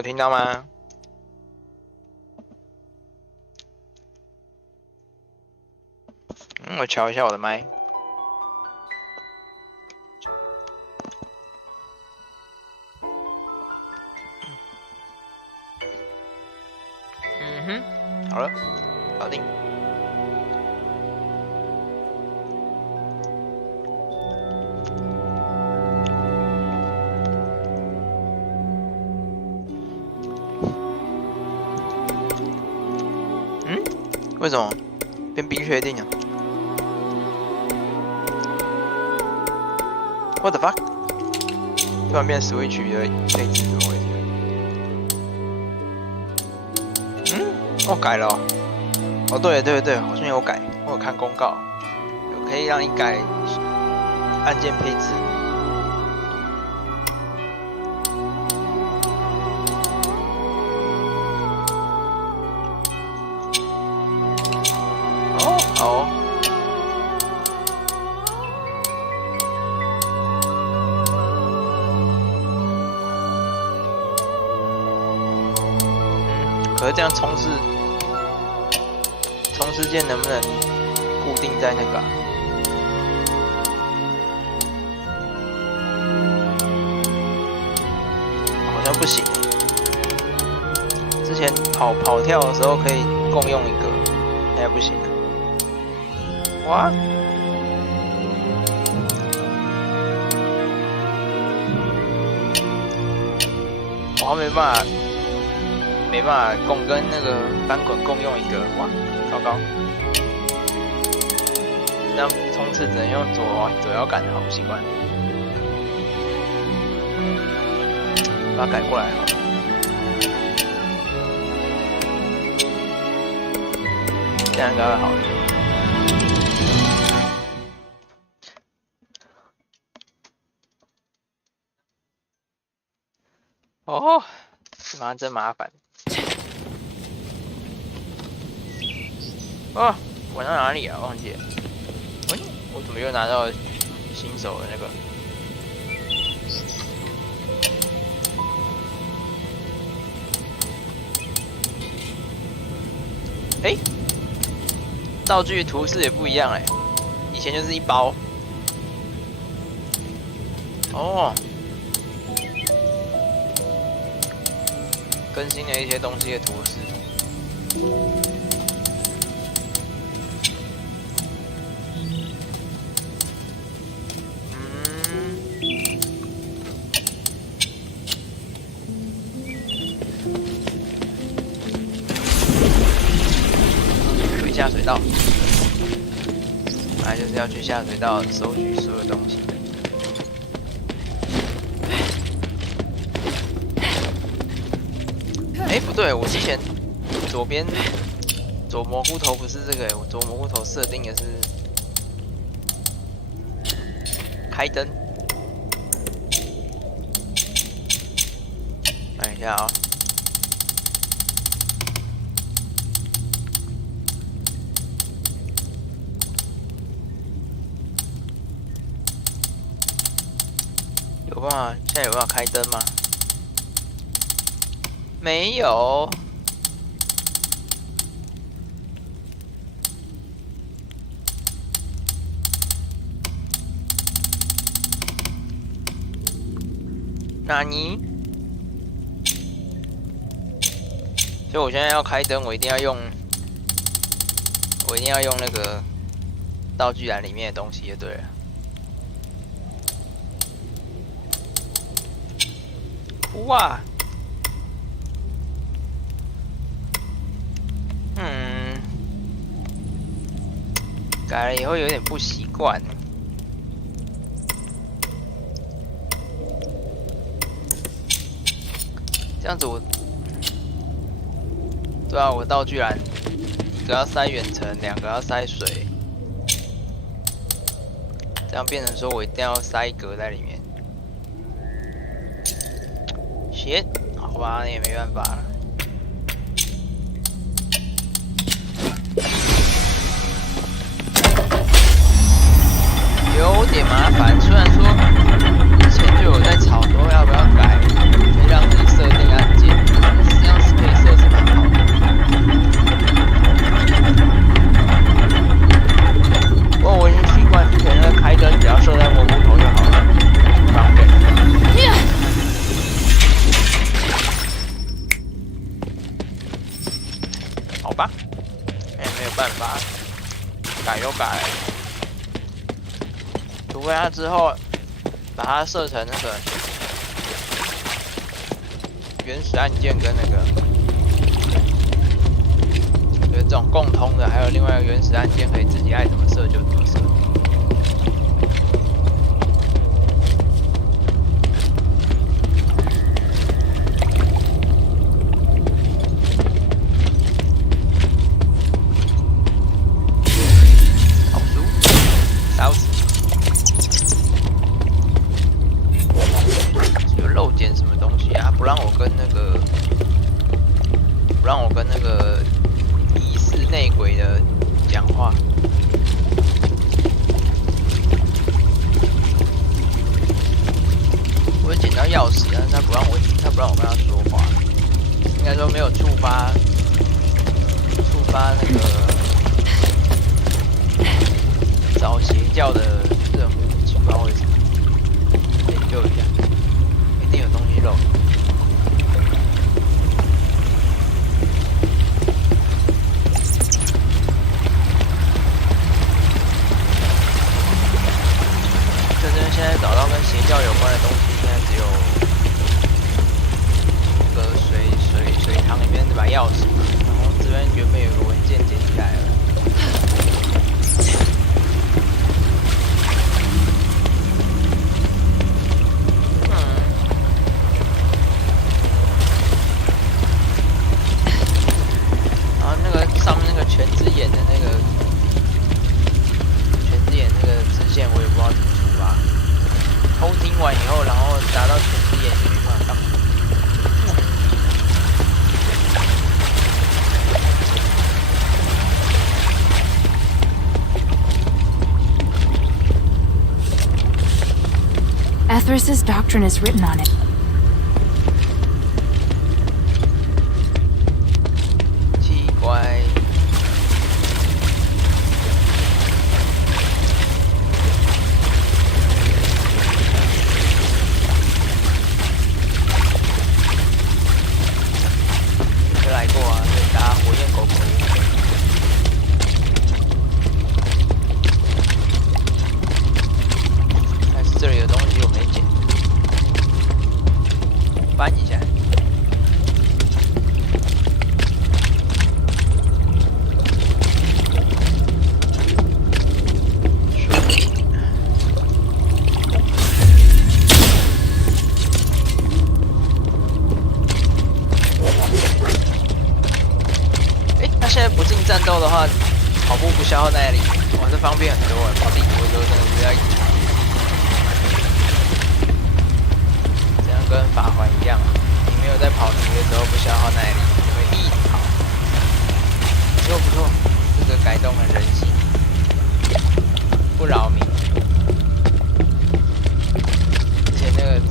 有听到吗？我瞧一下我的麦。好了，搞定。为什么变不确定啊 ？What the fuck？ 突然变 Switch 的配置怎么回事？我改了哦。对，好像有改，我有看公告，有可以让你改按键配置。好。可是这样冲刺键能不能固定在那个啊？好像不行。之前跑跳的时候可以共用一个，现在不行了。哇！我还没办法跟那个翻滚共用一个，哇，糟糕！这样冲刺只能用左摇杆，好不习惯。把它改过来好了。这样应该会好一点。哦，真麻烦。哦，玩到哪里啊？忘记了。我怎么又拿到新手的那个？道具图示也不一样以前就是一包。哦。更新了一些东西的图示。去下水道，本来就是要去下水道收取所有东西的。不对，我之前左蘑菇头不是这个我左蘑菇头设定的是开灯。看一下啊。现在有办法开灯吗？没有。纳尼？所以我现在要开灯，我一定要用那个道具栏里面的东西就对了。哇！改了以后有点不习惯。这样子对啊，我道具栏一个要塞远程，两个要塞水，这样变成说我一定要塞一格在里面。shit， 好吧，那也没办法了。有点麻烦，虽然说之前就有在吵说要不要改，可以让自己设定按键。除非他之后把它设成那个原始按键跟那个，有这种共通的，还有另外一个原始按键可以自己爱怎么设就怎么设。跟那个疑似内鬼的讲话。我捡到钥匙，但是他不让我跟他说话，应该说没有触发那个找邪教的任务，不知道为什么。研究一下，一定有东西漏。现在找到跟邪教有关的东西，现在只有那个水塘里面那把钥匙，然后这边原本有个文件捡起来了。然后那个上面那个全只眼的那个支线，我也不知道怎么出发。偷听完以后，然后达到全只眼也没办法干嘛。Asterigos' doctrine is written on it. 奇怪。来过啊，就打火焰狗狗。但是这里有东西我没捡，搬一下。现在不进战斗的话，跑步不消耗耐力，哇，这方便很多哎！跑地图的时候真的是要一直跑，这样跟法环一样，你没有在跑图的时候不消耗耐力，你会一直跑。不错不错，这个改动很人性，不扰民。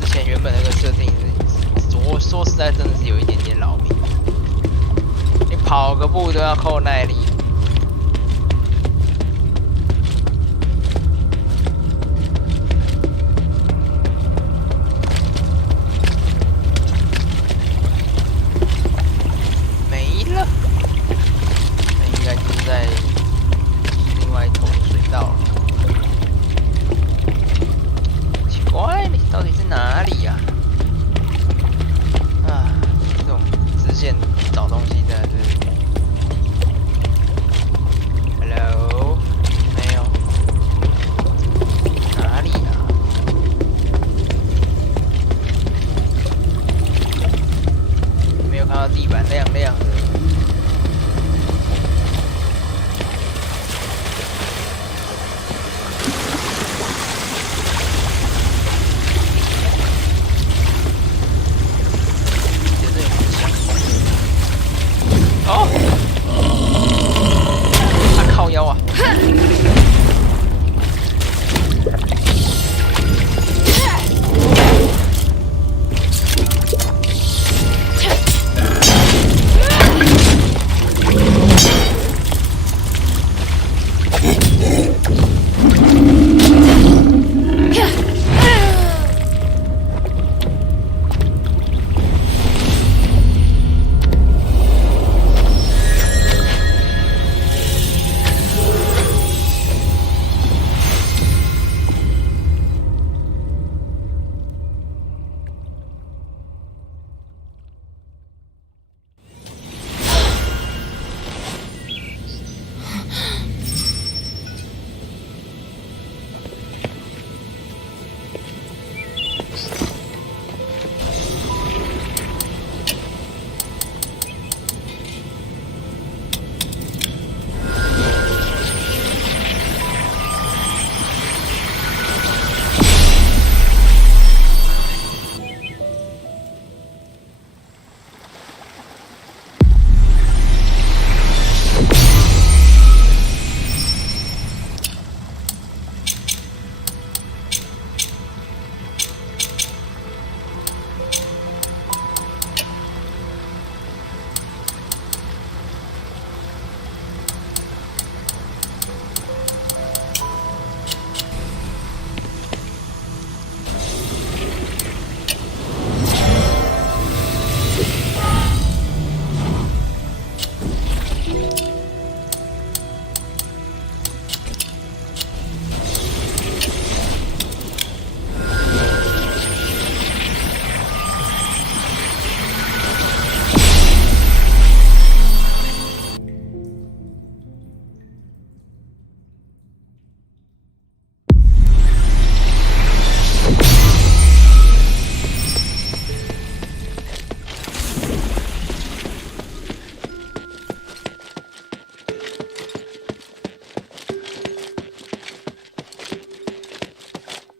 之前原本那个设定是，我说实在真的是有一点点扰民。跑个步都要扣耐力，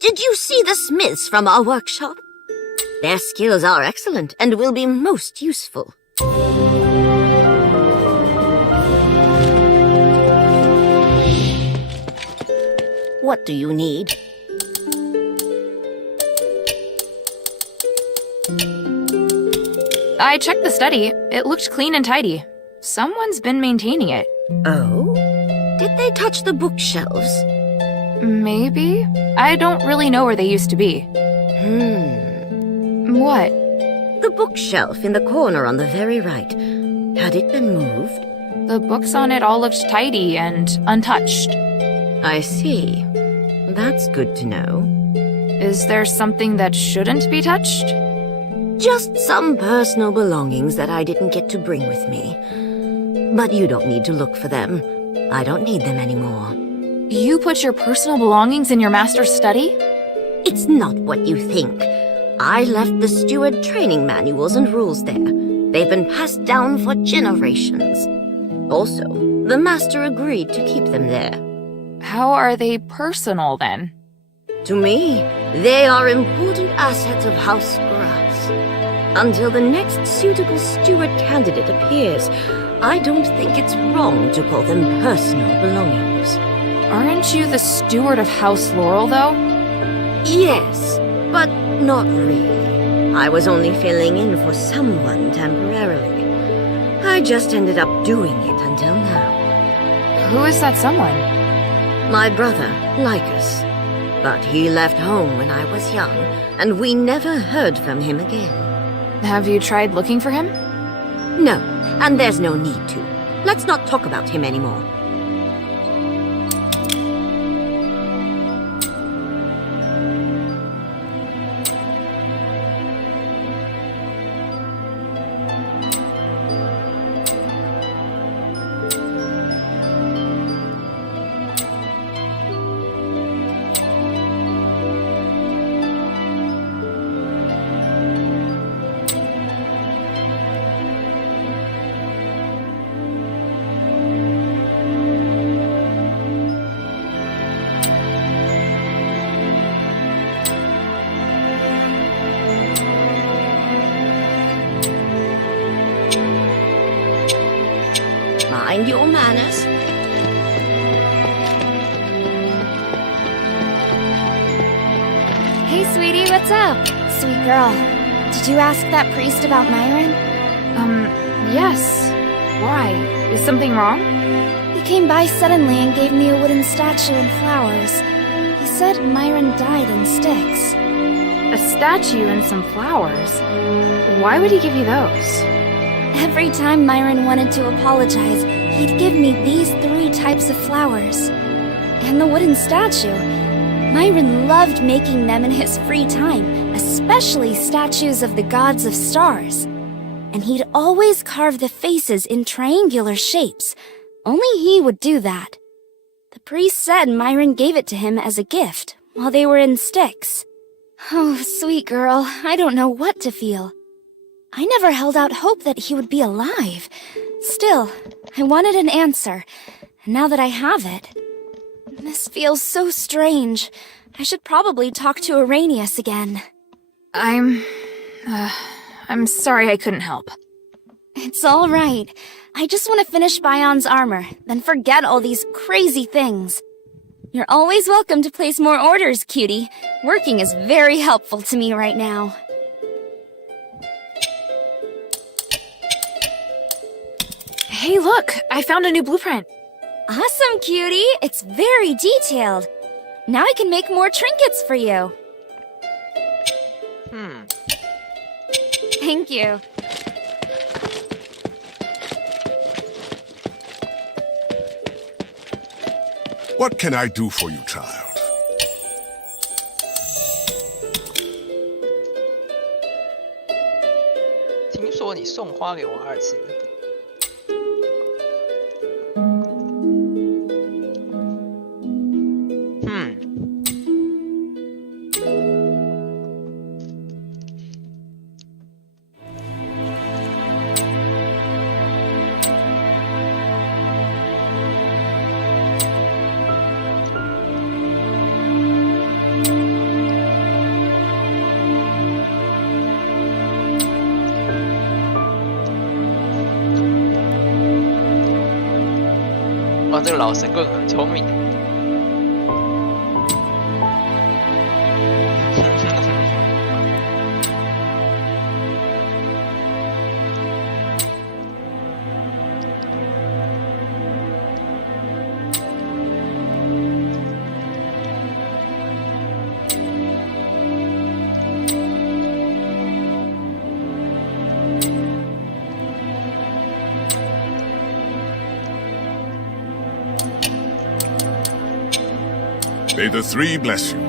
Did you see the smiths from our workshop? Their skills are excellent and will be most useful. What do you need? I checked the study. It looked clean and tidy. Someone's been maintaining it. Oh? Did they touch the bookshelves? Maybe? I don't really know where they used to be. What? The bookshelf in the corner on the very right. Had it been moved? The books on it all looked tidy and untouched. I see. That's good to know. Is there something that shouldn't be touched? Just some personal belongings that I didn't get to bring with me. But you don't need to look for them. I don't need them anymore. You put your personal belongings in your master's study? It's not what you think. I left the steward training manuals and rules there. They've been passed down for generations. Also, the master agreed to keep them there. How are they personal, then? To me, they are important assets of House Grass. Until the next suitable steward candidate appears, I don't think it's wrong to call them personal belongings. Aren't you the steward of House Laurel, though? Yes, but not really. I was only filling in for someone temporarily. I just ended up doing it until now. Who is that someone? My brother, Lycus. But he left home when I was young, and we never heard from him again. Have you tried looking for him? No, and there's no need to. Let's not talk about him anymore. Mind your manners. Hey, sweetie, what's up? Sweet girl, did you ask that priest about Myron? Yes. Why? Is something wrong? He came by suddenly and gave me a wooden statue and flowers. He said Myron died in sticks. A statue and some flowers. Why would he give you those? Every time Myron wanted to apologize, he'd give me these 3 types of flowers. And the wooden statue. Myron loved making them in his free time, especially statues of the gods of stars. And he'd always carve the faces in triangular shapes. Only he would do that. The priest said Myron gave it to him as a gift while they were in sticks. Oh, sweet girl, I don't know what to feel. I never held out hope that he would be alive. Still, I wanted an answer, and now that I have it, this feels so strange. I should probably talk to Arrhenius again. I'm sorry I couldn't help. It's all right. I just want to finish Bion's armor, then forget all these crazy things. You're always welcome to place more orders, cutie. Working is very helpful to me right now. Hey, look! I found a new blueprint. Awesome, cutie! It's very detailed. Now I can make more trinkets for you. Thank you. What can I do for you, child? 听说你送花给我2次。哇，这个老神棍很聪明。May the three bless you.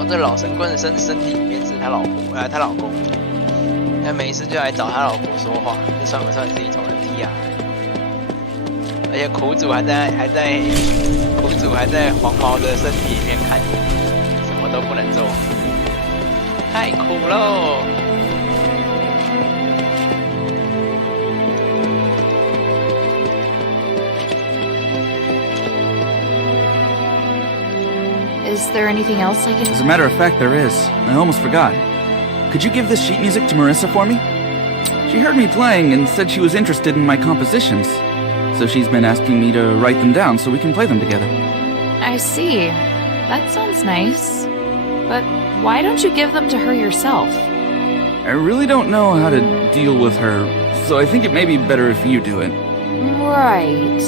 哦，这老神棍的身体里面是他老婆，他老公。他每一次就来找他老婆说话，这算不算是一种人体啊？而且苦主还在黄毛的身体里面看着，什么都不能做，太苦喽！ Is there anything else I can... As a matter of fact, there is. I almost forgot. Could you give this sheet music to Marissa for me? She heard me playing and said she was interested in my compositions. So she's been asking me to write them down so we can play them together. I see. That sounds nice. But why don't you give them to her yourself? I really don't know how to deal with her, so I think it may be better if you do it. Right.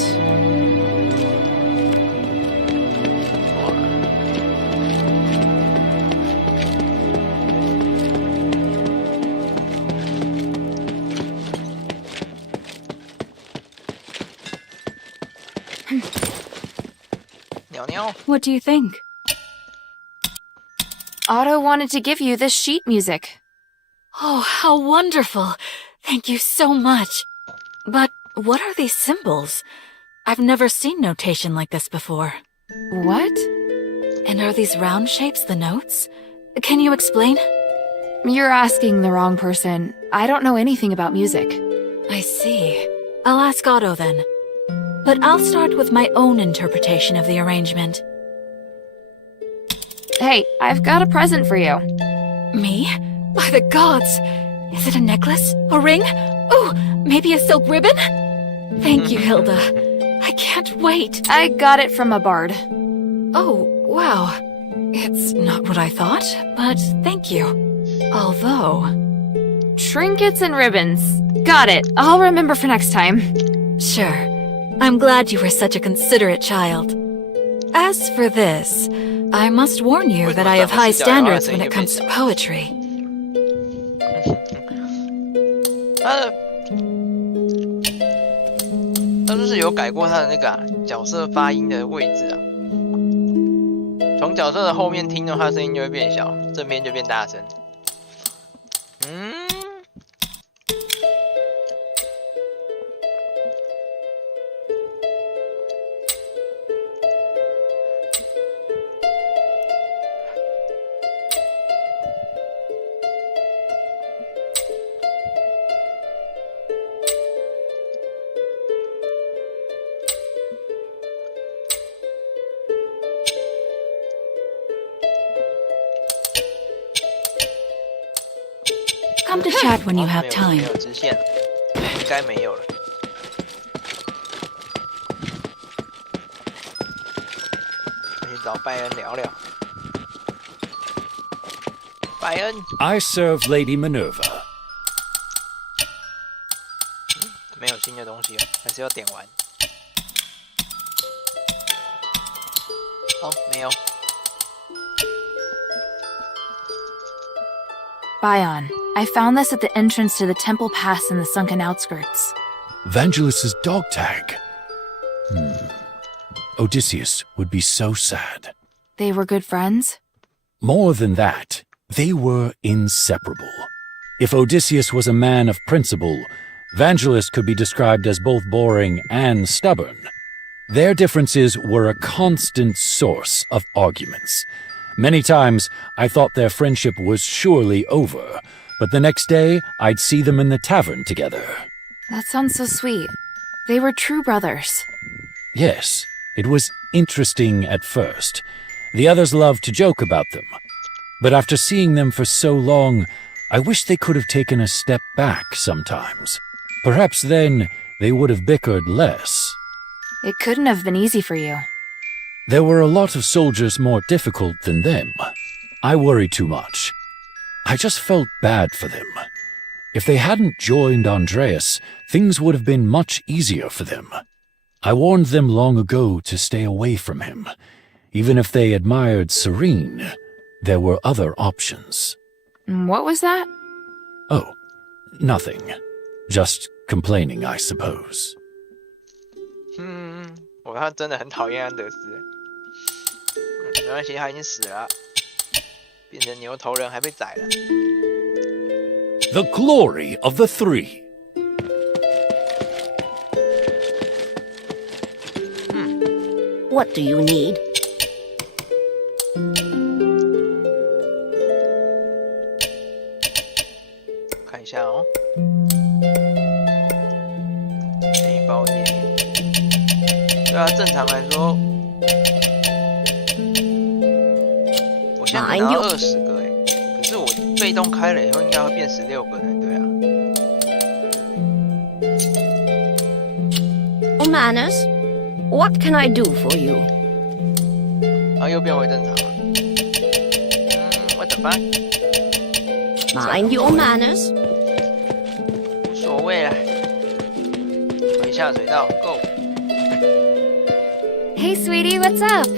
鸟鸟 What do you think? Otto wanted to give you this sheet music. Oh, how wonderful! Thank you so much. But what are these symbols? I've never seen notation like this before. What? And are these round shapes the notes? Can you explain? You're asking the wrong person. I don't know anything about music. I see. I'll ask Otto then. But I'll start with my own interpretation of the arrangement. Hey, I've got a present for you. Me? By the gods! Is it a necklace? A ring? Oh, maybe a silk ribbon? Thank you, Hilda. I can't wait. I got it from a bard. Oh, wow. It's not what I thought, but thank you. Although... Trinkets and ribbons. Got it. I'll remember for next time. Sure. I'm glad you were such a considerate child. As for this, I must warn you that I have high standards when it comes to poetry. 他就是有改过他的那个角色发音的位置啊。从角色的后面听的话，声音就会变小，正面就变大声。Come to chat when you have time. 没有支线，应该没有了。去找拜恩聊聊。拜恩 I serve Lady Minerva. 没有新的东西了，还是要点完。哦，没有。Bion, I found this at the entrance to the temple pass in the sunken outskirts. Vangelis's dog tag. Odysseus would be so sad. They were good friends? More than that, they were inseparable. If Odysseus was a man of principle, Vangelis could be described as both boring and stubborn. Their differences were a constant source of arguments. Many times, I thought their friendship was surely over, but the next day, I'd see them in the tavern together. That sounds so sweet. They were true brothers. Yes, it was interesting at first. The others loved to joke about them. But after seeing them for so long, I wish they could have taken a step back sometimes. Perhaps then they would have bickered less. It couldn't have been easy for you. There were a lot of soldiers more difficult than them. I worry too much. I just felt bad for them. If they hadn't joined Andreas, things would have been much easier for them. I warned them long ago to stay away from him. Even if they admired Serene, there were other options. What was that? Oh, nothing. Just complaining, I suppose. 他真的很讨厌安德斯。没关系，他已经死了，变成牛头人还被宰了。The glory of the three. What do you need? 看一下哦。背包页面。对啊，正常来说，我现在拿到20个哎，可是我被动开了以后应该会变16个呢，对啊。Oh, Manners, what can I do for you? 啊，又变回正常了。What the fuck? Mind your manners. 无所谓啦，回下水道 ，Go。Hey, sweetie, what's up?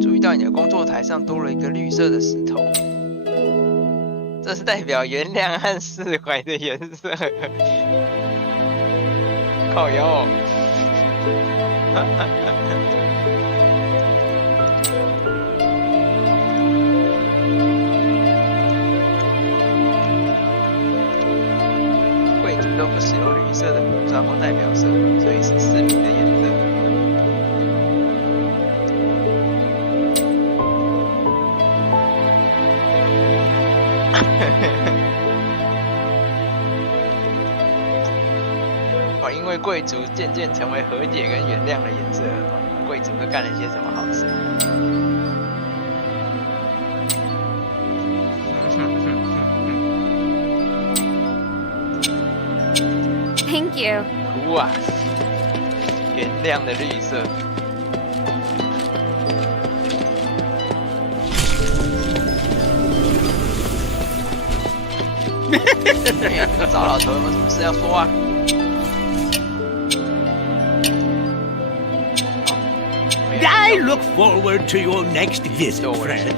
注意到你的工作台上多了一个绿色的石头，这是代表原谅和释怀的颜色。靠腰哦。贵族都不使用绿色的服装或代表色，所以是市民的颜色。因为贵族渐渐成为和解跟原谅的颜色，贵族都干了些什么好事？Thank you. 哭啊！原谅的绿色。那个糟老头有没有什么事要说啊？I look forward to your next visit, friend.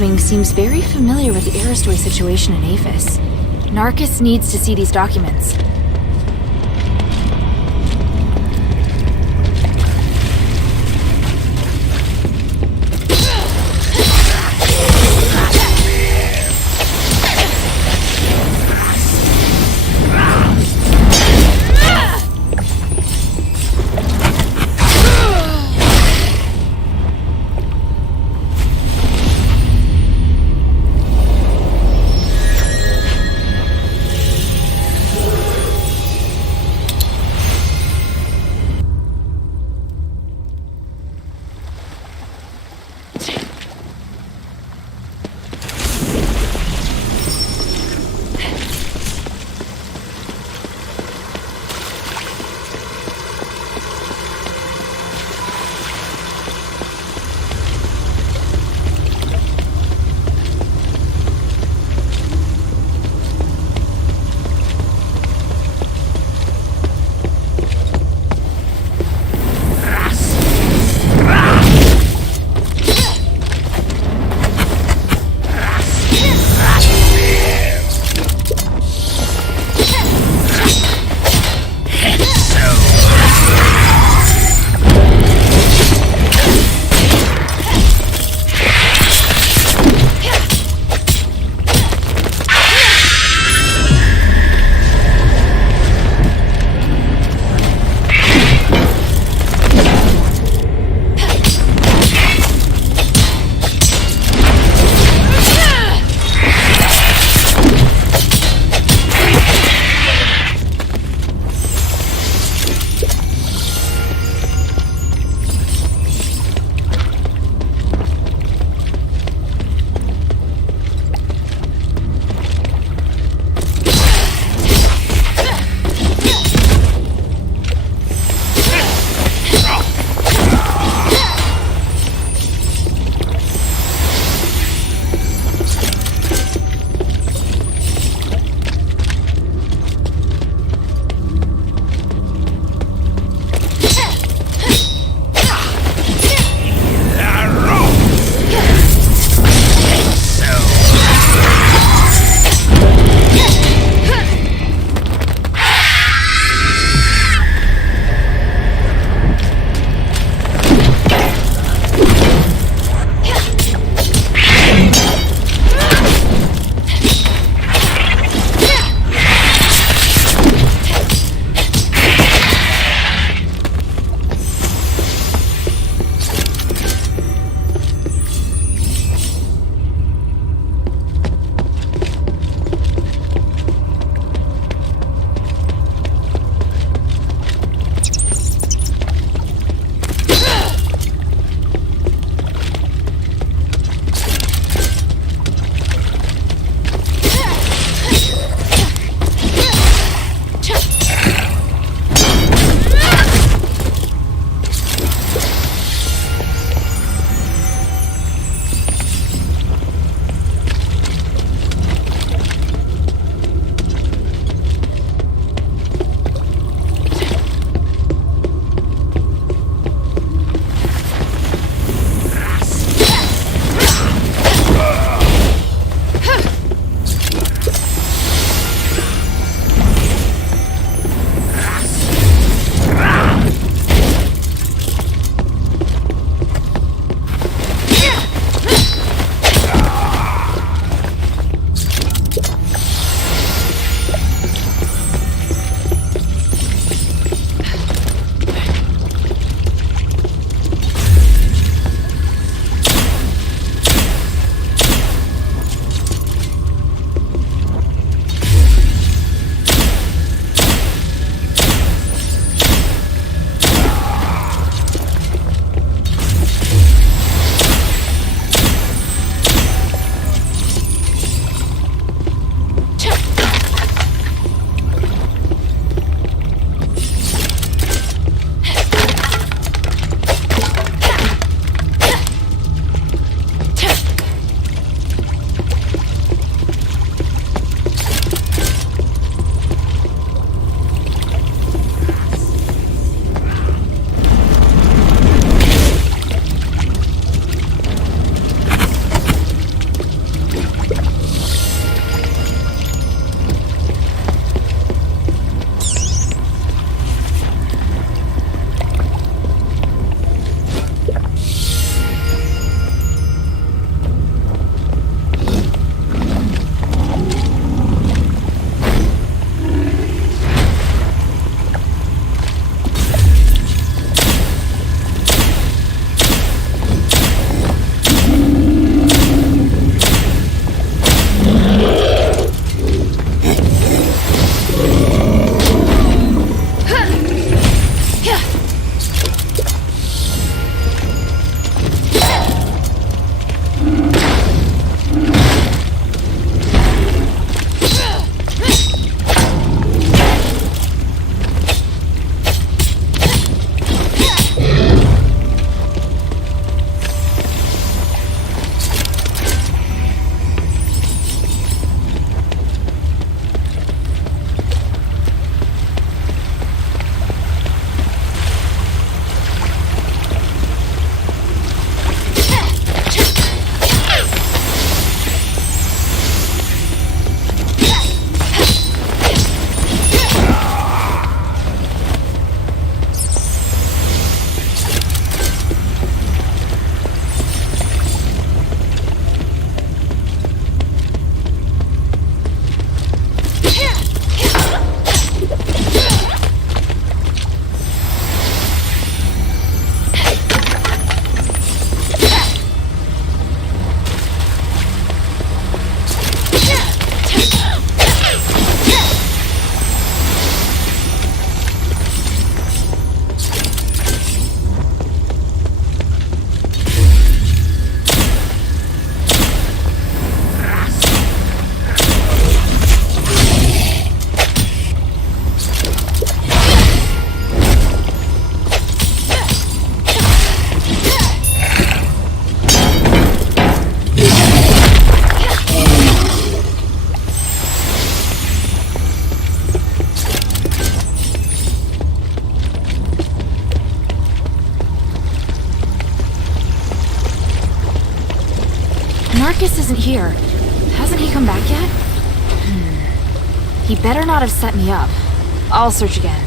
Wing seems very familiar with the Aristoid situation in Aphis. Narcus needs to see these documents. Marcus isn't here. Hasn't he come back yet? He better not have set me up. I'll search again.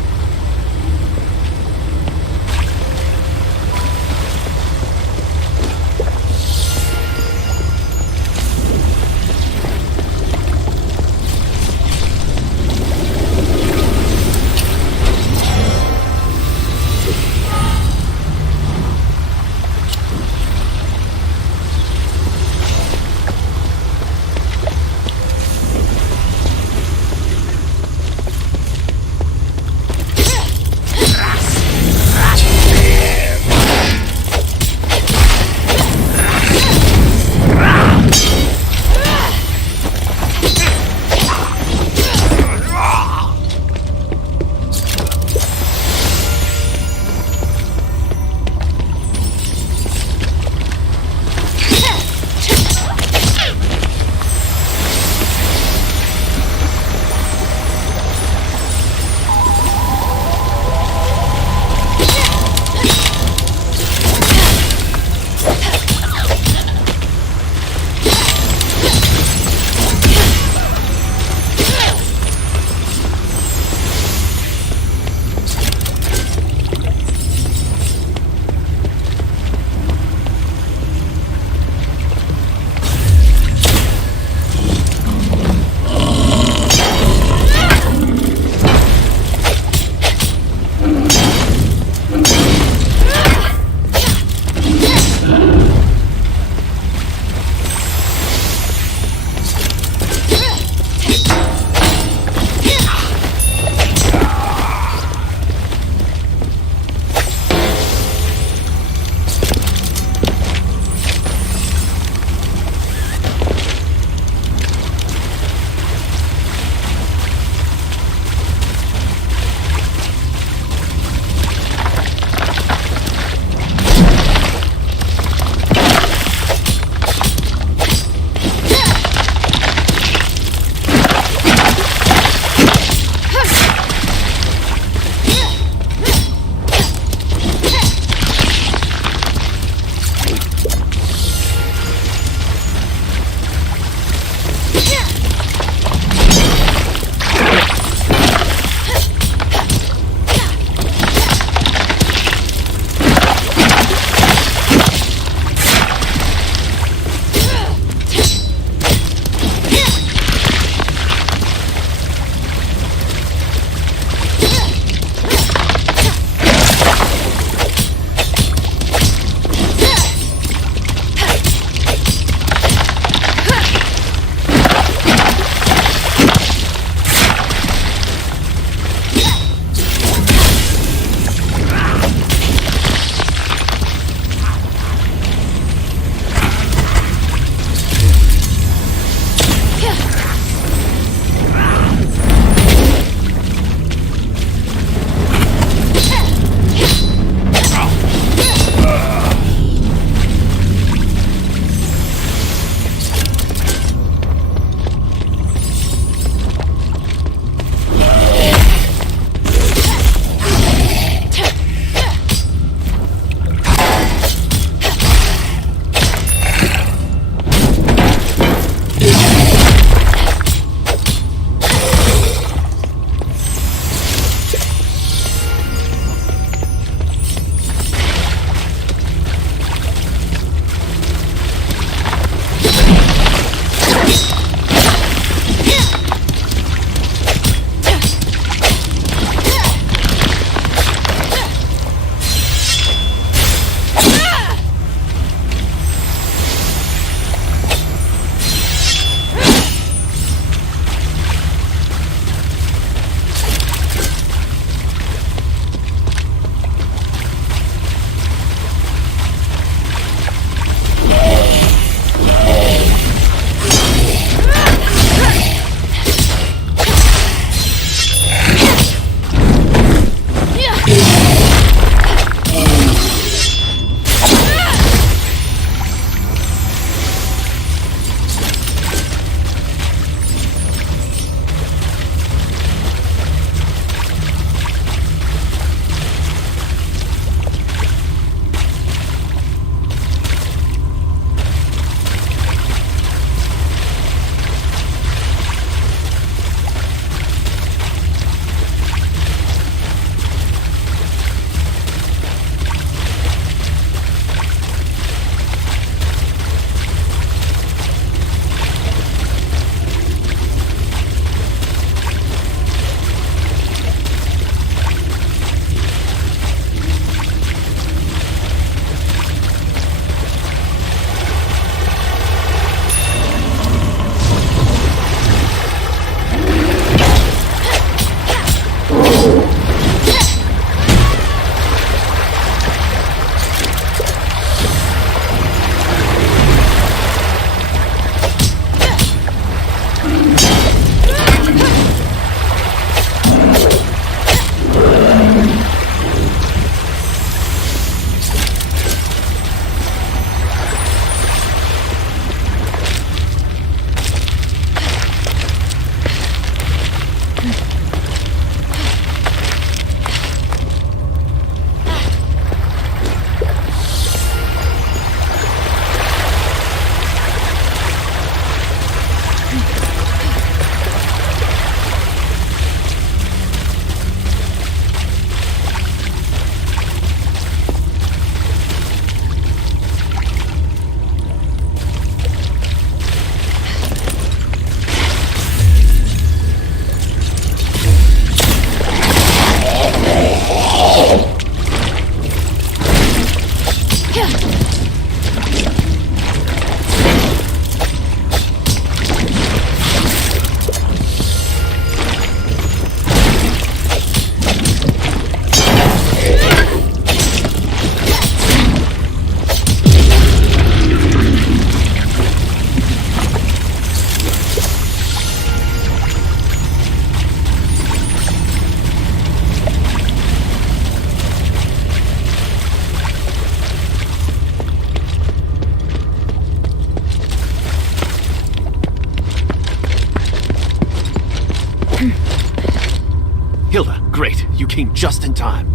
Hilda, great. You came just in time.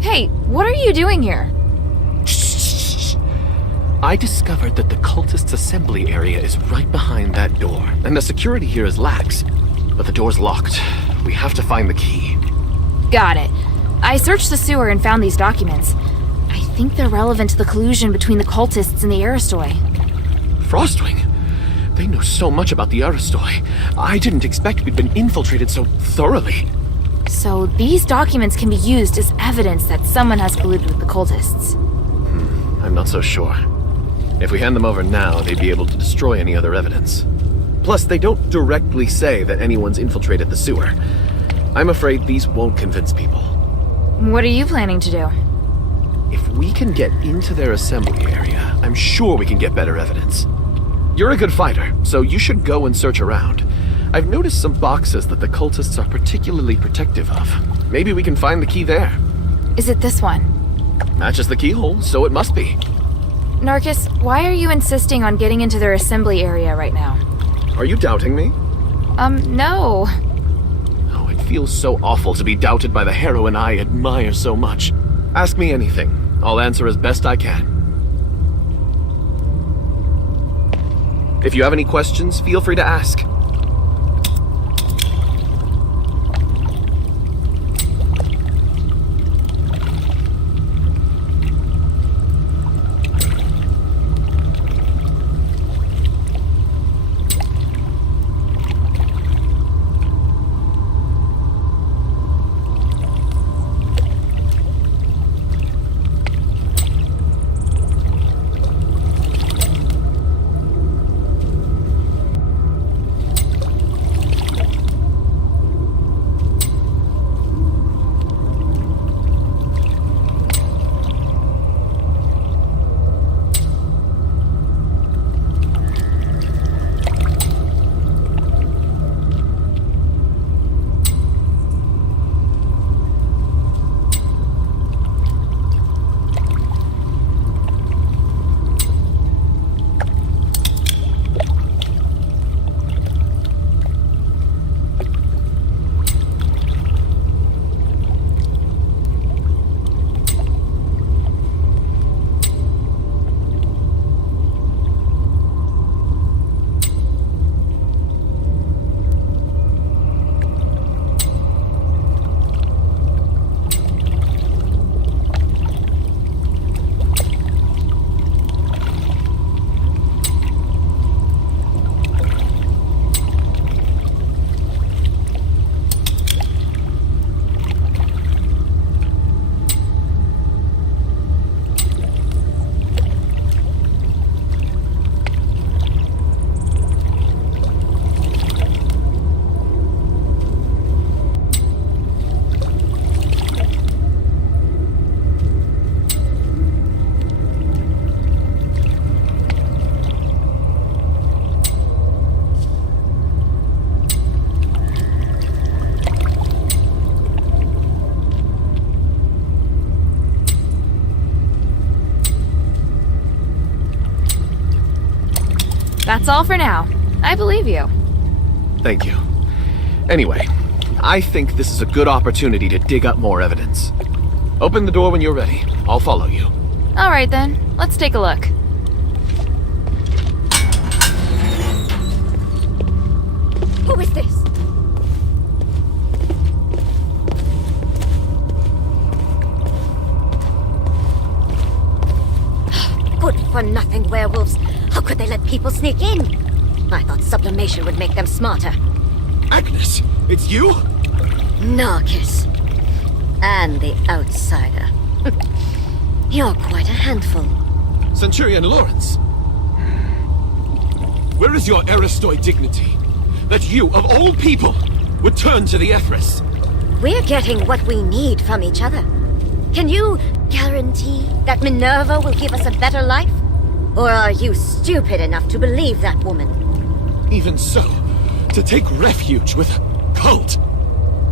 Hey, what are you doing here? Shh. I discovered that the cultists' assembly area is right behind that door, and the security here is lax. But the door's locked. We have to find the key. Got it. I searched the sewer and found these documents. I think they're relevant to the collusion between the cultists and the Aristoi. Frostwing? They know so much about the Aristoi. I didn't expect we'd been infiltrated so thoroughly. So these documents can be used as evidence that someone has colluded with the cultists. I'm not so sure. If we hand them over now, they'd be able to destroy any other evidence. Plus, they don't directly say that anyone's infiltrated the sewer. I'm afraid these won't convince people. What are you planning to do? If we can get into their assembly area, I'm sure we can get better evidence. You're a good fighter, so you should go and search around. I've noticed some boxes that the cultists are particularly protective of. Maybe we can find the key there. Is it this one? Matches the keyhole, so it must be. Narcus, why are you insisting on getting into their assembly area right now? Are you doubting me? No. Oh, it feels so awful to be doubted by the heroine I admire so much. Ask me anything. I'll answer as best I can. If you have any questions, feel free to ask. That's all for now. I believe you. Thank you. Anyway, I think this is a good opportunity to dig up more evidence. Open the door when you're ready. I'll follow you. All right then, let's take a look. Who is this? Good-for-nothing werewolves. How could they let people sneak in? I thought sublimation would make them smarter. Agnes, it's you? Narcus. And the outsider. You're quite a handful. Centurion Lawrence. Where is your Aristoi dignity? That you, of all people, would turn to the Ethris? We're getting what we need from each other. Can you guarantee that Minerva will give us a better life? Or are you stupid enough to believe that woman? Even so, to take refuge with a cult.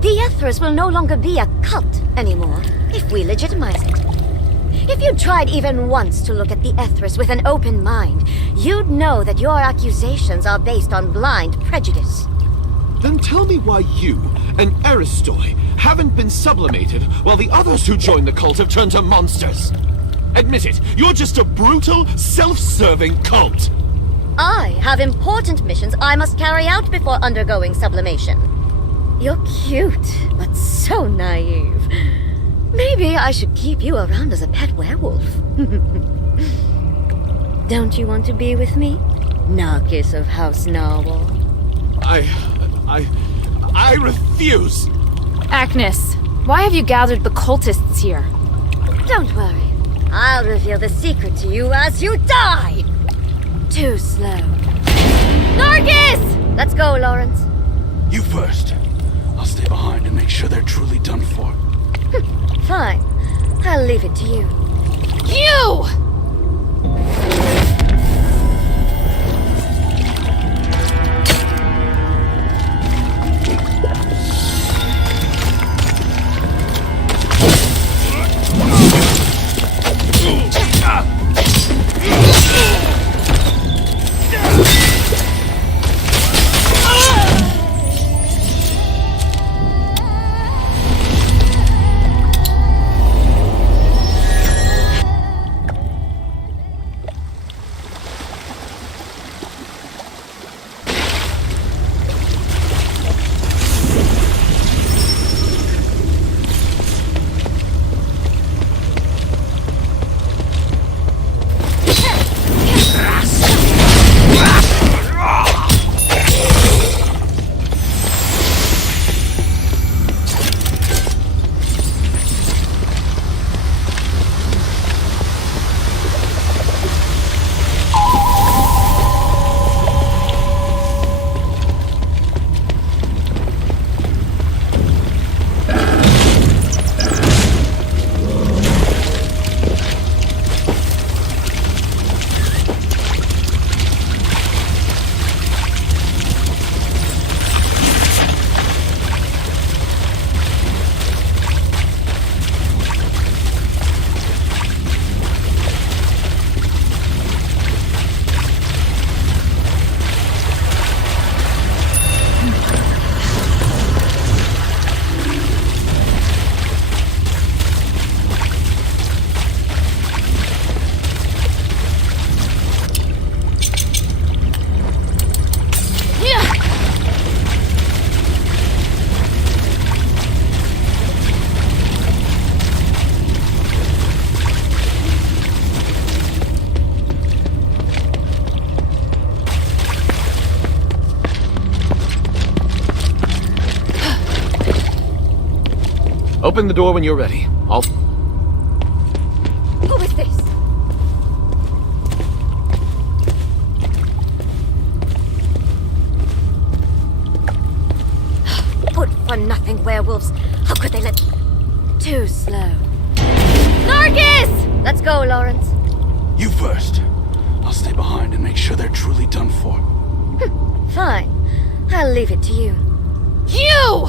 The Ethris will no longer be a cult anymore, if we legitimize it. If you tried even once to look at the Ethris with an open mind, you'd know that your accusations are based on blind prejudice. Then tell me why you and Aristoi haven't been sublimated while the others who joined the cult have turned to monsters. Admit it, you're just a brutal, self-serving cult. I have important missions I must carry out before undergoing sublimation. You're cute, but so naive. Maybe I should keep you around as a pet werewolf. Don't you want to be with me, Narkis of House Narwhal? I refuse! Agnes, why have you gathered the cultists here? Don't worry. I'll reveal the secret to you as you die! Too slow. Narkis! Let's go, Lawrence. You first. I'll stay behind and make sure they're truly done for. Fine. I'll leave it to you. You! Open the door when you're ready. I'll... Who is this? Good-for-nothing werewolves. How could they let... Too slow. Narkis! Let's go, Lawrence. You first. I'll stay behind and make sure they're truly done for. Fine. I'll leave it to you. You!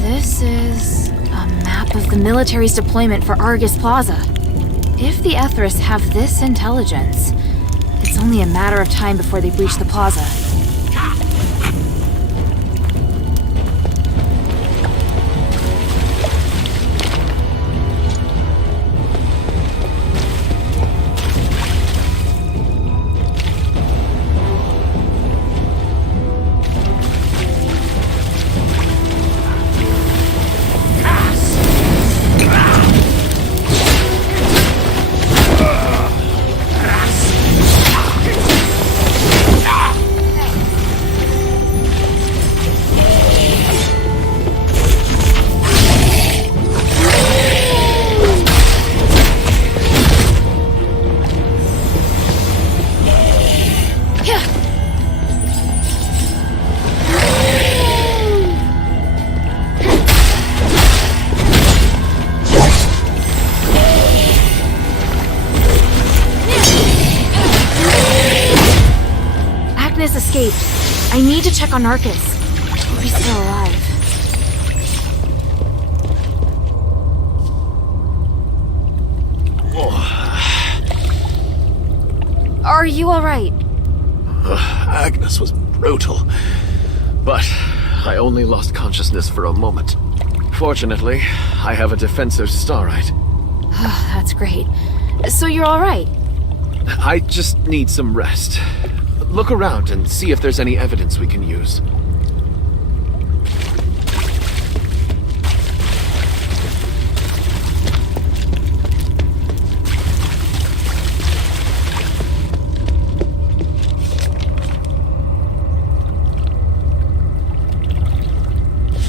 This is a map of the military's deployment for Argus Plaza. If the Etherists have this intelligence, it's only a matter of time before they breach the plaza. Escaped. I need to check on Arcus. Hope he's still alive. Are you alright? Agnes was brutal. But I only lost consciousness for a moment. Fortunately, I have a defensive starite. That's great. So you're alright? I just need some rest. Look around and see if there's any evidence we can use.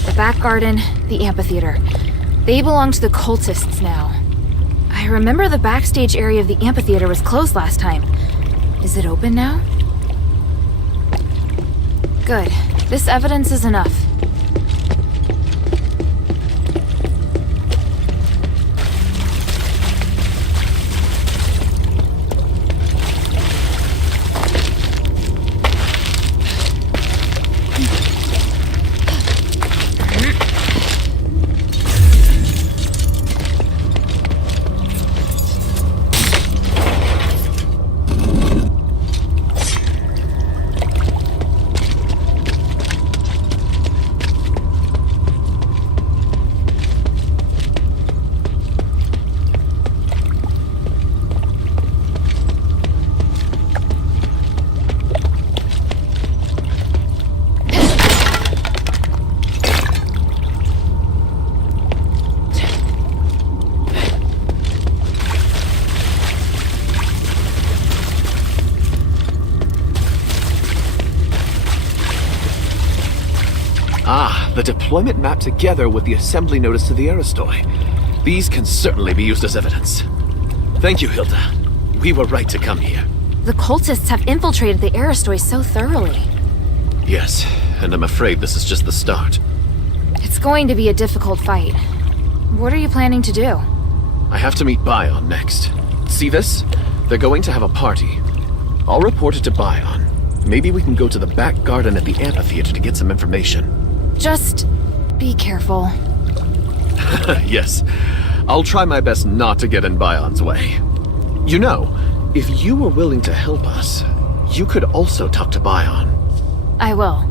The back garden, the amphitheater. They belong to the cultists now. I remember the backstage area of the amphitheater was closed last time. Is it open now? Good. This evidence is enough. The deployment map together with the assembly notice to the Aristoi. These can certainly be used as evidence. Thank you, Hilda. We were right to come here. The cultists have infiltrated the Aristoi so thoroughly. Yes, and I'm afraid this is just the start. It's going to be a difficult fight. What are you planning to do? I have to meet Bion next. See this? They're going to have a party. I'll report it to Bion. Maybe we can go to the back garden at the amphitheater to get some information. Just be careful. Yes. I'll try my best not to get in Bion's way. You know, if you were willing to help us, you could also talk to Bion. I will.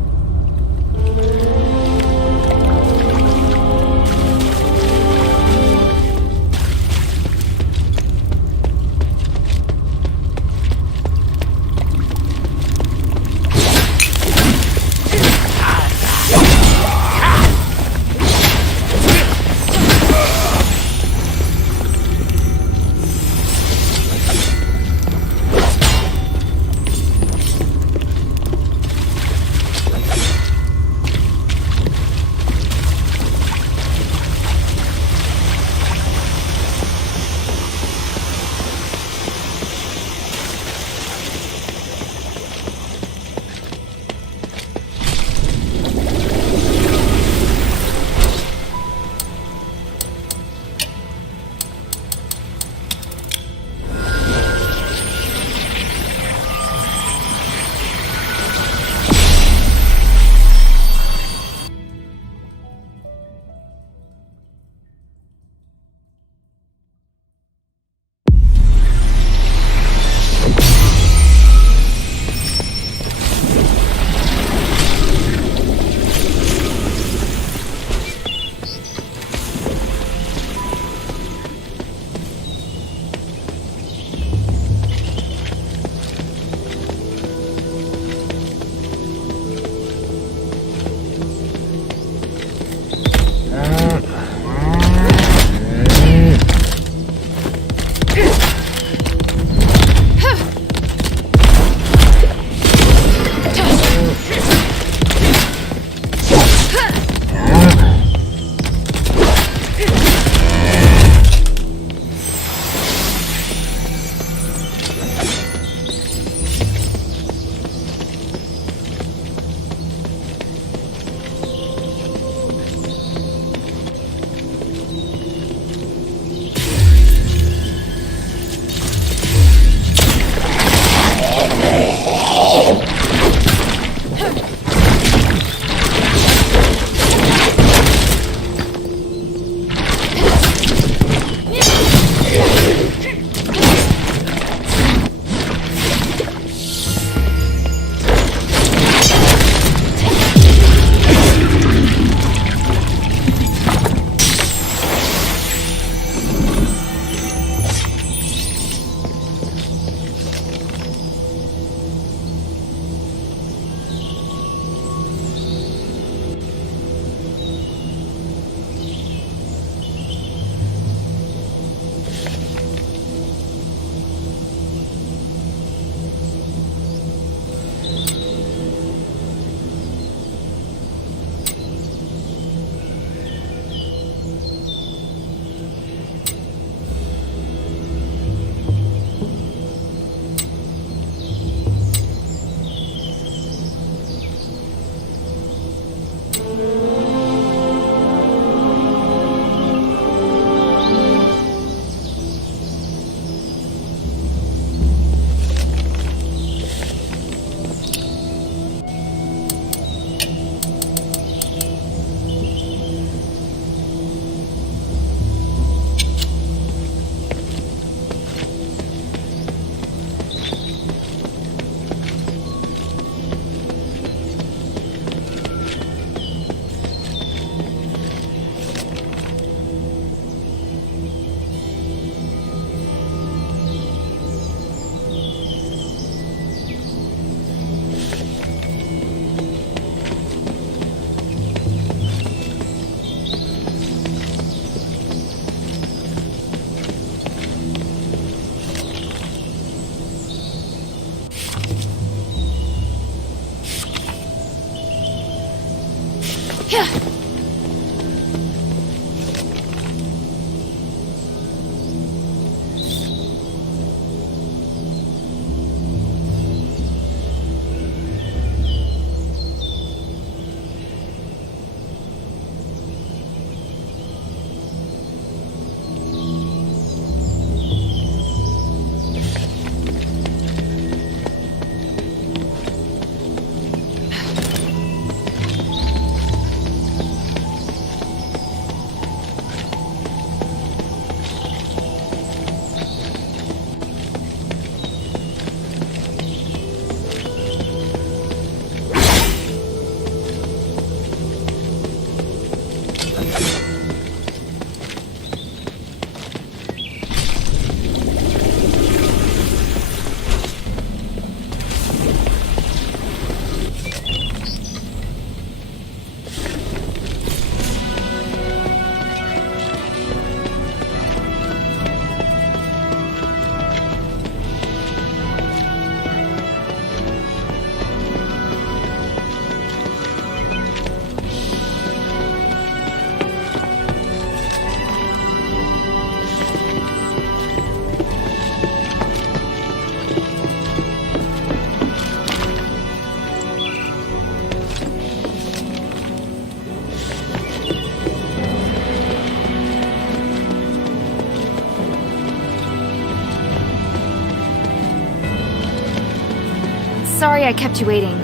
Sorry I kept you waiting.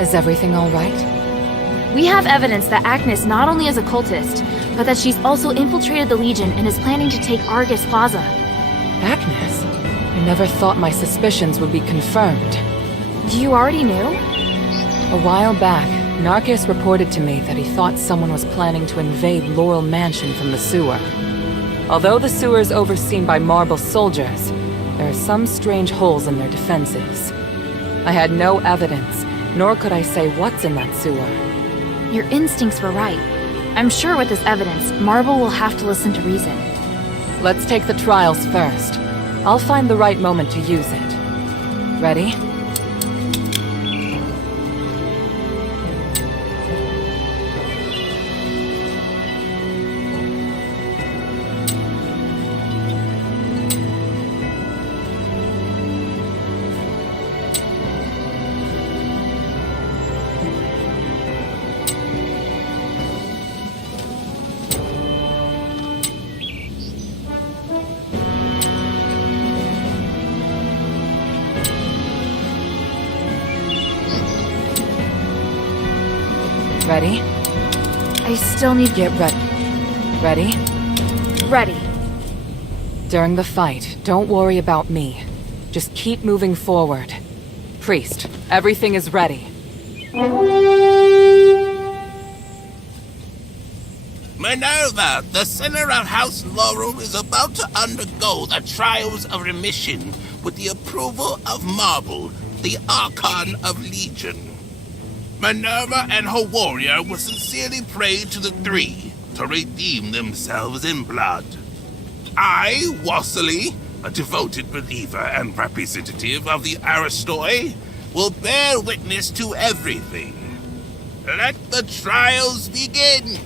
Is everything all right? We have evidence that Agnes not only is a cultist, but that she's also infiltrated the Legion and is planning to take Argus Plaza. Agnes? I never thought my suspicions would be confirmed. You already knew? A while back, Narcus reported to me that he thought someone was planning to invade Laurel Mansion from the sewer. Although the sewer is overseen by Marble soldiers, there are some strange holes in their defenses. I had no evidence, nor could I say what's in that sewer. Your instincts were right. I'm sure with this evidence, Marble will have to listen to reason. Let's take the trials first. I'll find the right moment to use it. Ready? Ready? I still need... Get ready. Ready? Ready. During the fight, don't worry about me. Just keep moving forward. Priest, everything is ready. Minerva, the sinner of House Laurel is about to undergo the trials of remission with the approval of Marble, the Archon of Legion. Minerva and her warrior will sincerely pray to the three to redeem themselves in blood. I, Wassily, a devoted believer and representative of the Aristoi, will bear witness to everything. Let the trials begin!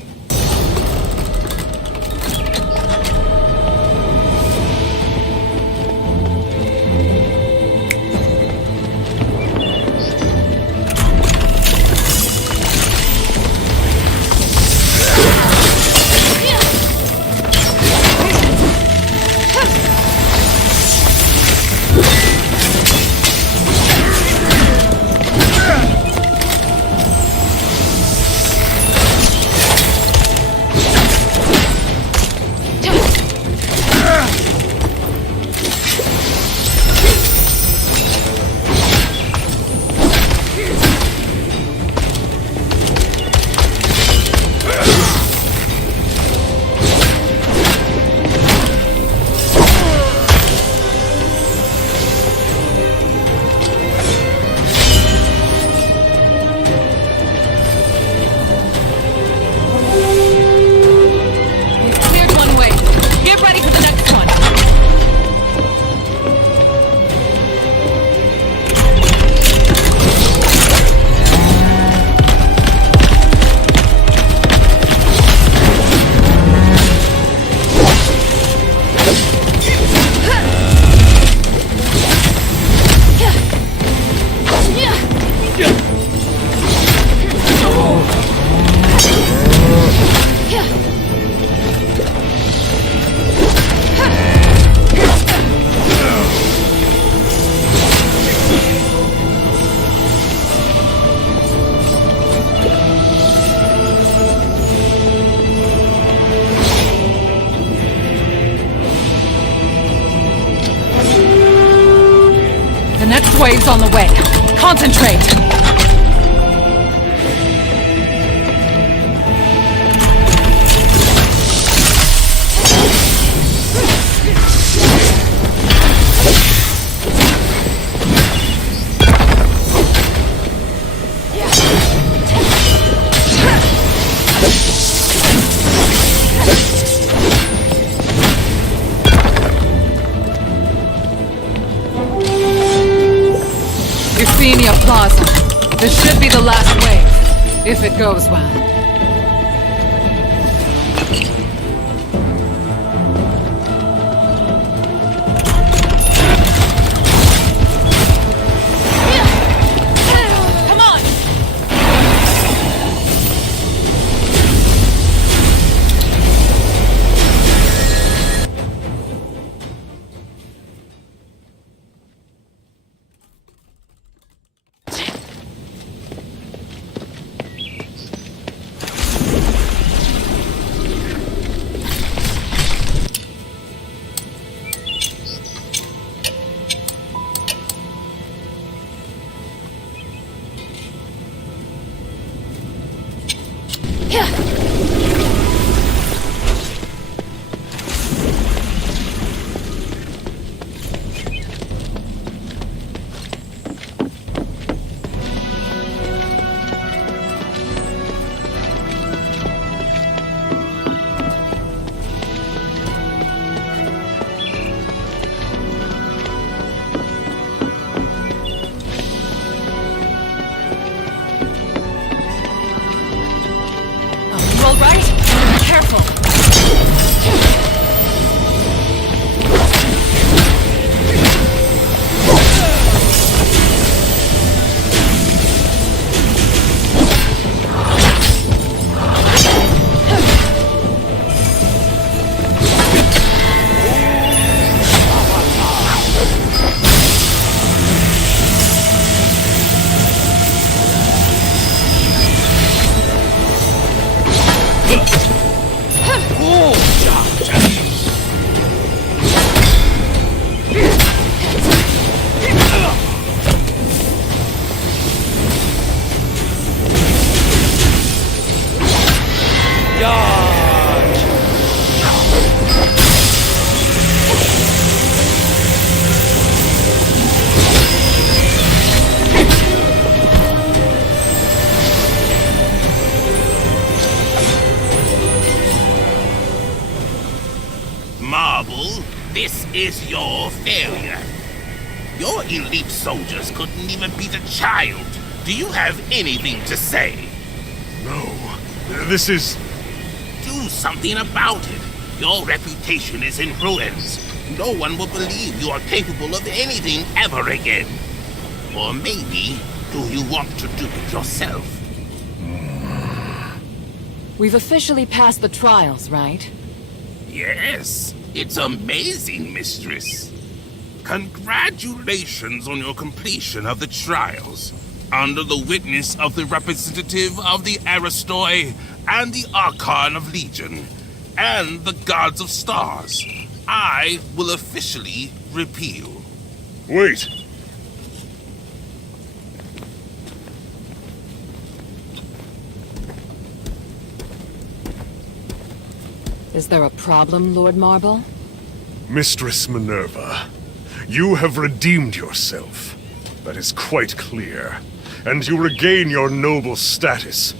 Waves on the way. Concentrate! Plaza. This should be the last wave, if it goes well. Marble, this is your failure. Your elite soldiers couldn't even beat a child. Do you have anything to say? No. This is... Do something about it. Your reputation is in ruins. No one will believe you are capable of anything ever again. Or maybe, do you want to do it yourself? We've officially passed the trials, right? Yes. It's amazing, mistress. Congratulations on your completion of the trials. Under the witness of the representative of the Aristoi and the Archon of Legion, and the Gods of Stars, I will officially repeal. Wait. Is there a problem, Lord Marble? Mistress Minerva, you have redeemed yourself. That is quite clear. And you regain your noble status.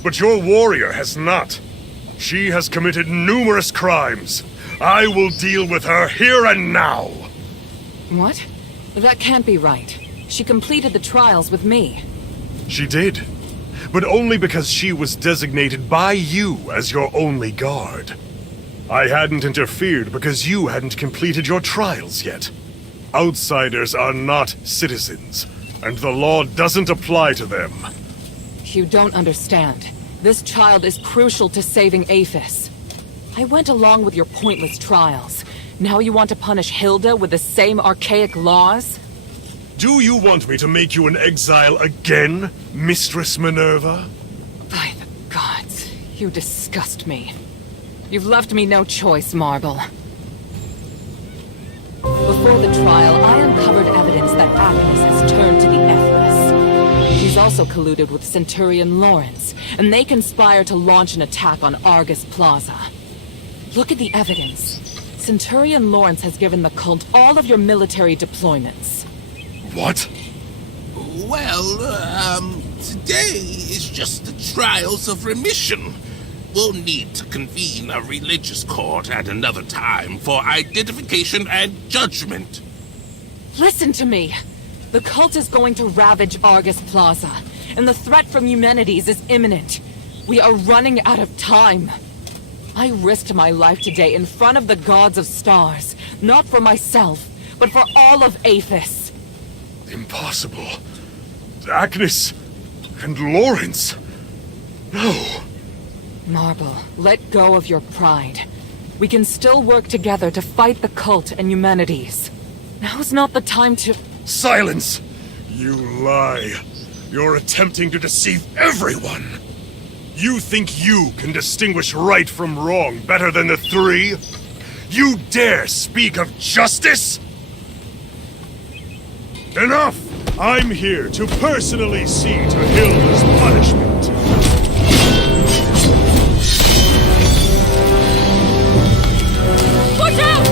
But your warrior has not. She has committed numerous crimes. I will deal with her here and now. What? That can't be right. She completed the trials with me. She did. But only because she was designated by you as your only guard. I hadn't interfered because you hadn't completed your trials yet. Outsiders are not citizens, and the law doesn't apply to them. You don't understand. This child is crucial to saving Aphis. I went along with your pointless trials. Now you want to punish Hilda with the same archaic laws? Do you want me to make you an exile again, Mistress Minerva? By the gods, you disgust me. You've left me no choice, Marble. Before the trial, I uncovered evidence that Agnes has turned to the Ethless. She's also colluded with Centurion Lawrence, and they conspire to launch an attack on Argus Plaza. Look at the evidence. Centurion Lawrence has given the cult all of your military deployments. What? Well, today is just the trials of remission. We'll need to convene a religious court at another time for identification and judgment. Listen to me. The cult is going to ravage Argus Plaza, and the threat from Eumenides is imminent. We are running out of time. I risked my life today in front of the Gods of Stars, not for myself, but for all of Aphis. Impossible. Agnes and Lawrence. No. Marble, let go of your pride. We can still work together to fight the cult and Eumenides. Now's not the time to... Silence! You lie. You're attempting to deceive everyone. You think you can distinguish right from wrong better than the three? You dare speak of justice? Enough! I'm here to personally see to Hilda's punishment. Watch out!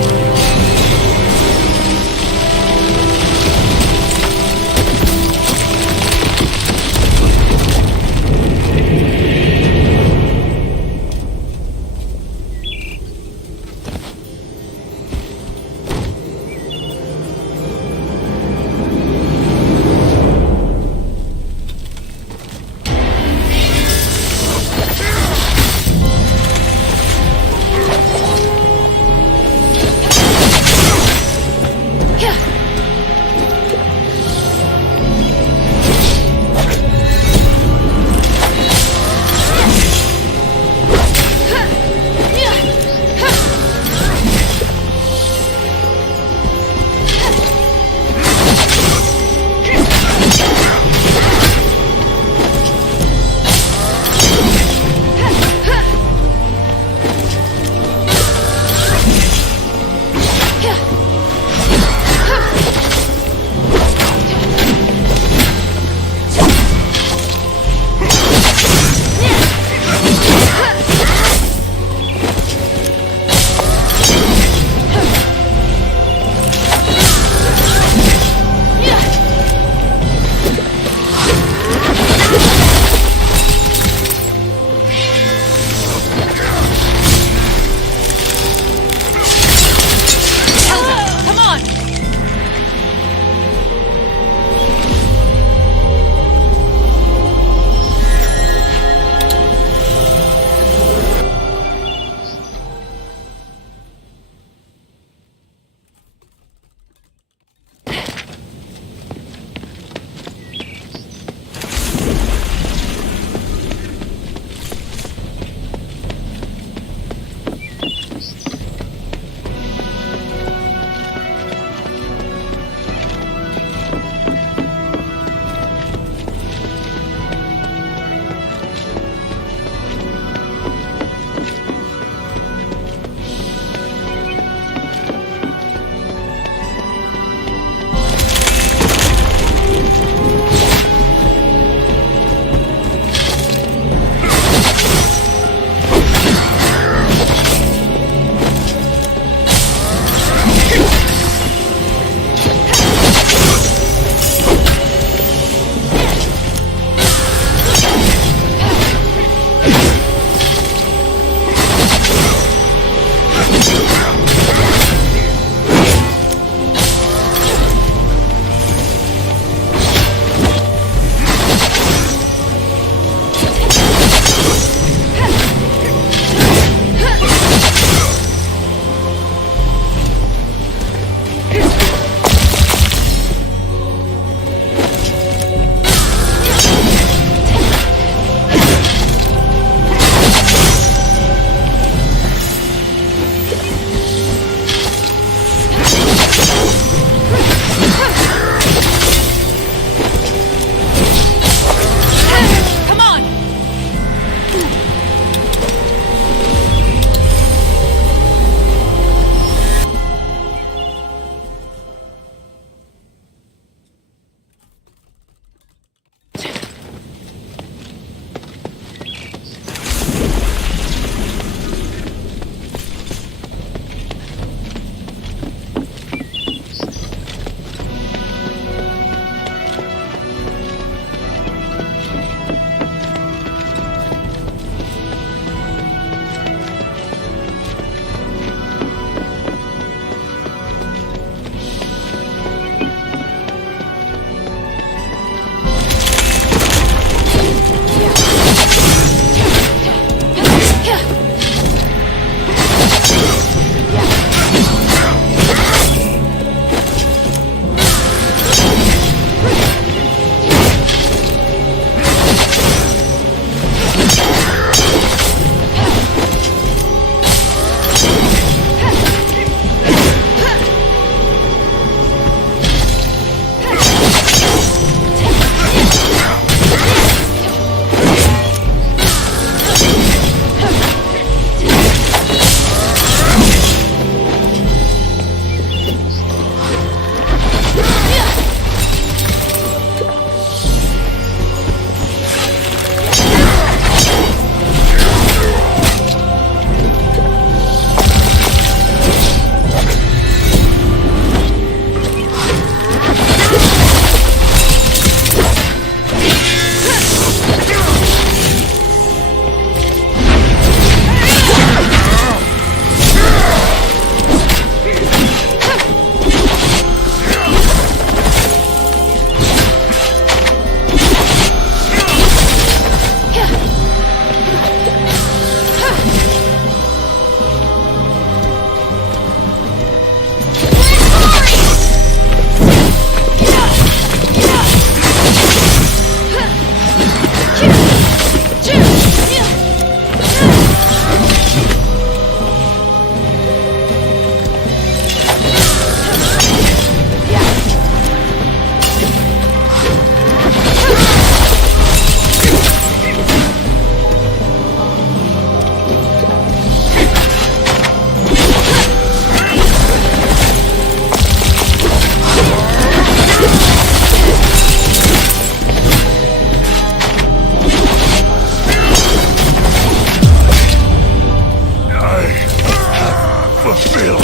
fulfilled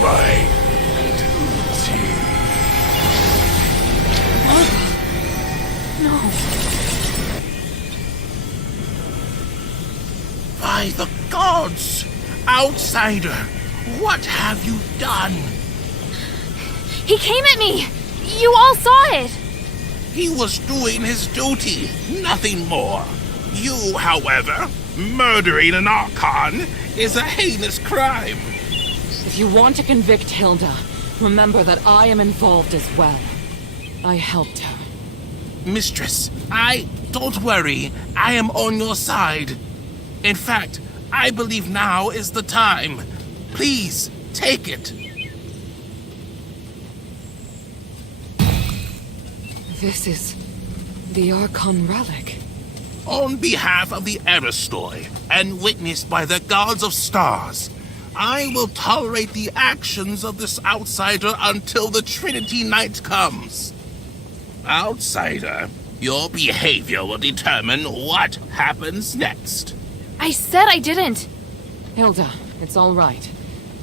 my duty. No. By the gods! Outsider, what have you done? He came at me! You all saw it! He was doing his duty, nothing more. You, however, murdering an Archon is a heinous crime. If you want to convict Hilda, remember that I am involved as well. I helped her. Mistress, don't worry, I am on your side. In fact, I believe now is the time. Please, take it. This is the Archon relic. On behalf of the Aristoi, and witnessed by the gods of stars, I will tolerate the actions of this outsider until the Trinity Night comes. Outsider, your behavior will determine what happens next. I said I didn't! Hilda, it's all right.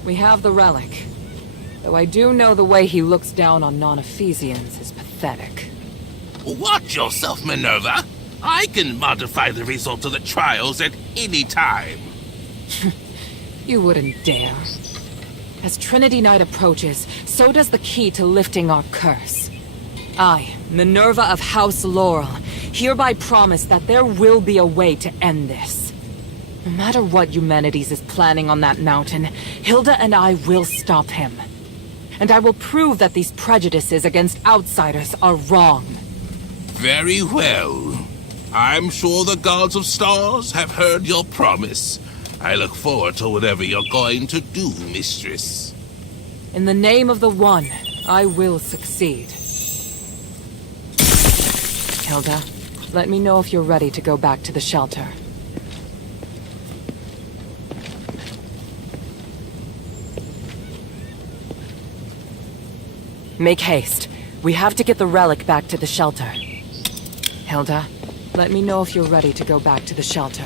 We have the relic. Though I do know the way he looks down on non-Ephesians is pathetic. Watch yourself, Minerva. I can modify the result of the trials at any time. You wouldn't dare. As Trinity Night approaches, so does the key to lifting our curse. I, Minerva of House Laurel, hereby promise that there will be a way to end this. No matter what Eumenides is planning on that mountain, Hilda and I will stop him. And I will prove that these prejudices against outsiders are wrong. Very well. I'm sure the gods of stars have heard your promise. I look forward to whatever you're going to do, mistress. In the name of the One, I will succeed. Hilda, let me know if you're ready to go back to the shelter. Make haste. We have to get the relic back to the shelter. Hilda, let me know if you're ready to go back to the shelter.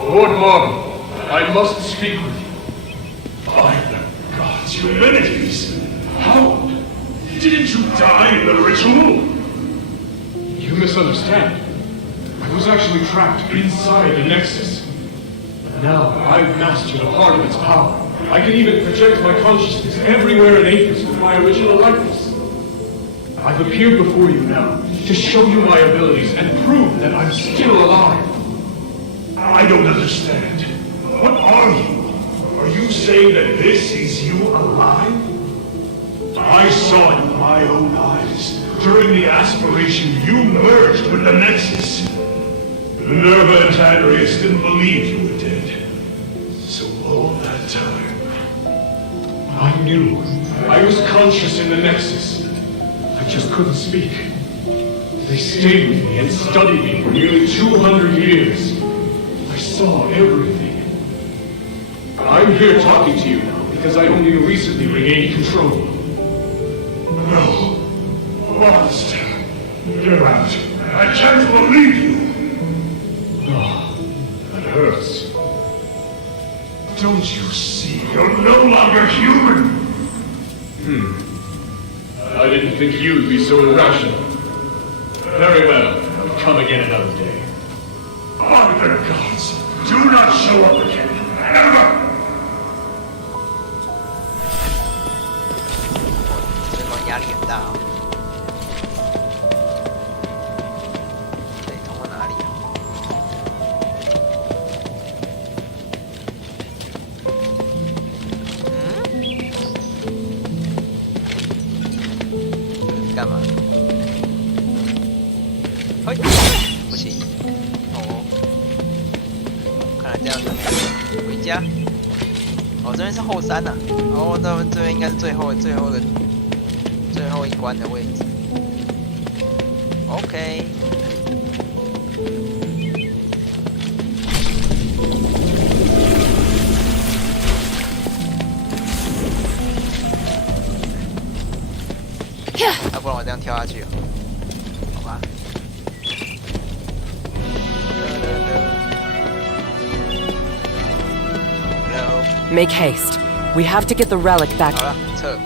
Lord Marble, I must speak with you. By the gods, Eumenides! How? Didn't you die in the ritual? You misunderstand. I was actually trapped inside the Nexus. Now I've mastered a part of its power. I can even project my consciousness everywhere in Athos with my original likeness. I've appeared before you now to show you my abilities and prove that I'm still alive. I don't understand. What are you? Are you saying that this is you alive? I saw it with my own eyes. During the aspiration, you merged with the Nexus. Minerva and Tadrius didn't believe you were dead. So all that time, I knew. I was conscious in the Nexus. I just couldn't speak. They stayed with me and studied me for nearly 200 years. I saw everything. I'm here talking to you now because I only recently regained control. No. Monster. Get out. I can't believe you. Oh, that hurts. Don't you see? You're no longer human. I didn't think you'd be so irrational. Very well. I'll come again another day. I their gods, do not show up again, ever! 这关压力很大哦。这里通到哪里啊？干嘛？嘿，不行。哦，看来这样子，回家。哦，这边是后山呐、哦，那这边应该是最后一关的位置。OK。要不然我这样跳下去、哦，好吧。Hello. Make haste. We have to get the relic back. 好了，撤。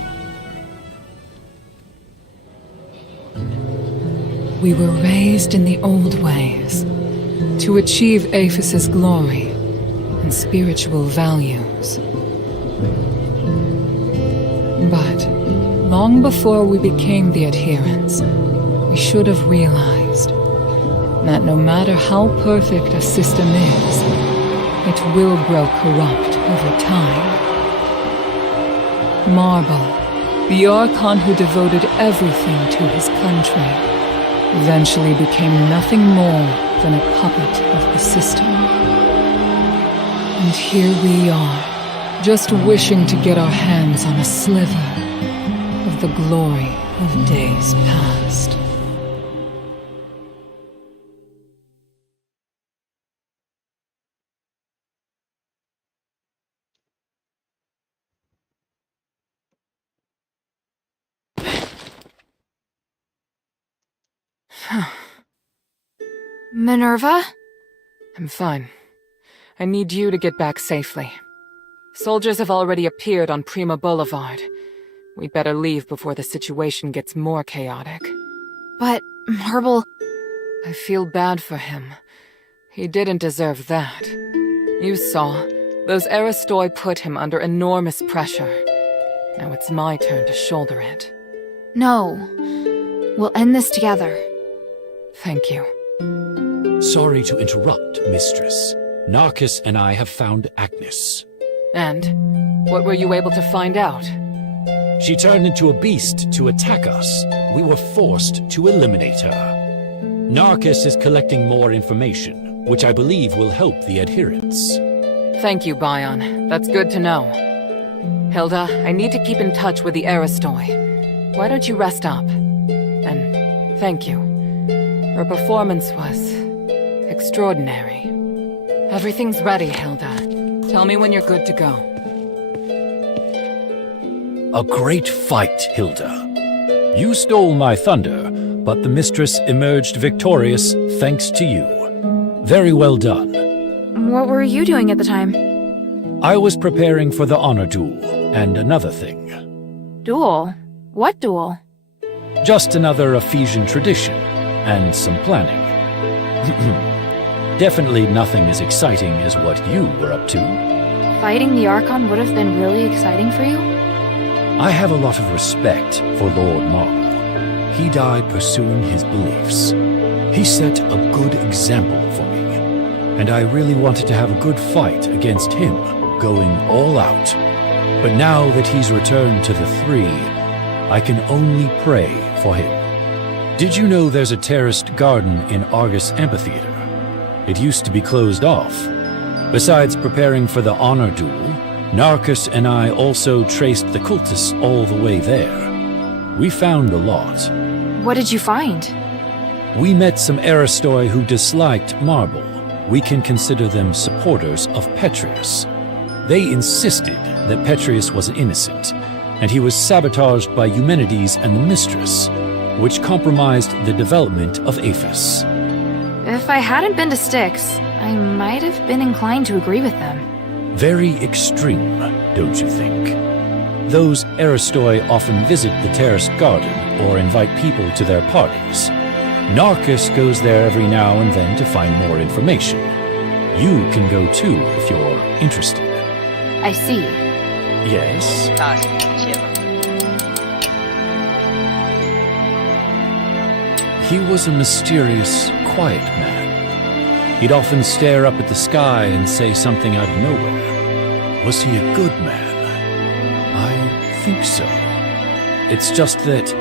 We were raised in the old ways to achieve Aphys's glory and spiritual values. But long before we became the adherents, we should have realized that no matter how perfect a system is, it will grow corrupt over time. Marble, the Archon who devoted everything to his country, eventually became nothing more than a puppet of the system. And here we are, just wishing to get our hands on a sliver of the glory of days past. Minerva? I'm fine. I need you to get back safely. Soldiers have already appeared on Prima Boulevard. We'd better leave before the situation gets more chaotic. But Marble... I feel bad for him. He didn't deserve that. You saw. Those Aristoi put him under enormous pressure. Now it's my turn to shoulder it. No. We'll end this together. Thank you. Sorry to interrupt, Mistress. Narcus and I have found Agnes. And? What were you able to find out? She turned into a beast to attack us. We were forced to eliminate her. Narcus is collecting more information, which I believe will help the adherents. Thank you, Bion. That's good to know. Hilda, I need to keep in touch with the Aristoi. Why don't you rest up? And thank you. Her performance was extraordinary. Everything's ready, Hilda. Tell me when you're good to go. A great fight, Hilda. You stole my thunder, but the mistress emerged victorious thanks to you. Very well done. What were you doing at the time? I was preparing for the honor duel, and another thing. Duel? What duel? Just another Ephesian tradition, and some planning. Definitely nothing as exciting as what you were up to. Fighting the Archon would have been really exciting for you? I have a lot of respect for Lord Marble. He died pursuing his beliefs. He set a good example for me, and I really wanted to have a good fight against him, going all out. But now that he's returned to the Three, I can only pray for him. Did you know there's a terraced garden in Argus Amphitheater? It used to be closed off. Besides preparing for the honor duel, Narcus and I also traced the cultists all the way there. We found a lot. What did you find? We met some Aristoi who disliked Marble. We can consider them supporters of Petrius. They insisted that Petrius was innocent, and he was sabotaged by Eumenides and the Mistress, which compromised the development of Aphis. If I hadn't been to Styx, I might have been inclined to agree with them. Very extreme, don't you think? Those Aristoi often visit the terraced garden or invite people to their parties. Narcus goes there every now and then to find more information. You can go too if you're interested. I see. Yes? 大型巨蟹嘛。 He was a mysterious, quiet man. He'd often stare up at the sky and say something out of nowhere. Was he a good man? I think so. It's just that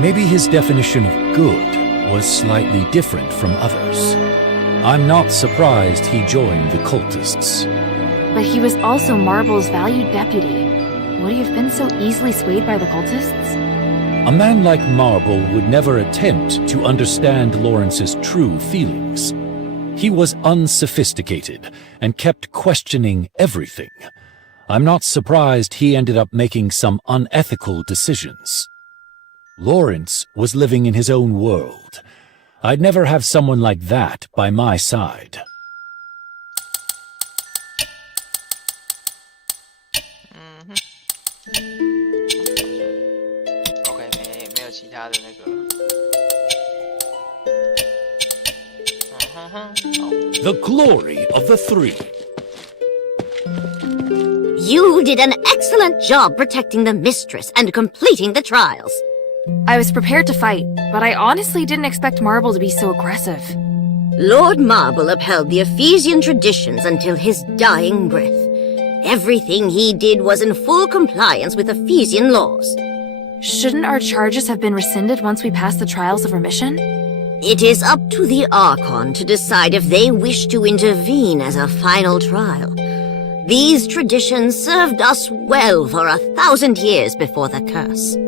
maybe his definition of good was slightly different from others. I'm not surprised he joined the cultists. But he was also Marble's valued deputy. Would he have been so easily swayed by the cultists? A man like Marble would never attempt to understand Lawrence's true feelings. He was unsophisticated and kept questioning everything. I'm not surprised he ended up making some unethical decisions. Lawrence was living in his own world. I'd never have someone like that by my side. OK， 没有其他的那个。好。 The glory of the three. You did an excellent job protecting the mistress and completing the trials. I was prepared to fight, but I honestly didn't expect Marble to be so aggressive. Lord Marble upheld the Ephesian traditions until his dying breath. Everything he did was in full compliance with Ephesian laws. Shouldn't our charges have been rescinded once we passed the trials of remission? It is up to the Archon to decide if they wish to intervene as a final trial. These traditions served us well for 1,000 years before the curse.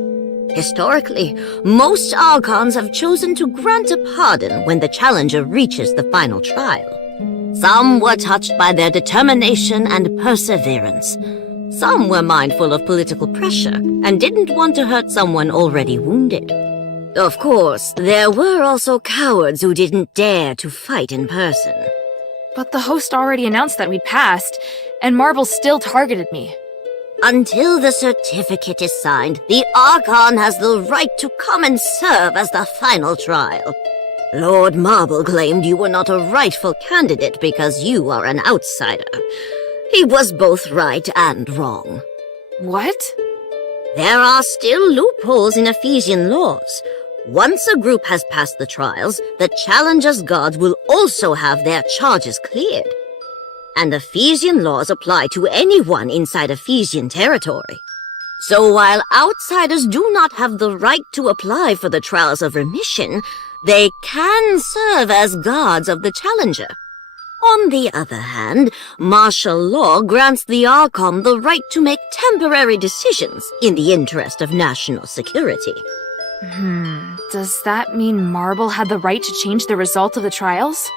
Historically, most Archons have chosen to grant a pardon when the challenger reaches the final trial. Some were touched by their determination and perseverance. Some were mindful of political pressure and didn't want to hurt someone already wounded. Of course, there were also cowards who didn't dare to fight in person. But the host already announced that we'd passed, and Marble still targeted me. Until the certificate is signed, the Archon has the right to come and serve as the final trial. Lord Marble claimed you were not a rightful candidate because you are an outsider. He was both right and wrong. What? There are still loopholes in Ephesian laws. Once a group has passed the trials, the challenger's gods will also have their charges cleared. And Ephesian laws apply to anyone inside Ephesian territory. So while outsiders do not have the right to apply for the trials of remission, they can serve as guards of the challenger. On the other hand, martial law grants the Archon the right to make temporary decisions in the interest of national security. Does that mean Marble had the right to change the result of the trials?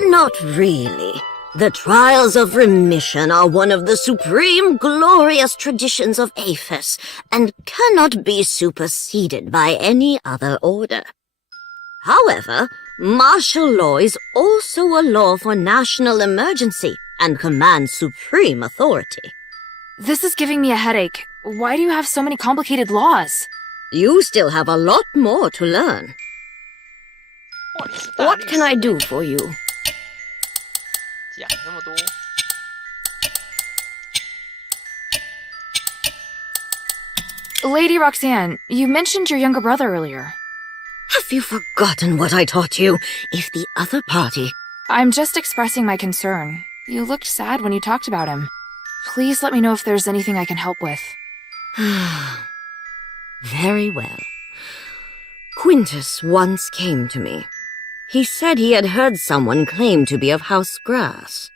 Not really. The trials of remission are one of the supreme glorious traditions of Aphis and cannot be superseded by any other order. However, martial law is also a law for national emergency and commands supreme authority. This is giving me a headache. Why do you have so many complicated laws? You still have a lot more to learn. What can I do for you? 讲这么多。 Lady Roxanne, you mentioned your younger brother earlier. Have you forgotten what I taught you? If the other party... I'm just expressing my concern. You looked sad when you talked about him. Please let me know if there's anything I can help with. Very well. Quintus once came to me. He said he had heard someone claim to be of House Grass.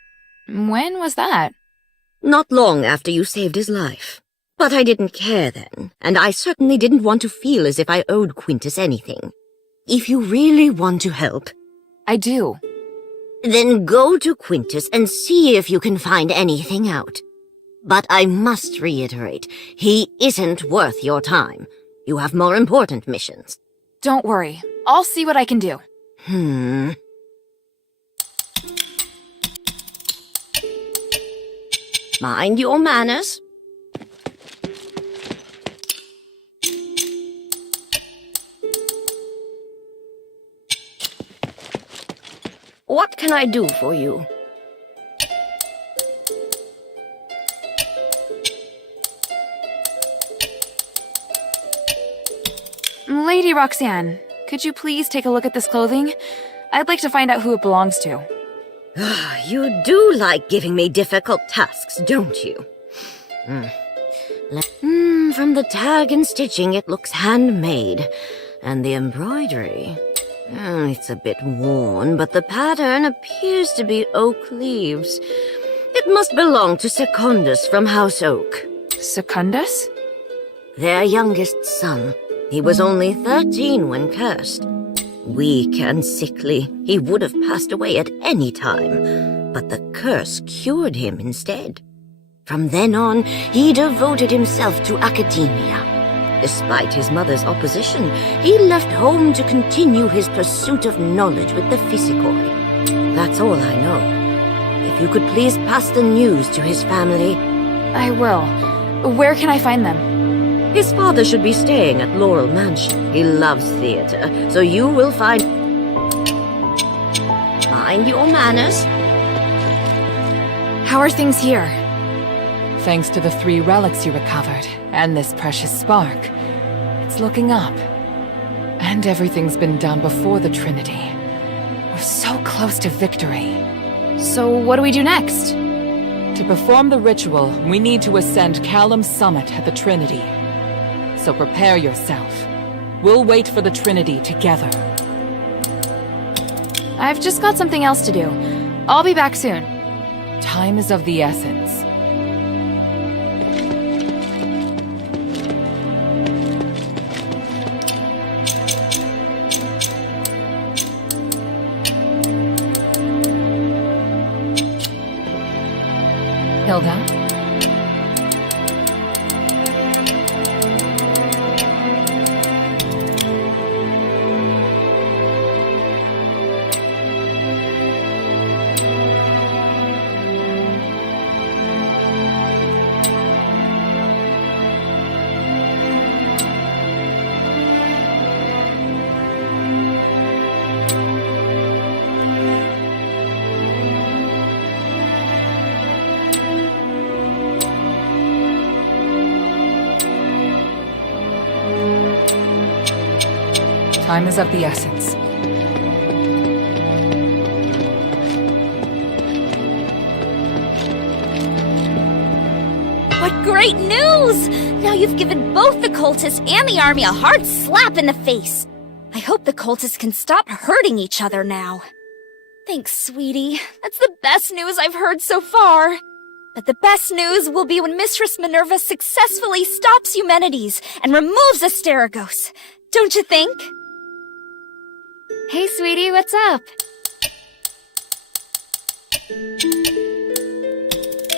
When was that? Not long after you saved his life. But I didn't care then, and I certainly didn't want to feel as if I owed Quintus anything. If you really want to help... I do. Then go to Quintus and see if you can find anything out. But I must reiterate, he isn't worth your time. You have more important missions. Don't worry. I'll see what I can do. Mind your manners. What can I do for you? Lady Roxanne, could you please take a look at this clothing? I'd like to find out who it belongs to. You do like giving me difficult tasks, don't you? From the tag and stitching, it looks handmade. And the embroidery... it's a bit worn, but the pattern appears to be oak leaves. It must belong to Secundus from House Oak. Secundus? Their youngest son. He was only 13 when cursed. Weak and sickly, he would have passed away at any time, but the curse cured him instead. From then on, he devoted himself to academia. Despite his mother's opposition, he left home to continue his pursuit of knowledge with the Physicoid. That's all I know. If you could please pass the news to his family. I will. Where can I find them? His father should be staying at Laurel Mansion. He loves theater, so you will find... Mind your manners. How are things here? Thanks to the 3 relics you recovered, and this precious spark, it's looking up. And everything's been done before the Trinity. We're so close to victory. So what do we do next? To perform the ritual, we need to ascend Callum's summit at the Trinity. So prepare yourself. We'll wait for the Trinity together. I've just got something else to do. I'll be back soon. Time is of the essence. Hilda? Time is of the essence. What great news! Now you've given both the cultists and the army a hard slap in the face. I hope the cultists can stop hurting each other now. Thanks, sweetie. That's the best news I've heard so far. But the best news will be when Mistress Minerva successfully stops Eumenides and removes Asterigos. Don't you think? Hey, sweetie, what's up?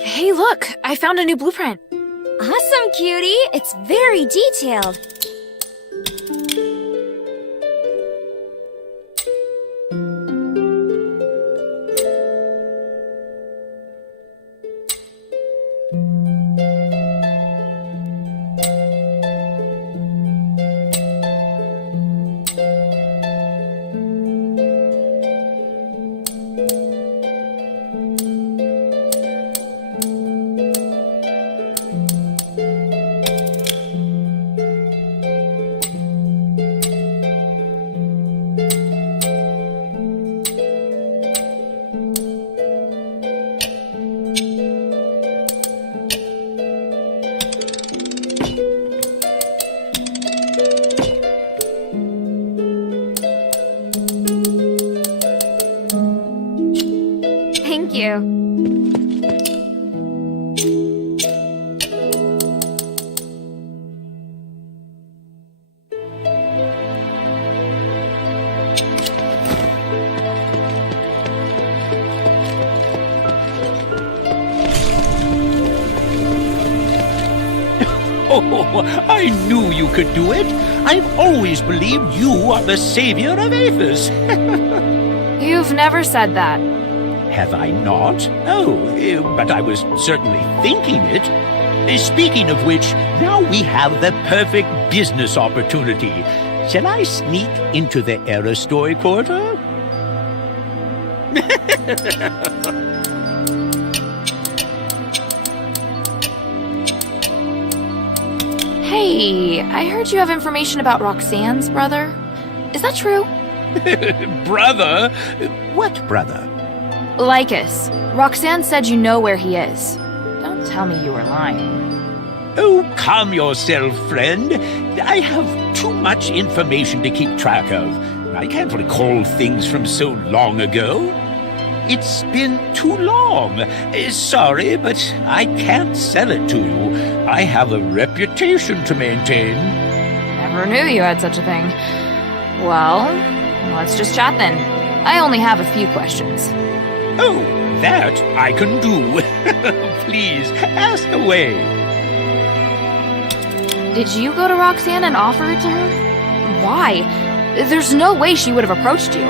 Hey, look! I found a new blueprint. Awesome, cutie! It's very detailed. Thank you. Oh, I knew you could do it. I've always believed you are the savior of Aethys. You've never said that. Have I not? Oh, but I was certainly thinking it. Speaking of which, now we have the perfect business opportunity. Shall I sneak into the Aristoi Quarter? Hey, Hey, I heard you have information about Roxanne's brother. Is that true? Brother? What brother? Lycus. Roxanne said you know where he is. Don't tell me you were lying. Oh, calm yourself, friend. I have too much information to keep track of. I can't recall things from so long ago. It's been too long. Sorry, but I can't sell it to you. I have a reputation to maintain. Never knew you had such a thing. Well, let's just chat then. I only have a few questions. Oh, that I can do. Please, ask away. Did you go to Roxanne and offer it to her? Why? There's no way she would have approached you.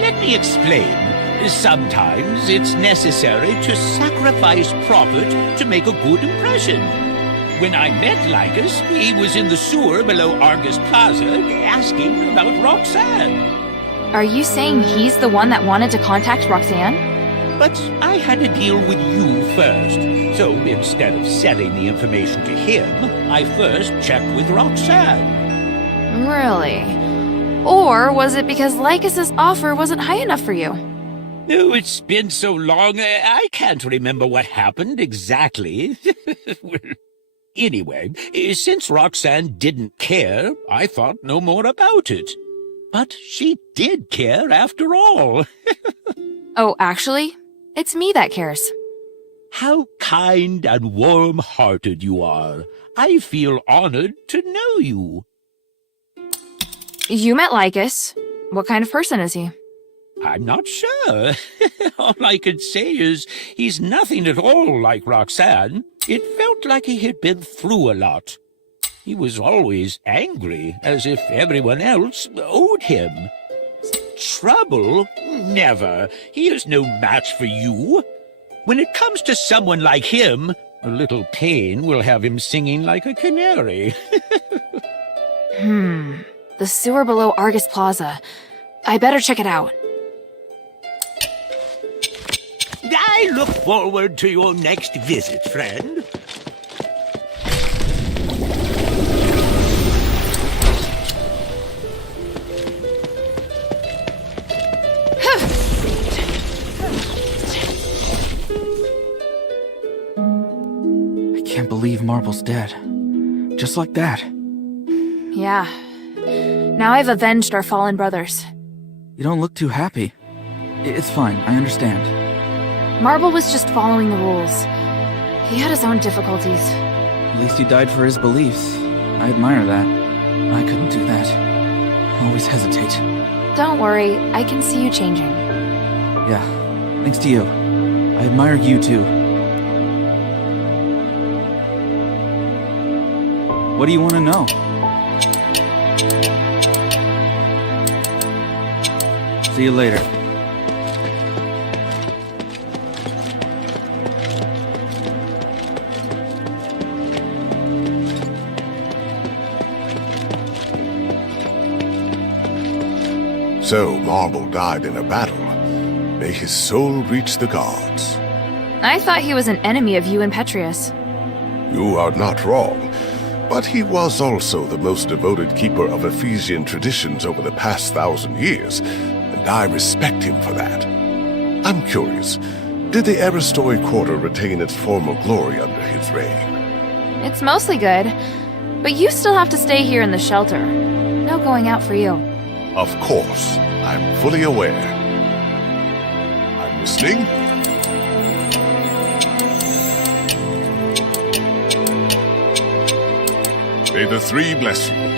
Let me explain. Sometimes it's necessary to sacrifice profit to make a good impression. When I met Lycus, he was in the sewer below Argus Plaza asking about Roxanne. Are you saying he's the one that wanted to contact Roxanne? But I had to deal with you first. So instead of selling the information to him, I first checked with Roxanne. Really? Or was it because Lycus's offer wasn't high enough for you? Oh, it's been so long, I can't remember what happened exactly. Anyway, since Roxanne didn't care, I thought no more about it. But she did care after all. Oh, actually, it's me that cares. How kind and warm-hearted you are. I feel honored to know you. You met Lycus. What kind of person is he? I'm not sure. All I can say is he's nothing at all like Roxanne. It felt like he had been through a lot. He was always angry, as if everyone else owed him. Trouble? Never. He is no match for you. When it comes to someone like him, a little pain will have him singing like a canary. The sewer below Argus Plaza. I better check it out. I look forward to your next visit, friend. I can't believe Marble's dead. Just like that. Yeah. Now I've avenged our fallen brothers. You don't look too happy. It's fine, I understand. Marble was just following the rules. He had his own difficulties. At least he died for his beliefs. I admire that. I couldn't do that. I always hesitate. Don't worry, I can see you changing. Yeah, thanks to you. I admire you too. What do you want to know? See you later. So Marble died in a battle. May his soul reach the gods. I thought he was an enemy of you and Petrius. You are not wrong, but he was also the most devoted keeper of Ephesian traditions over the past 1,000 years, and I respect him for that. I'm curious, did the Aristoi Quarter retain its former glory under his reign? It's mostly good, but you still have to stay here in the shelter. No going out for you. Of course, I'm fully aware. I'm listening. May the three bless you.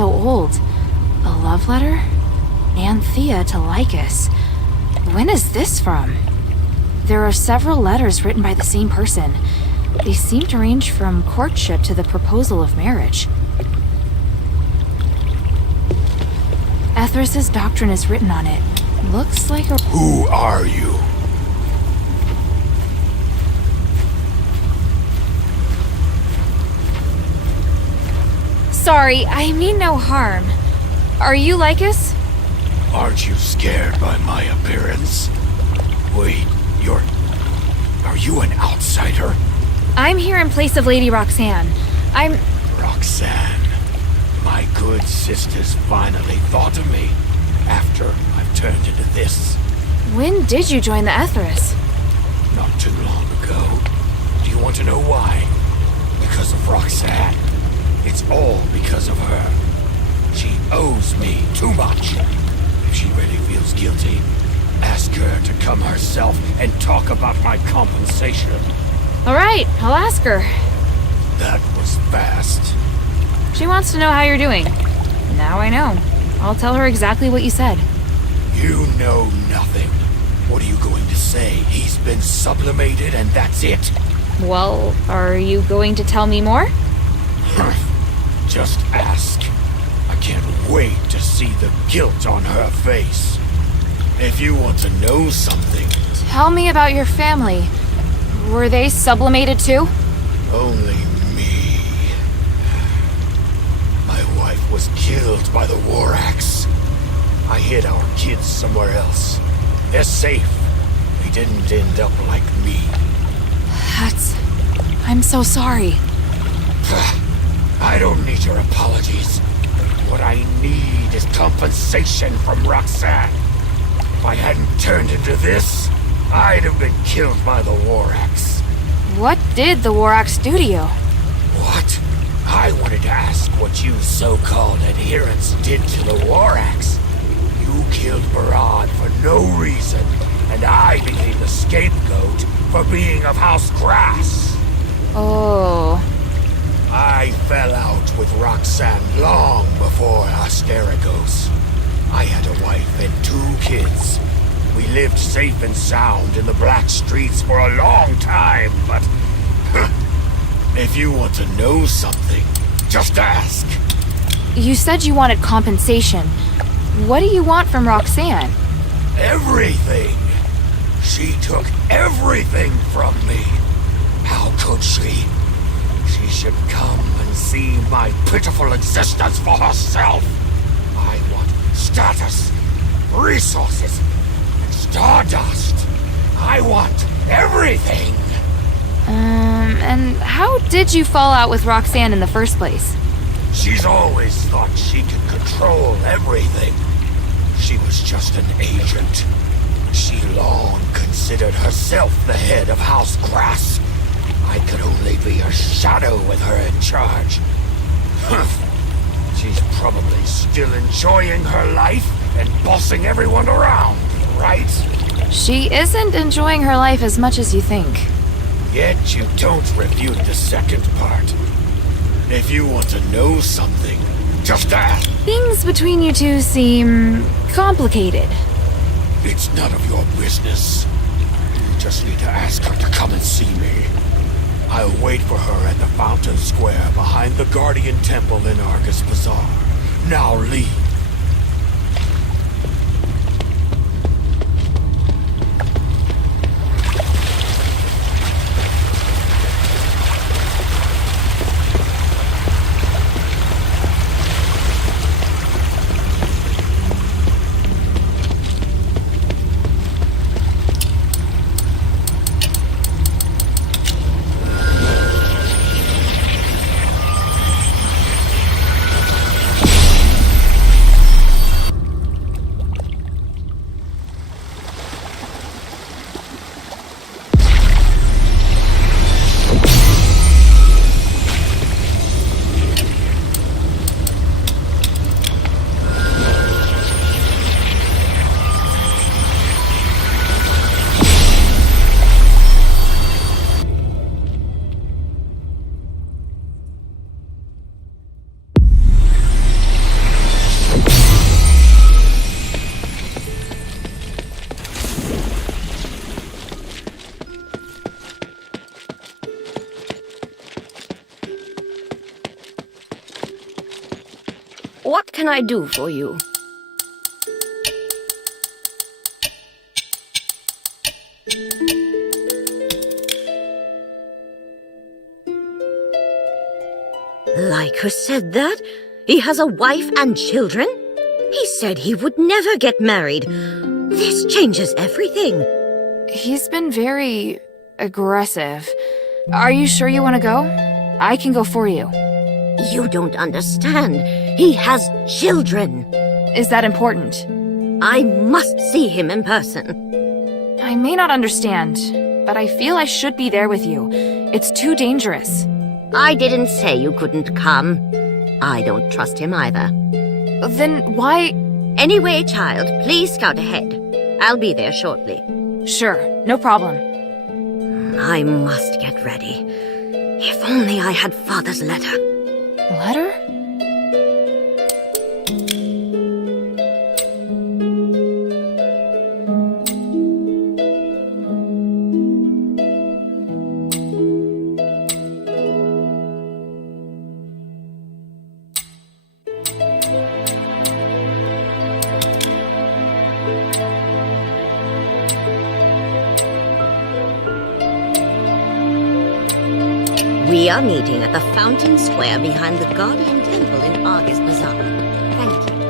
so old. A love letter? Anthea to Lycus. When is this from? There are several letters written by the same person. They seem to range from courtship to the proposal of marriage. Etheris's doctrine is written on it. Looks like a... Who are you? Sorry, I mean no harm. Are you Lycus? Aren't you scared by my appearance? Wait, are you an outsider? I'm here in place of Lady Roxanne. Roxanne. My good sister's finally thought of me after I've turned into this. When did you join the Etheris? Not too long ago. Do you want to know why? Because of Roxanne. It's all because of her. She owes me too much. If she really feels guilty, ask her to come herself and talk about my compensation. All right, I'll ask her. That was fast. She wants to know how you're doing. Now I know. I'll tell her exactly what you said. You know nothing. What are you going to say? He's been sublimated and that's it? Well, are you going to tell me more? Just ask. I can't wait to see the guilt on her face. If you want to know something... Tell me about your family. Were they sublimated too? Only me. My wife was killed by the war axe. I hid our kids somewhere else. They're safe. They didn't end up like me. I'm so sorry. I don't need your apologies. What I need is compensation from Roxanne. If I hadn't turned into this, I'd have been killed by the war axe. What did the war axe do to you? What? I wanted to ask what you so-called adherents did to the war axe. You killed Barad for no reason, and I became the scapegoat for being of House Grass. Oh. I fell out with Roxanne long before Asterigos. I had a wife and 2 kids. We lived safe and sound in the black streets for a long time, but... if you want to know something, just ask. You said you wanted compensation. What do you want from Roxanne? Everything. She took everything from me. How could she? She should come and see my pitiful existence for herself. I want status, resources, and stardust. I want everything. And how did you fall out with Roxanne in the first place? She's always thought she could control everything. She was just an agent. She long considered herself the head of House Grass. I could only be a shadow with her in charge. She's probably still enjoying her life and bossing everyone around, right? She isn't enjoying her life as much as you think. Yet you don't refute the second part. If you want to know something, just ask. Things between you two seem complicated. It's none of your business. You just need to ask her to come and see me. I'll wait for her at the Fountain Square behind the Guardian Temple in Argus Bazaar. Now leave. can I do for you? Lycus said that? He has a wife and children? He said he would never get married. This changes everything. He's been very aggressive. Are you sure you want to go? I can go for you. You don't understand. He has children. Is that important? I must see him in person. I may not understand, but I feel I should be there with you. It's too dangerous. I didn't say you couldn't come. I don't trust him either. Then why? Anyway, child, please scout ahead. I'll be there shortly. Sure, no problem. I must get ready. If only I had Father's letter. Letter? We are meeting at the fountain square behind the Guardian Temple in Argus Bazaar. Thank you.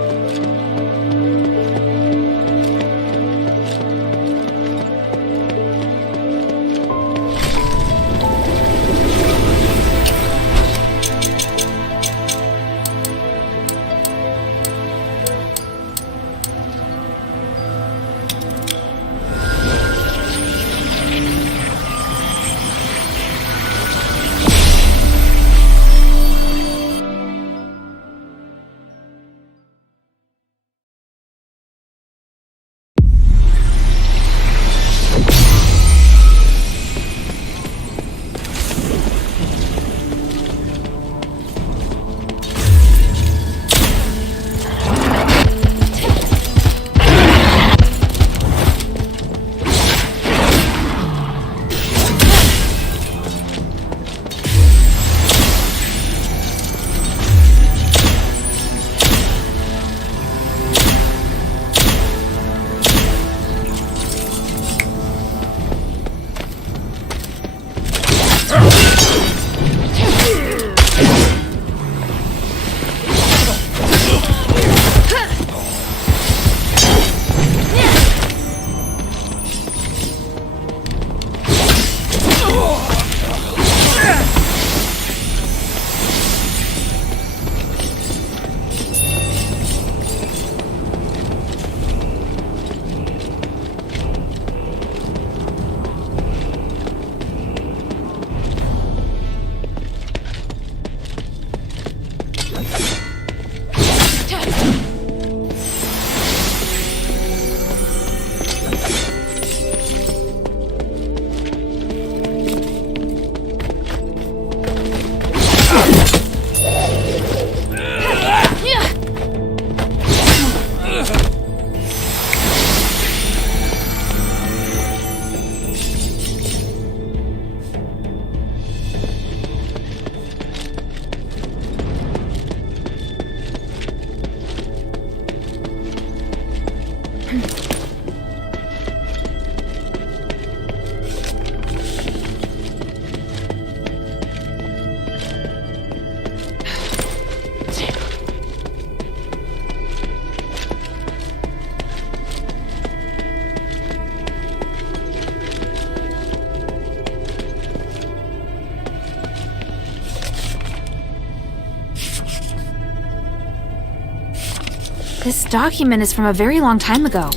This document is from a very long time ago.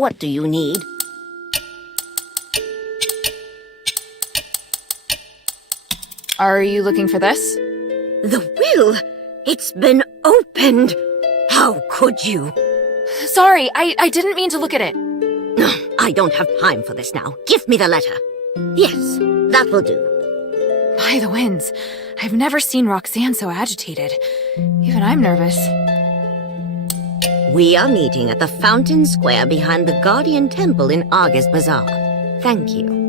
What do you need? Are you looking for this? The will! It's been opened! How could you? Sorry, I didn't mean to look at it. I don't have time for this now. Give me the letter. Yes, that will do. By the winds, I've never seen Roxanne so agitated. Even I'm nervous. We are meeting at the fountain square behind the Guardian Temple in Argus Bazaar. Thank you.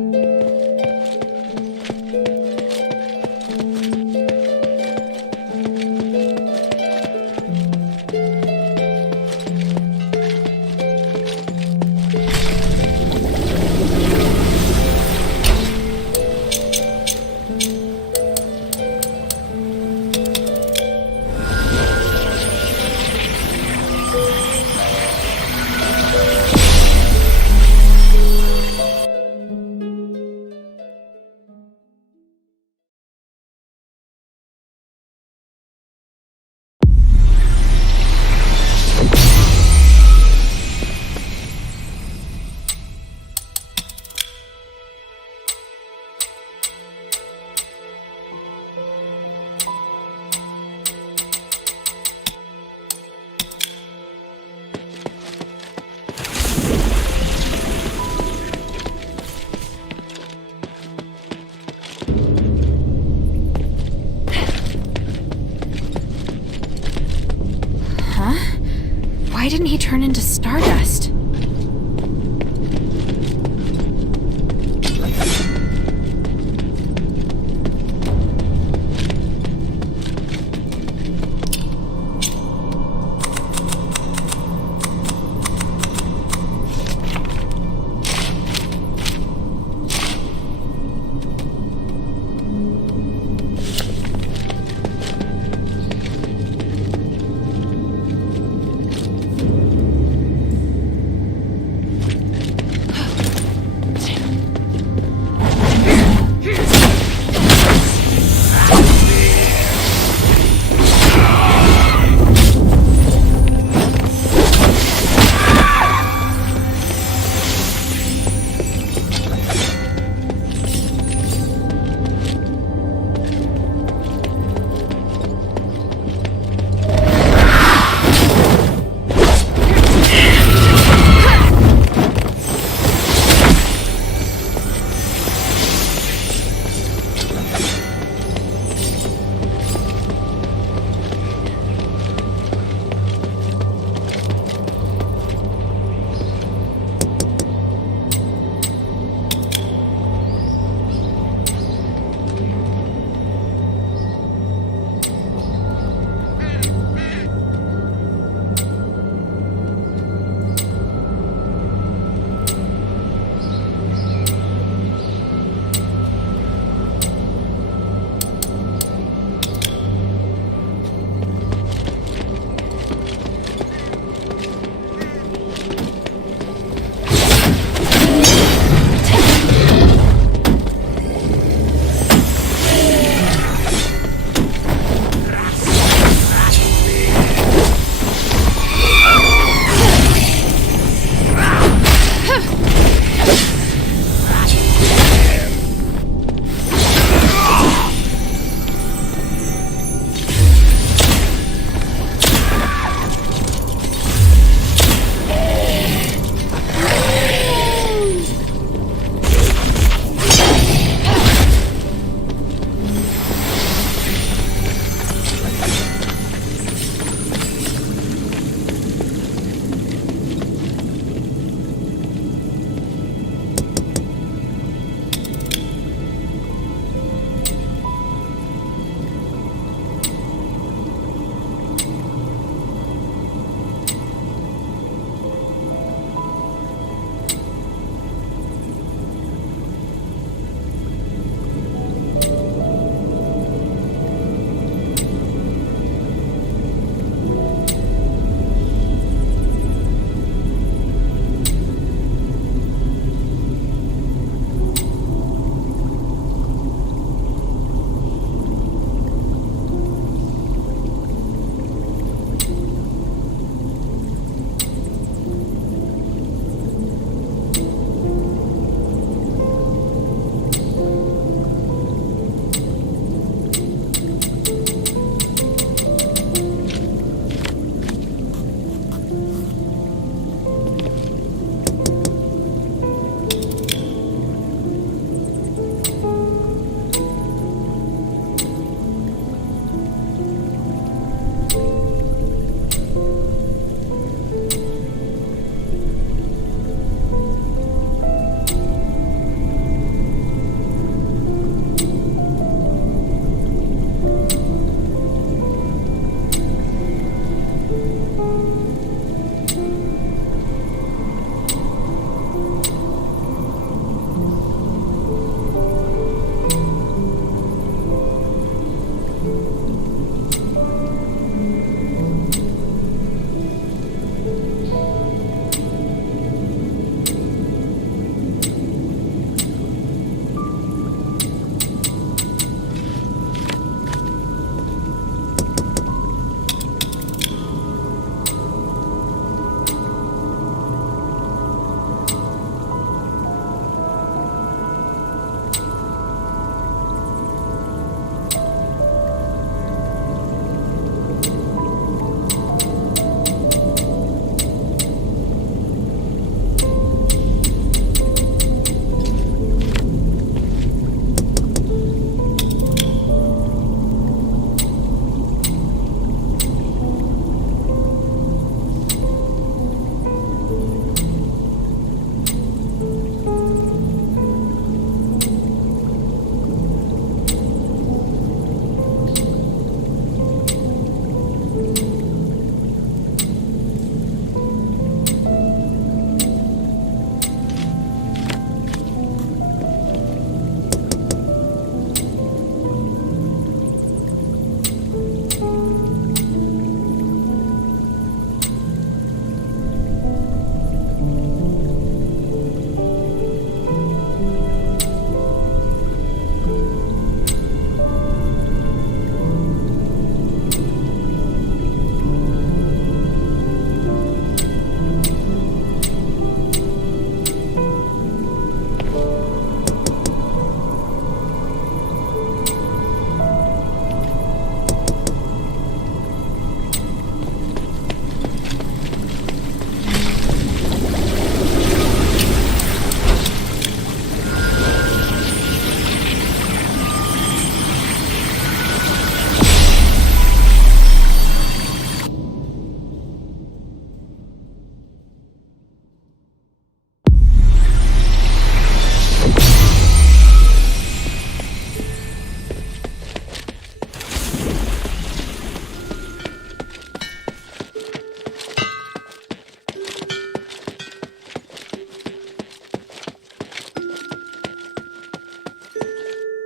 Why didn't he turn into stardust?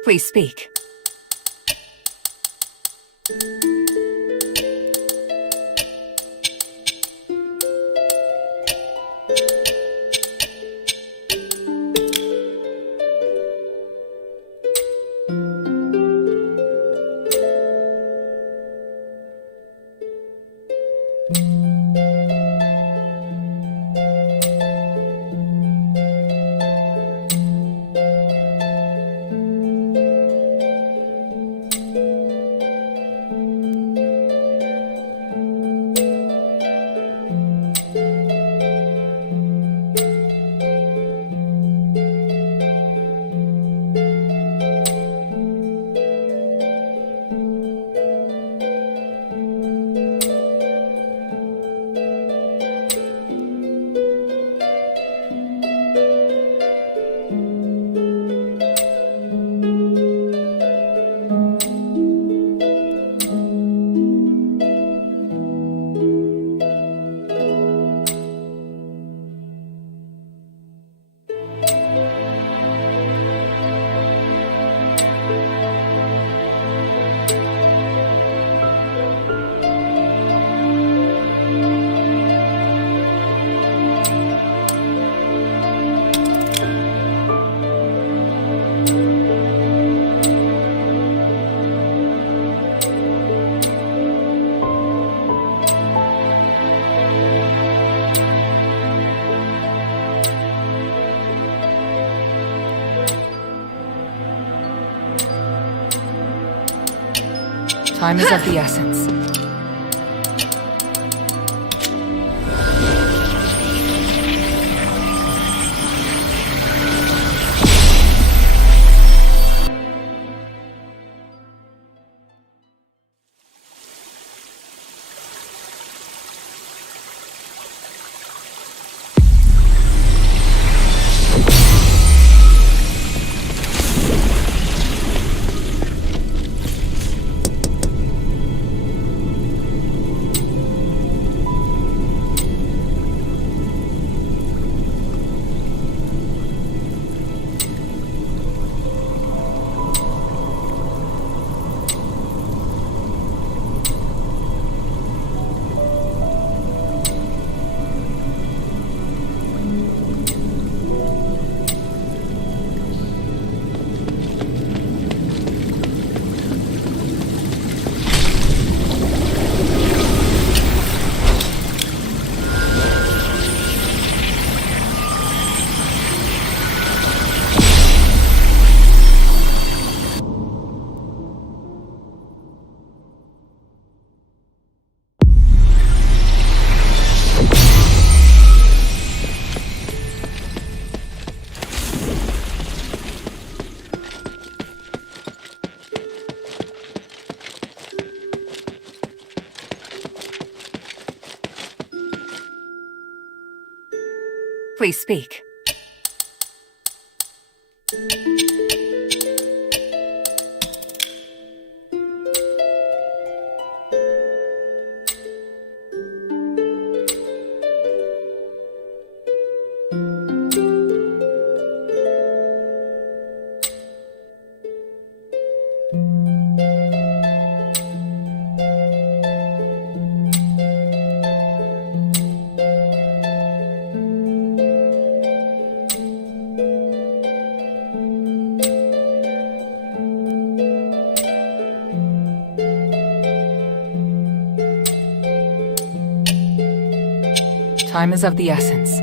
Please speak. Time is of the essence. Please speak. Time is of the essence.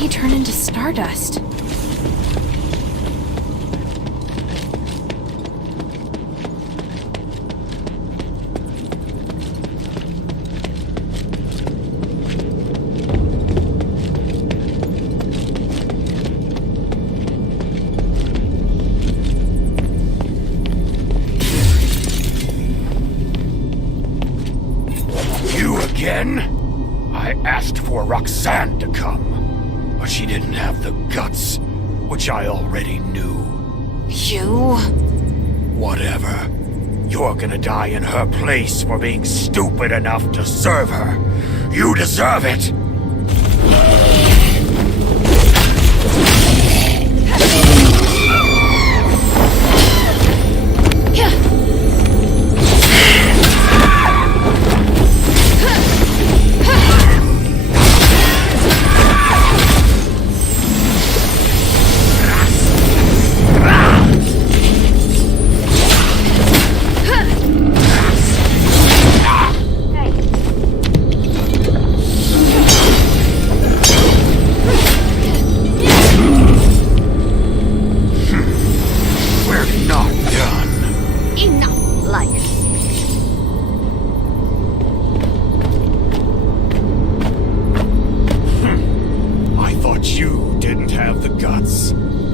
he turn into stardust? I asked for Roxanne to come, but she didn't have the guts, which I already knew. You? Whatever. You're gonna die in her place for being stupid enough to serve her. You deserve it!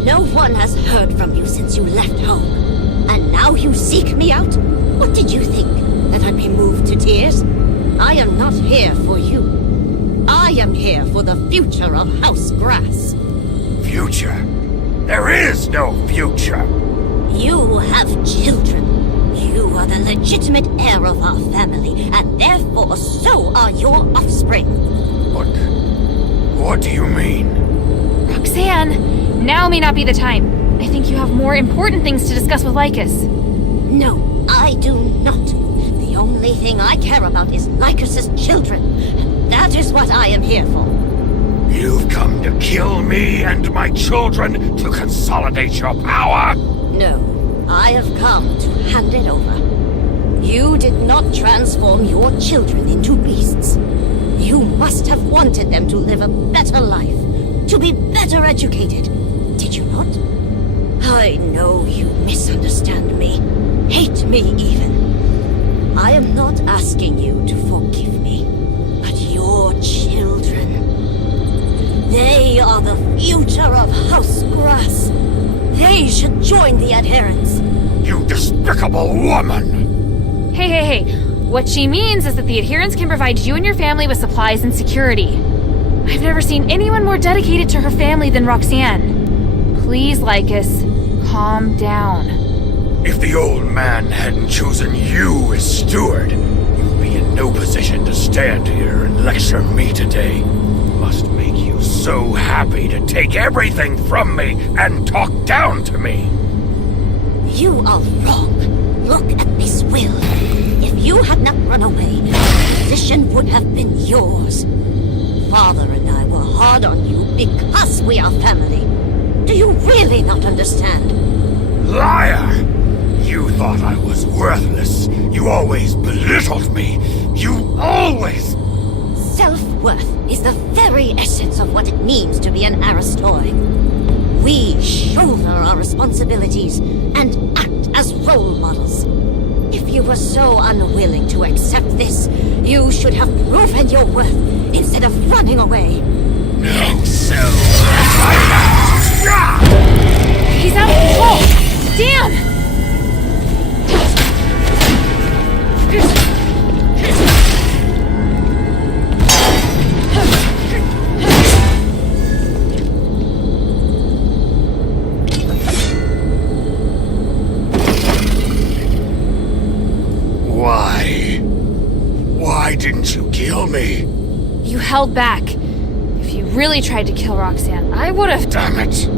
No one has heard from you since you left home. And now you seek me out? What did you think? That I'd be moved to tears? I am not here for you. I am here for the future of House Grass. Future? There is no future! You have children. You are the legitimate heir of our family, and therefore so are your offspring. What do you mean? Roxanne, now may not be the time. I think you have more important things to discuss with Lycus. No, I do not. The only thing I care about is Lycus's children. And that is what I am here for. You've come to kill me and my children to consolidate your power? No, I have come to hand it over. You did not transform your children into beasts. You must have wanted them to live a better life, to be better educated. Did you not? I know you misunderstand me, hate me even. I am not asking you to forgive me, but your children. They are the future of House Grass. They should join the adherents. You despicable woman! Hey. What she means is that the adherents can provide you and your family with supplies and security. I've never seen anyone more dedicated to her family than Roxanne. Please, Lycus, calm down. If the old man hadn't chosen you as steward, you'd be in no position to stand here and lecture me today. Must make you so happy to take everything from me and talk down to me. You are wrong. Look at this will. If you had not run away, the position would have been yours. Father and I were hard on you because we are family. Do you really not understand? Liar! You thought I was worthless. You always belittled me. You always... Self-worth is the very essence of what it means to be an Aristoi. We shoulder our responsibilities and act as role models. If you were so unwilling to accept this, you should have proven your worth instead of running away. No, so... He's out of control! Damn! Why didn't you kill me? You held back. If you really tried to kill Roxanne, I would have... Damn it!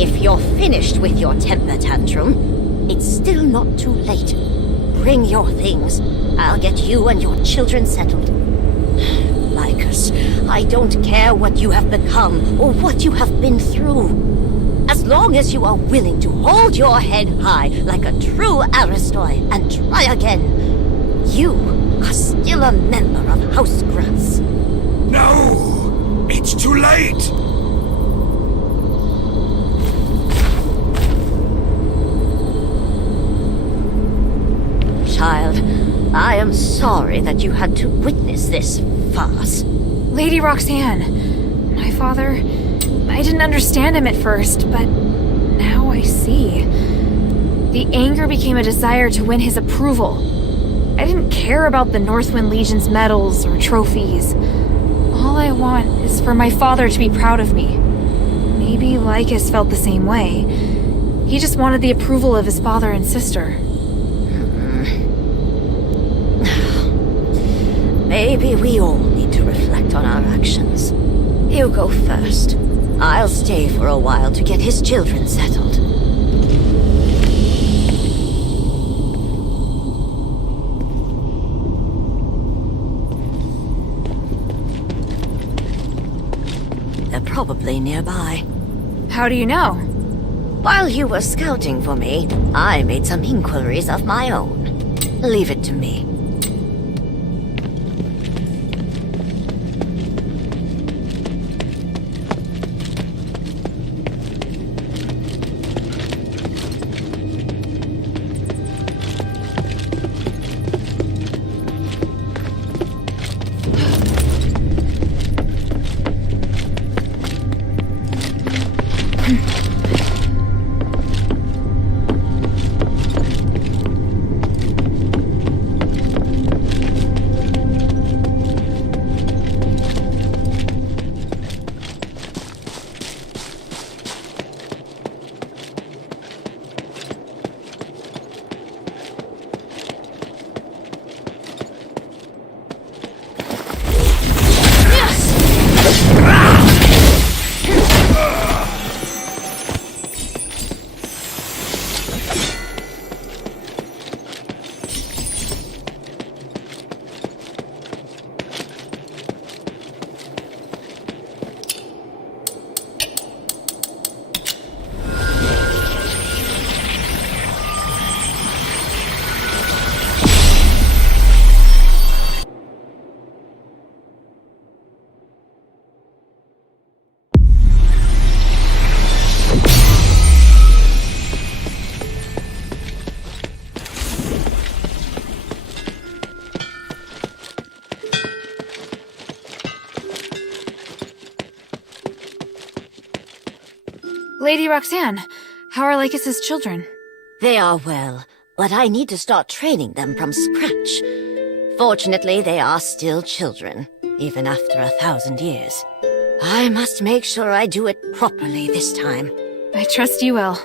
If you're finished with your temper tantrum, it's still not too late. Bring your things. I'll get you and your children settled. Lycus, I don't care what you have become or what you have been through. As long as you are willing to hold your head high like a true Aristoi and try again, you are still a member of House Grass. No! It's too late! mate! Child, I am sorry that you had to witness this farce. Lady Roxanne, my father... I didn't understand him at first, but now I see. The anger became a desire to win his approval. I didn't care about the Northwind Legion's medals or trophies. All I want is for my father to be proud of me. Maybe Lycus felt the same way. He just wanted the approval of his father and sister. Maybe we all need to reflect on our actions. You go first. I'll stay for a while to get his children settled. They're probably nearby. How do you know? While you were scouting for me, I made some inquiries of my own. Leave it to me. Lady Roxanne, how are Lycus's children? They are well, but I need to start training them from scratch. Fortunately, they are still children, even after 1,000 years. I must make sure I do it properly this time. I trust you will.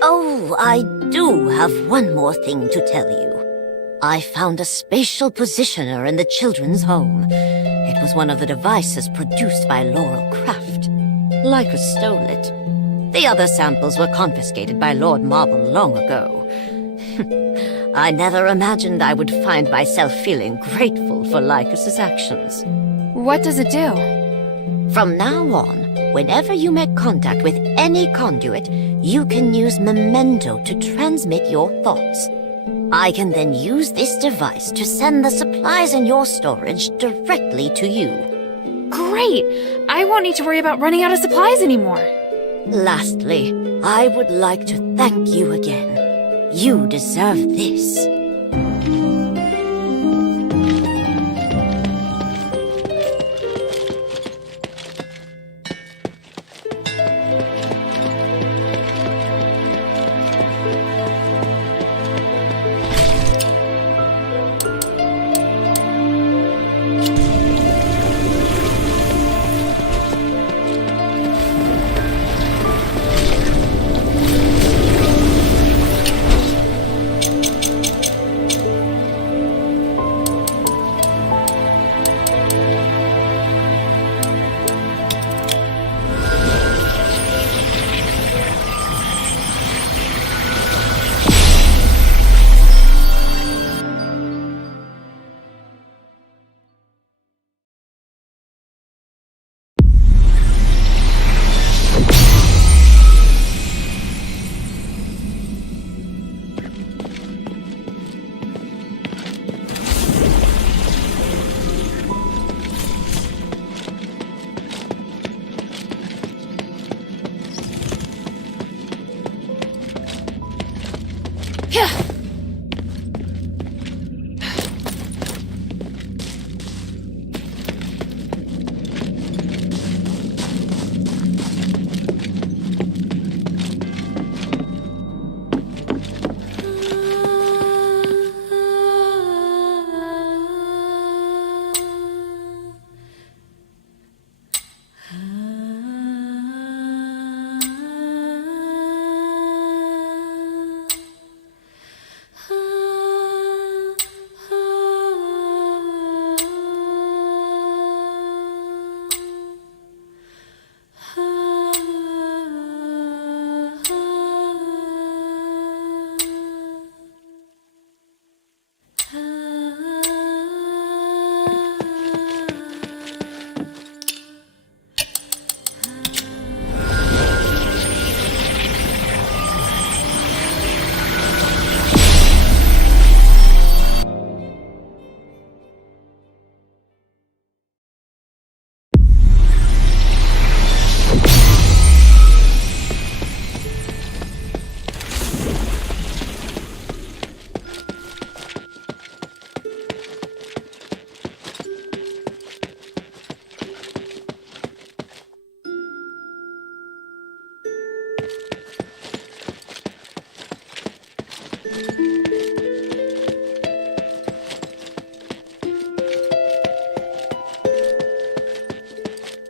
Oh, I do have one more thing to tell you. I found a spatial positioner in the children's home. It was one of the devices produced by Laurel Craft. Lycus stole it. The other samples were confiscated by Lord Marble long ago. I never imagined I would find myself feeling grateful for Lycus's actions. What does it do? From now on, whenever you make contact with any conduit, you can use Memento to transmit your thoughts. I can then use this device to send the supplies in your storage directly to you. Great! I won't need to worry about running out of supplies anymore. Lastly, I would like to thank you again. You deserve this.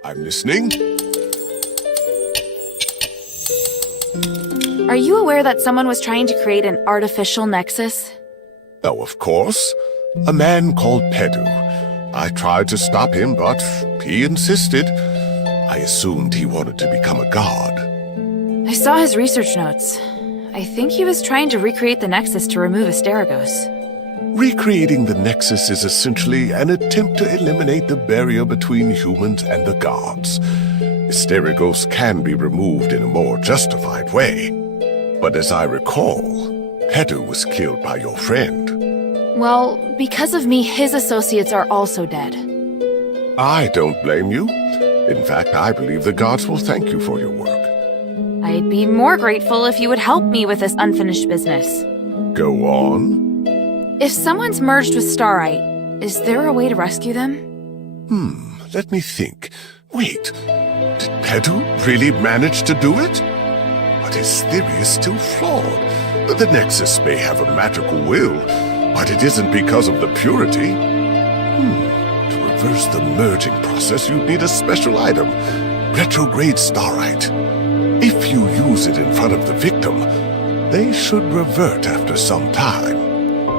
I'm listening. Are you aware that someone was trying to create an artificial nexus? Oh, of course. A man called Pedu. I tried to stop him, but he insisted. I assumed he wanted to become a god. I saw his research notes. I think he was trying to recreate the nexus to remove Asterigos. Recreating the Nexus is essentially an attempt to eliminate the barrier between humans and the gods. Asterigos can be removed in a more justified way. But as I recall, Pedu was killed by your friend. Well, because of me, his associates are also dead. I don't blame you. In fact, I believe the gods will thank you for your work. I'd be more grateful if you would help me with this unfinished business. Go on. If someone's merged with Starite, is there a way to rescue them? Let me think. Wait, did Pedu really manage to do it? But his theory is still flawed. The Nexus may have a magical will, but it isn't because of the purity. To reverse the merging process, you'd need a special item. Retrograde Starite. If you use it in front of the victim, they should revert after some time.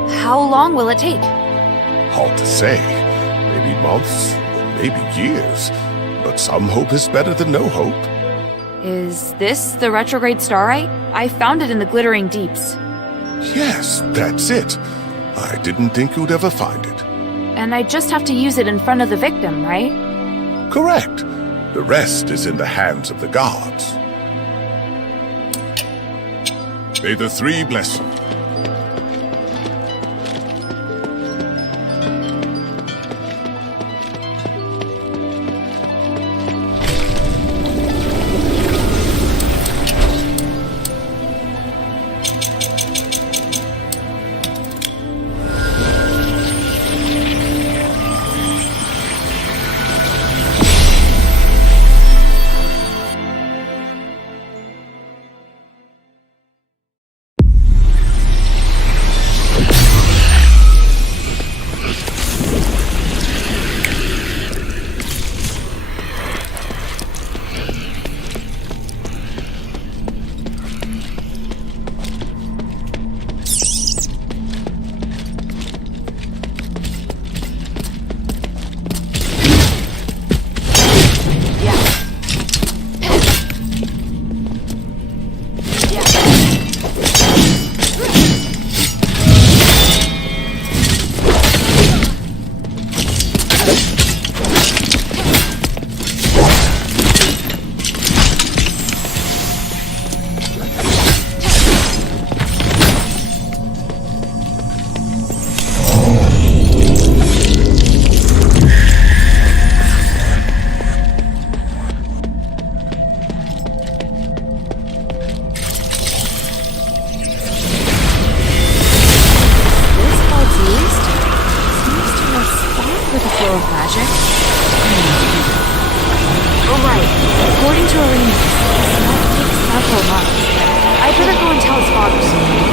How long will it take? Hard to say. Maybe months, maybe years. But some hope is better than no hope. Is this the retrograde Starite? I found it in the Glittering Deeps. Yes, that's it. I didn't think you'd ever find it. And I just have to use it in front of the victim, right? Correct. The rest is in the hands of the gods. May the three bless you. According to Arena, this takes several months. I'd better go and tell his father something.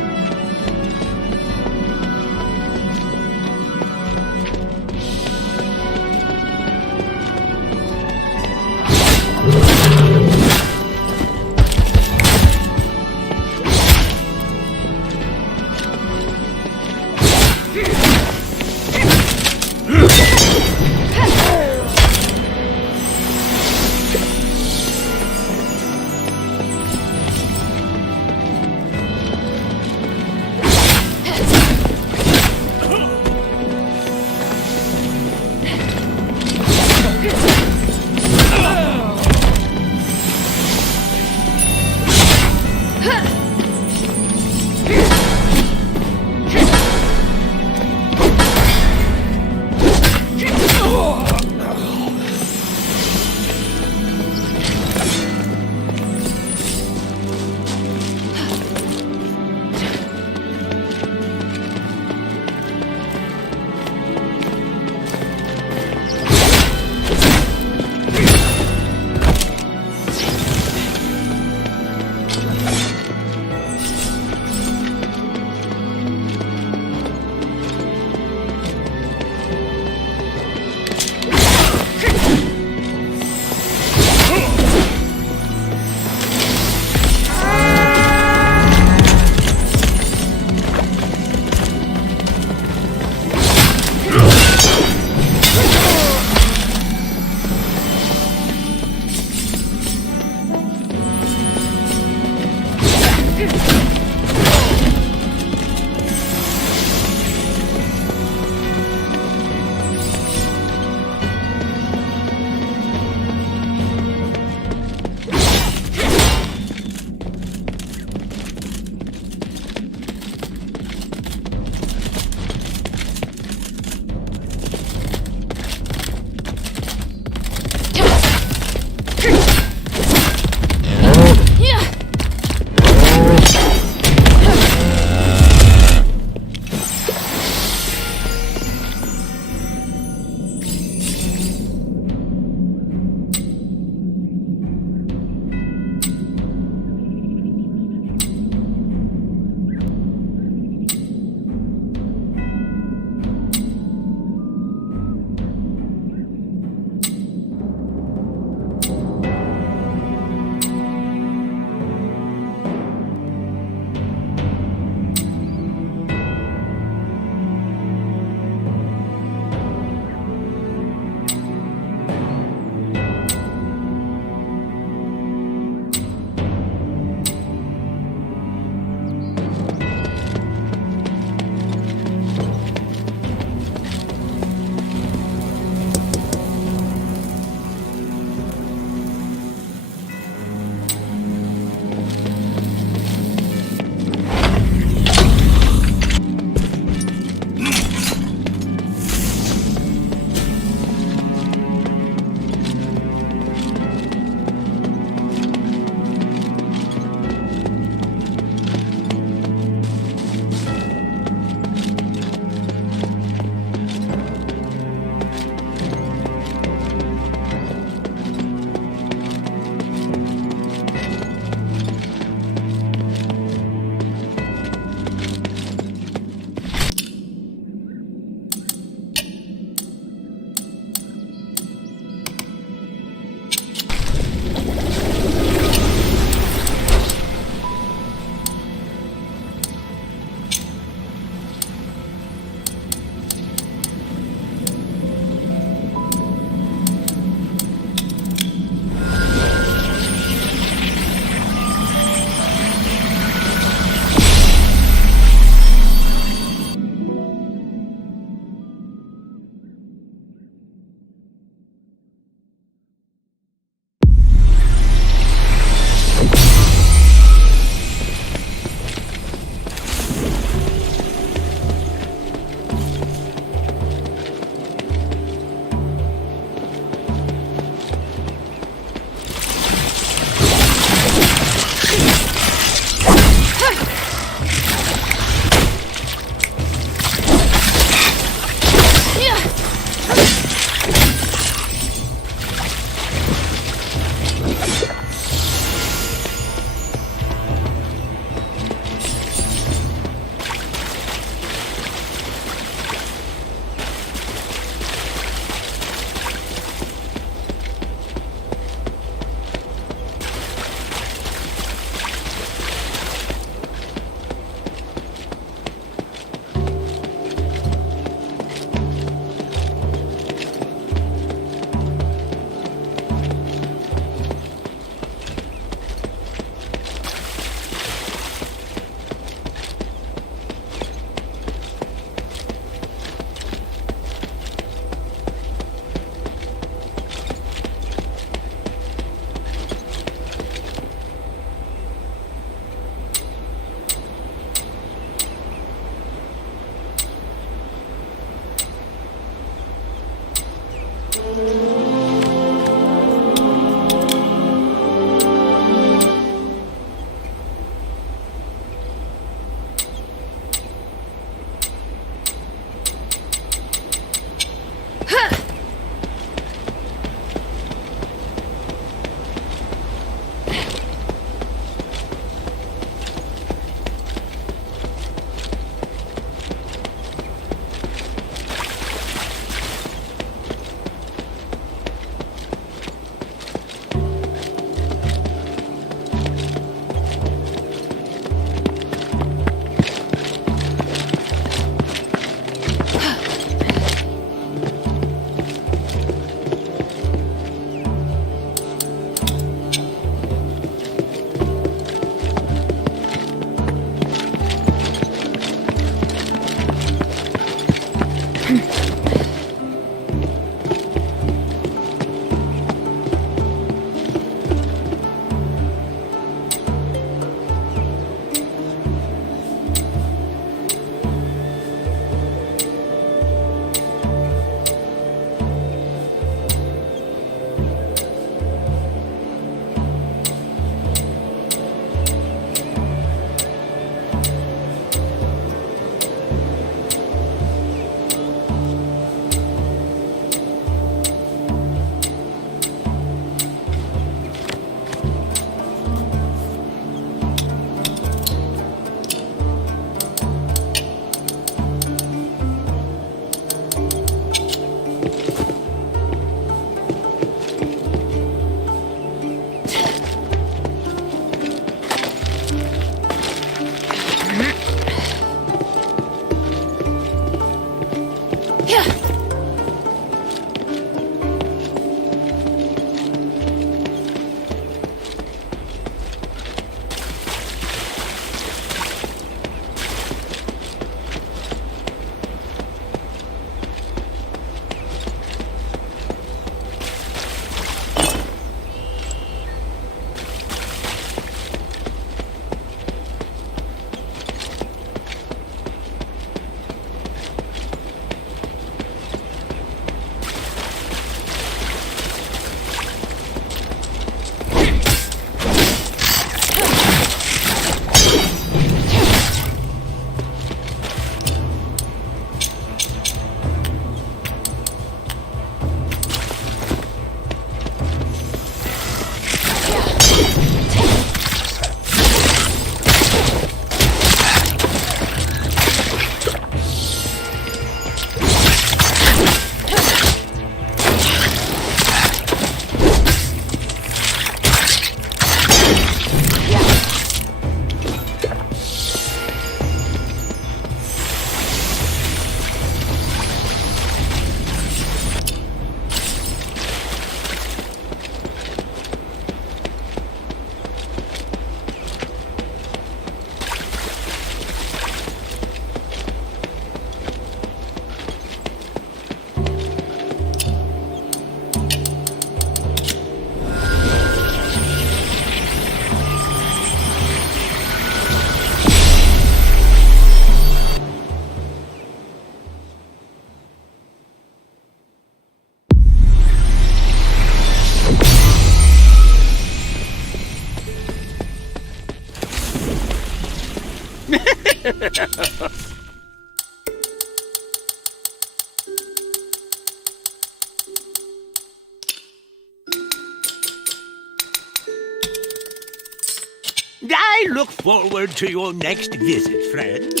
I look forward to your next visit, friend.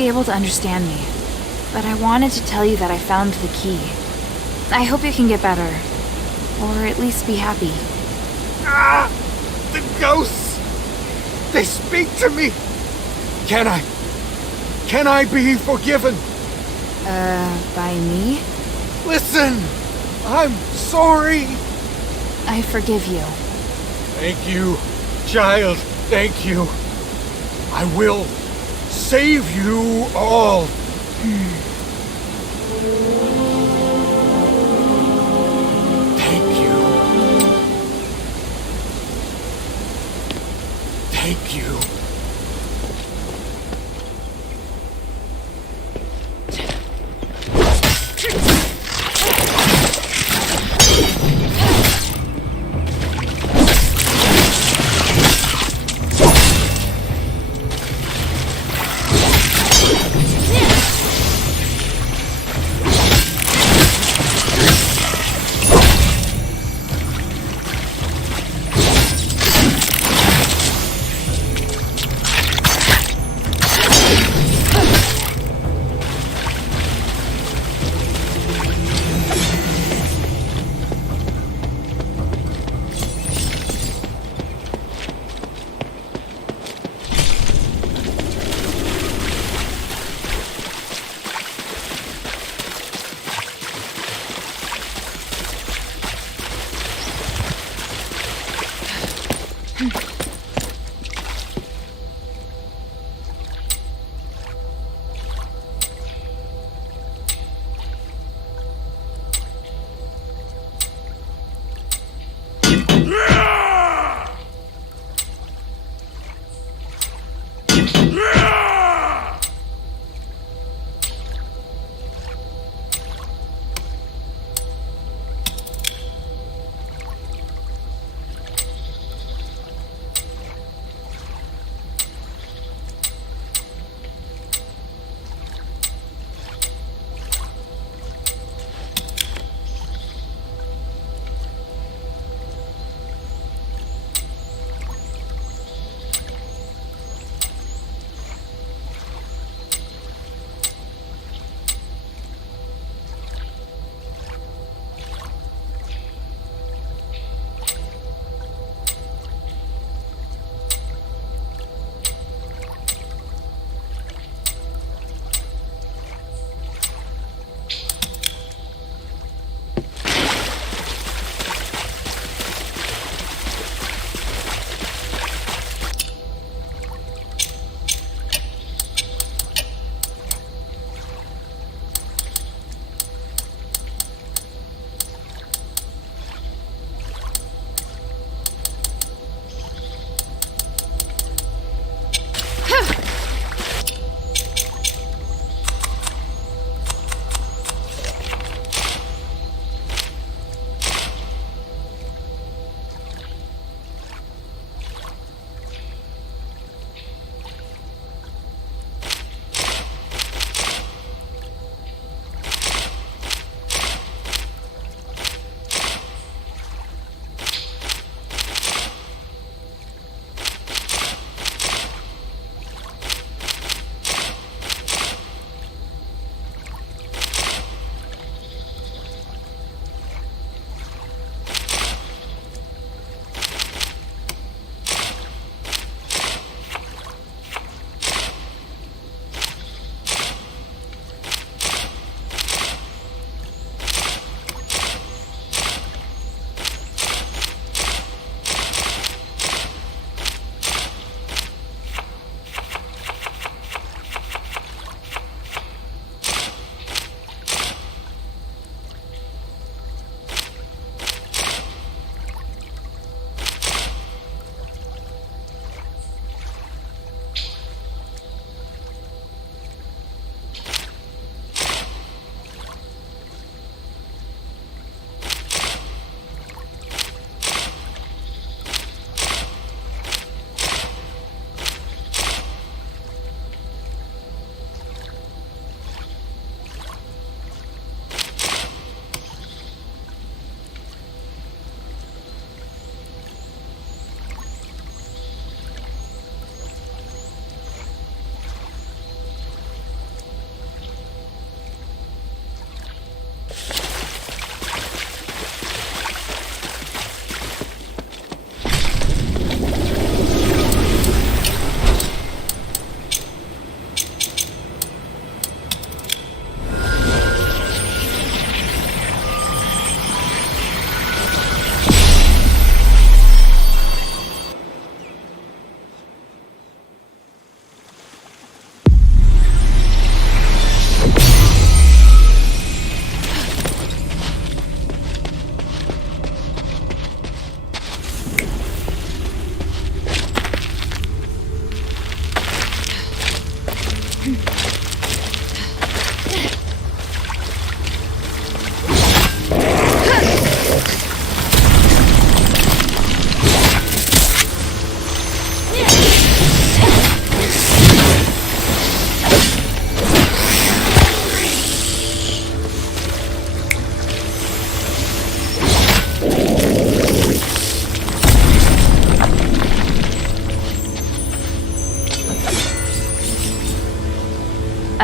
be able to understand me, but I wanted to tell you that I found the key. I hope you can get better, or at least be happy. Ah! The ghosts! They speak to me! Can I be forgiven? By me? Listen! I'm sorry! I forgive you. Thank you, child. Thank you. I will save you all. Thank you. Thank you.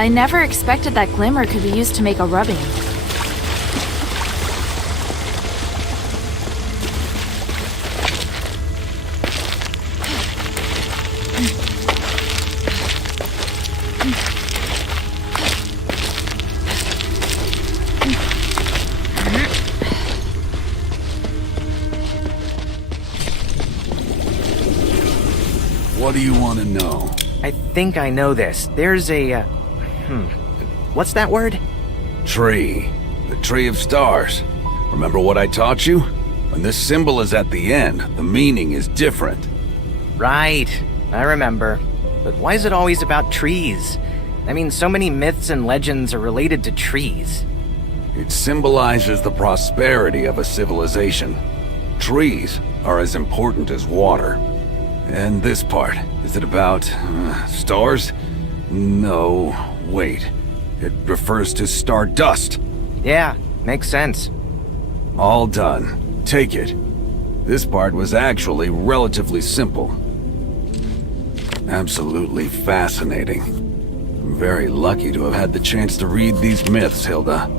I never expected that glimmer could be used to make a rubbing. What do you want to know? I think I know this. There's a, What's that word? Tree. The tree of stars. Remember what I taught you? When this symbol is at the end, the meaning is different. Right. I remember. But why is it always about trees? I mean, so many myths and legends are related to trees. It symbolizes the prosperity of a civilization. Trees are as important as water. And this part, is it about stars? No, wait. It refers to stardust. Yeah, makes sense. All done. Take it. This part was actually relatively simple. Absolutely fascinating. I'm very lucky to have had the chance to read these myths, Hilda.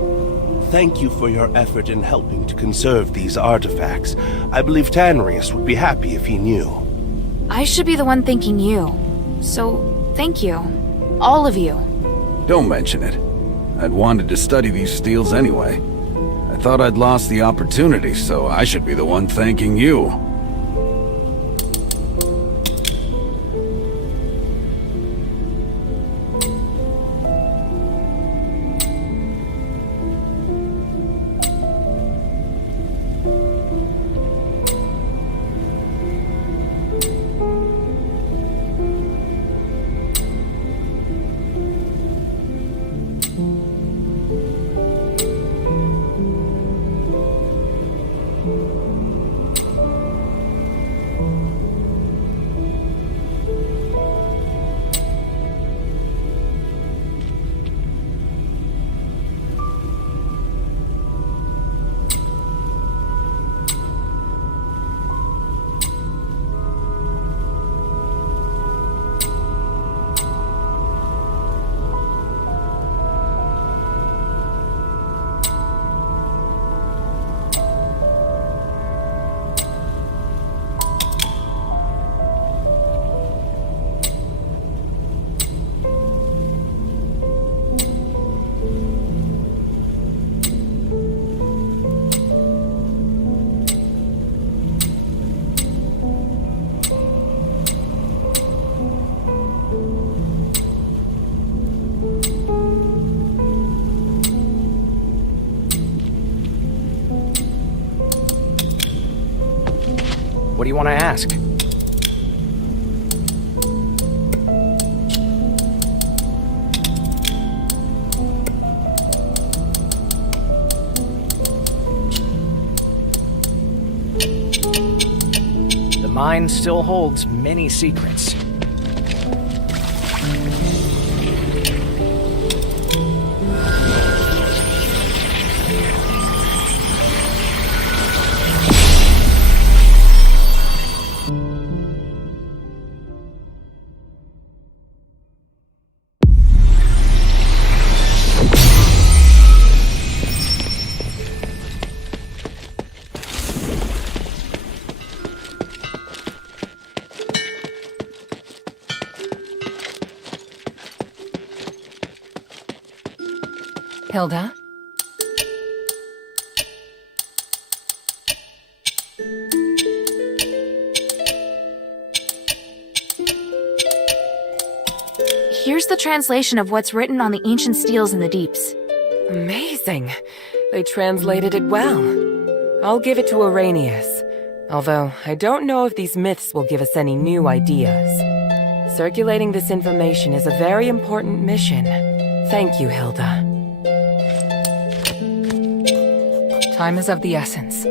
Thank you for your effort in helping to conserve these artifacts. I believe Tanrius would be happy if he knew. I should be the one thanking you. So, thank you. All of you. Don't mention it. I'd wanted to study these steels anyway. I thought I'd lost the opportunity, so I should be the one thanking you. What do you want to ask? The mine still holds many secrets. Hilda? Here's the translation of what's written on the ancient steels in the deeps. Amazing. They translated it well. I'll give it to Arrhenius. Although, I don't know if these myths will give us any new ideas. Circulating this information is a very important mission. Thank you, Hilda. Time is of the essence.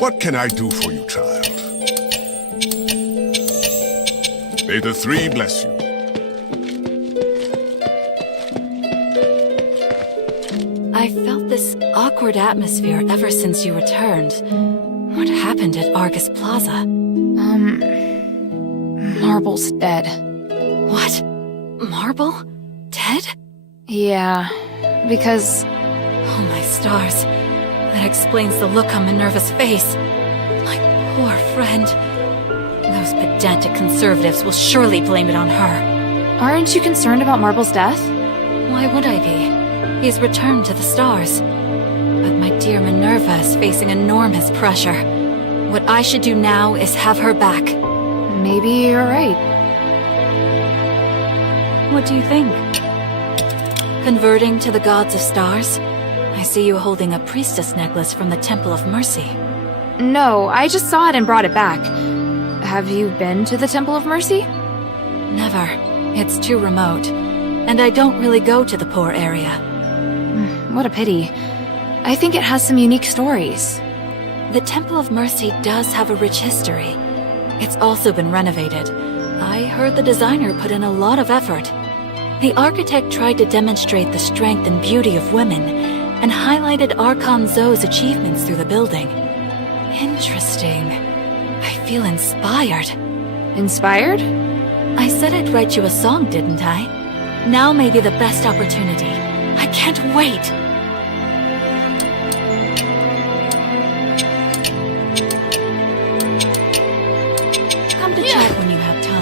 What can I do for you, child? May the three bless you. I felt this awkward atmosphere ever since you returned. What happened at Argus Plaza? Marble's dead. What? Marble? Dead? Yeah, because... Oh my stars. That explains the look on Minerva's face. My poor friend. Those pedantic conservatives will surely blame it on her. Aren't you concerned about Marble's death? Why would I be? He's returned to the stars. But my dear Minerva is facing enormous pressure. What I should do now is have her back. Maybe you're right. What do you think? Converting to the gods of stars? I see you holding a priestess necklace from the Temple of Mercy. No, I just saw it and brought it back. Have you been to the Temple of Mercy? Never. It's too remote. And I don't really go to the poor area. What a pity. I think it has some unique stories. The Temple of Mercy does have a rich history. It's also been renovated. I heard the designer put in a lot of effort. The architect tried to demonstrate the strength and beauty of women, and highlighted Archon Zoe's achievements through the building. Interesting. I feel inspired. Inspired? I said I'd write you a song, didn't I? Now may be the best opportunity. I can't wait! Come to chat when you have time.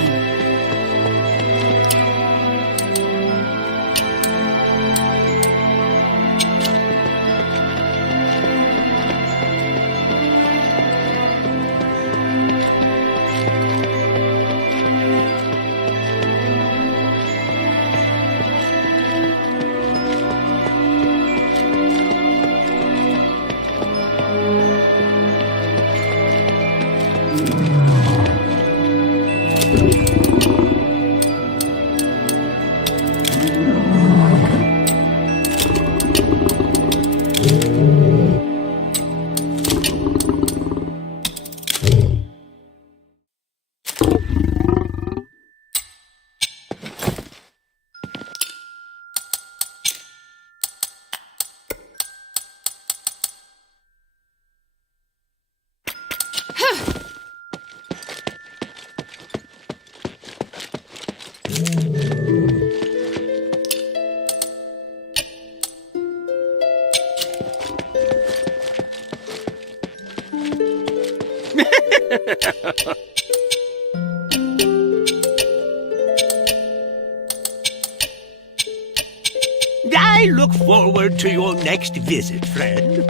I look forward to your next visit, friend.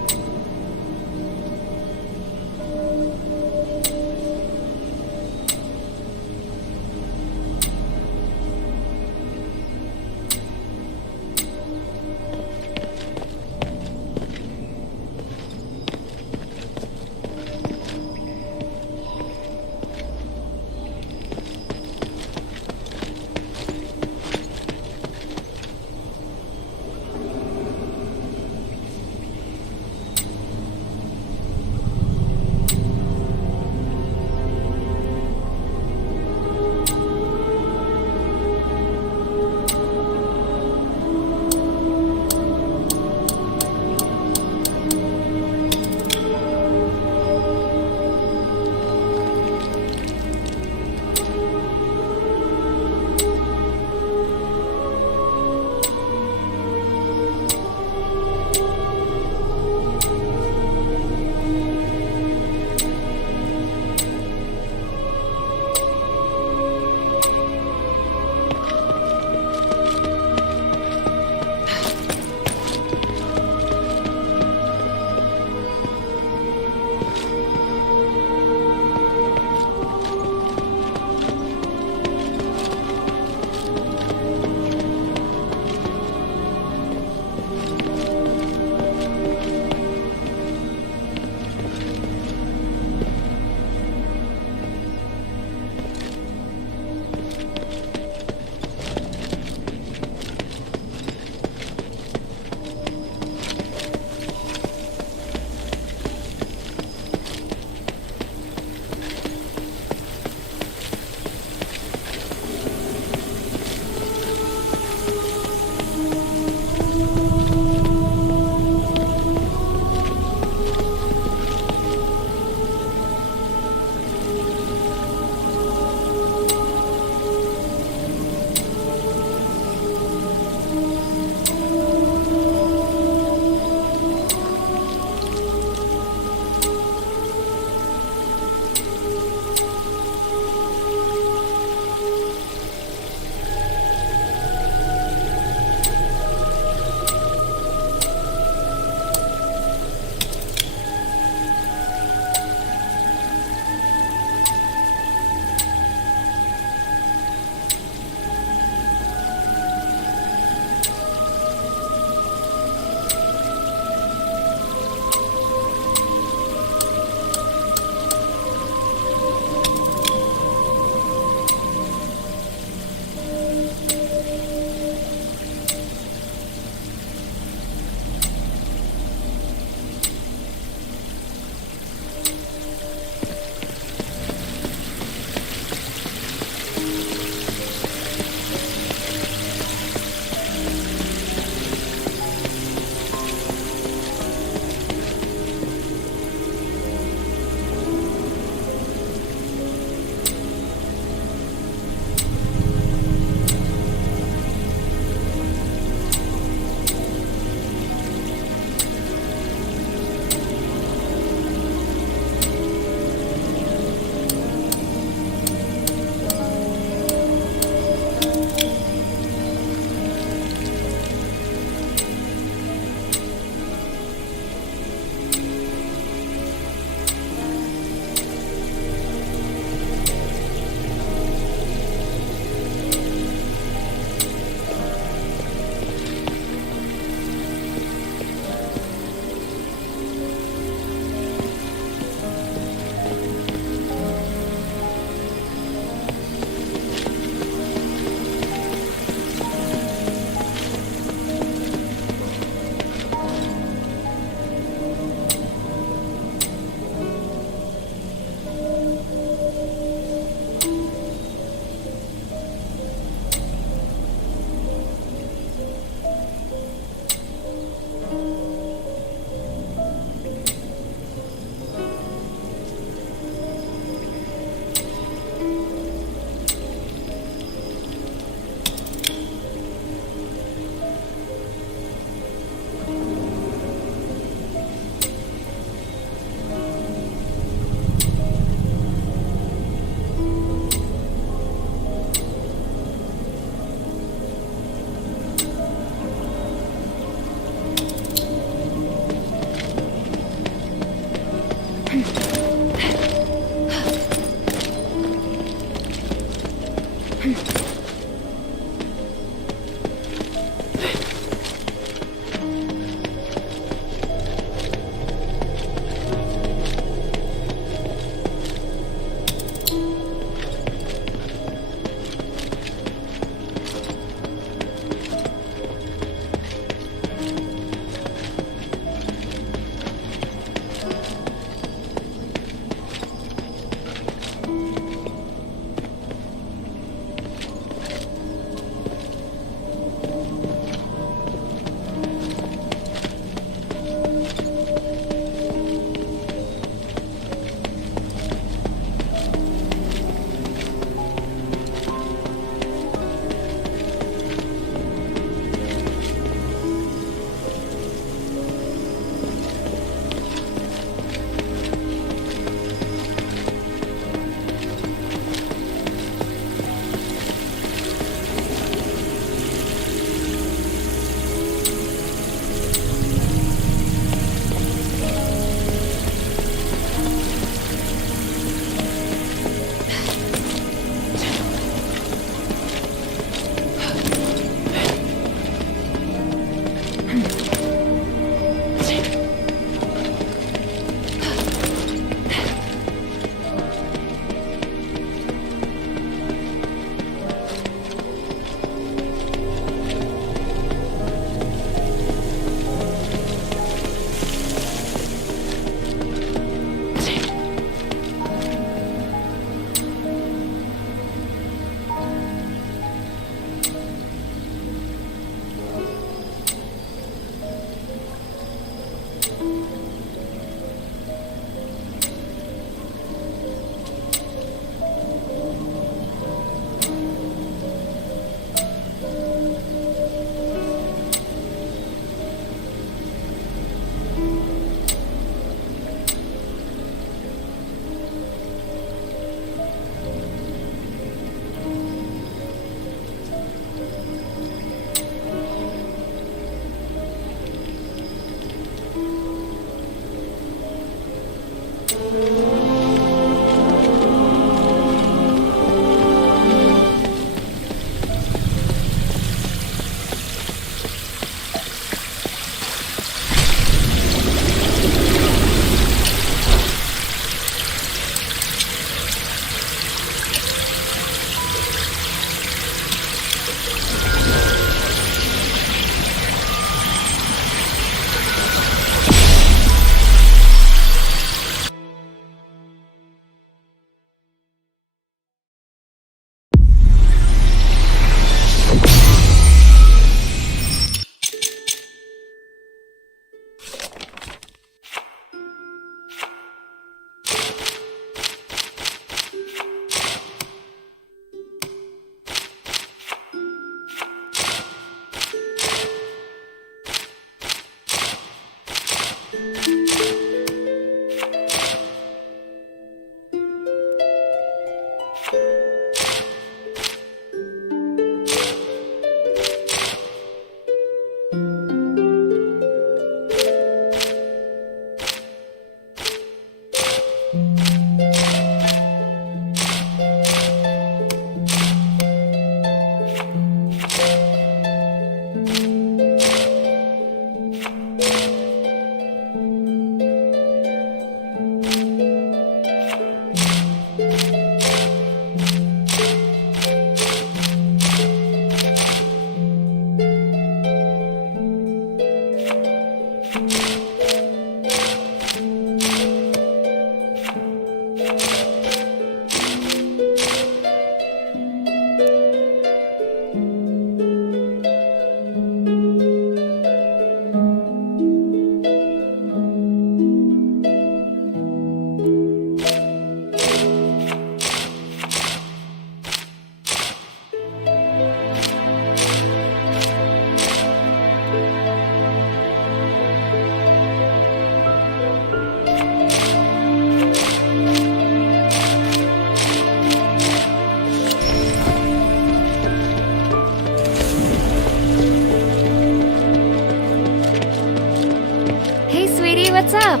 What's up?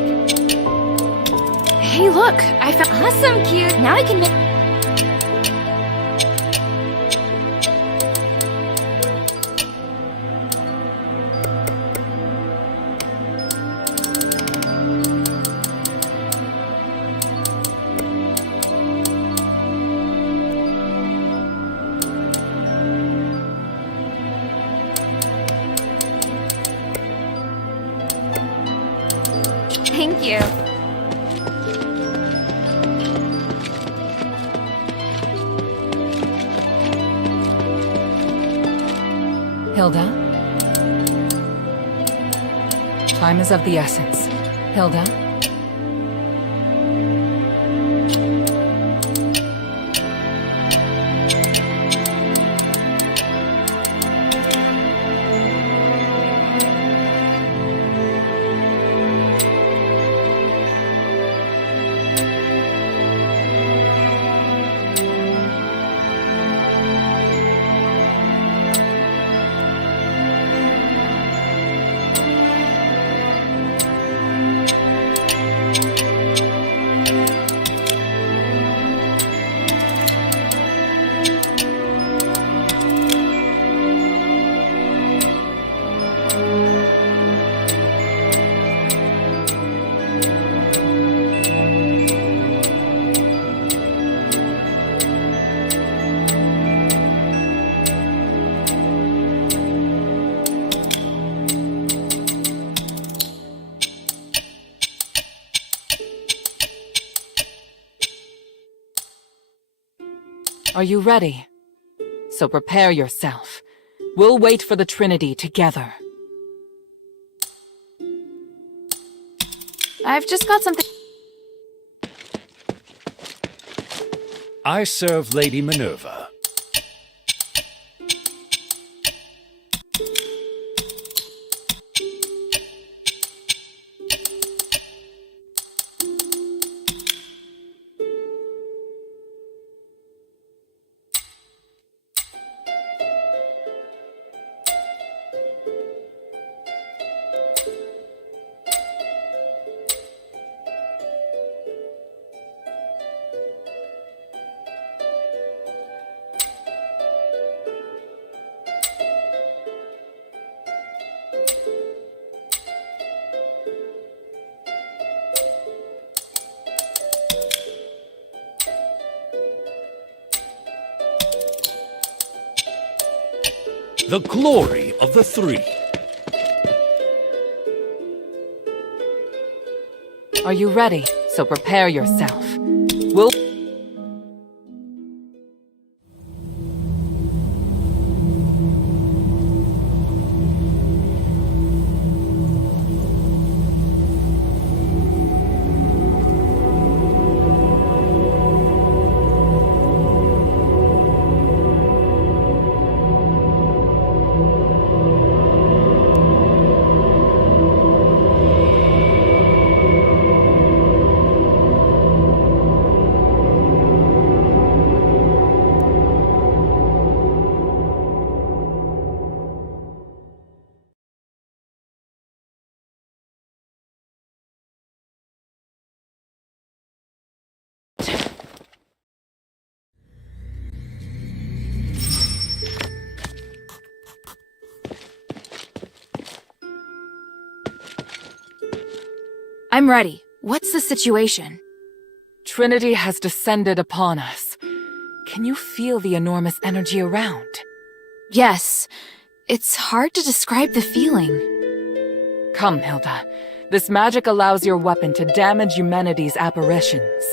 Hey, look! I found— Awesome, cute! Now I can make— Thank you. Hilda? Time is of the essence. Hilda? Are you ready? So prepare yourself. We'll wait for the Trinity together. I've just got something— I serve Lady Minerva. the glory of the three. Are you ready? So prepare yourself. We'll... I'm ready. What's the situation? Trinity has descended upon us. Can you feel the enormous energy around? Yes. It's hard to describe the feeling. Come, Hilda. This magic allows your weapon to damage humanity's apparitions.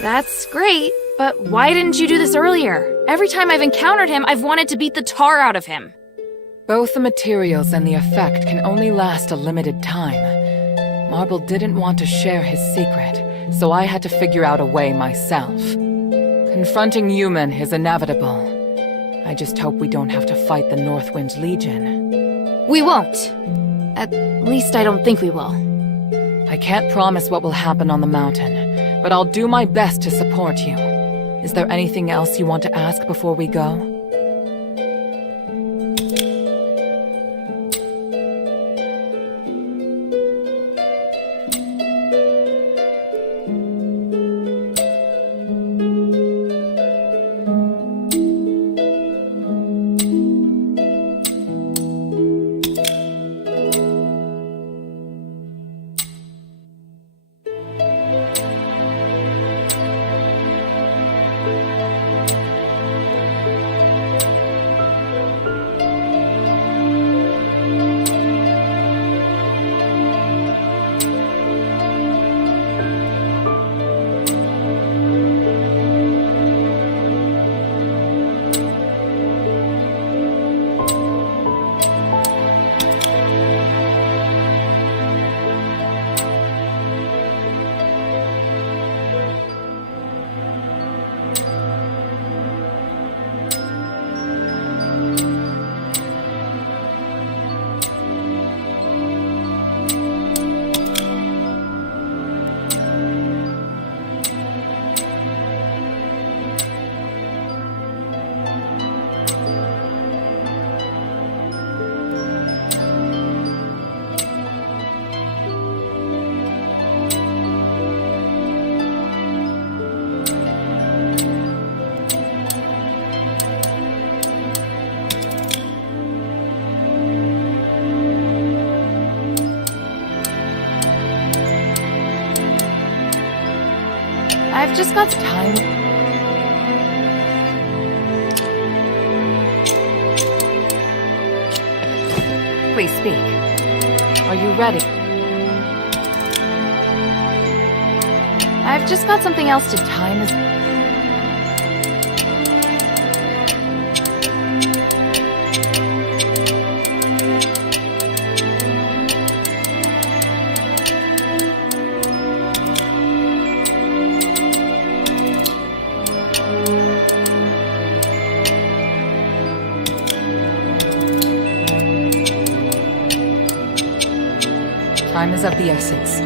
That's great, but why didn't you do this earlier? Every time I've encountered him, I've wanted to beat the tar out of him. Both the materials and the effect can only last a limited time. Marble didn't want to share his secret, so I had to figure out a way myself. Confronting human is inevitable. I just hope we don't have to fight the Northwind Legion. We won't. At least I don't think we will. I can't promise what will happen on the mountain, but I'll do my best to support you. Is there anything else you want to ask before we go? I've just got time. Please speak. Are you ready? I've just got something else to Time is... Time is of the essence.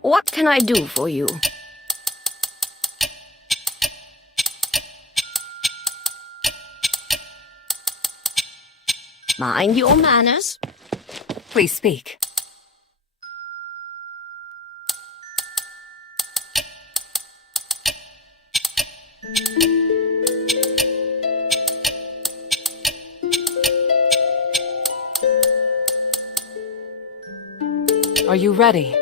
What can I do for you? Mind your manners. Please speak. Are you ready?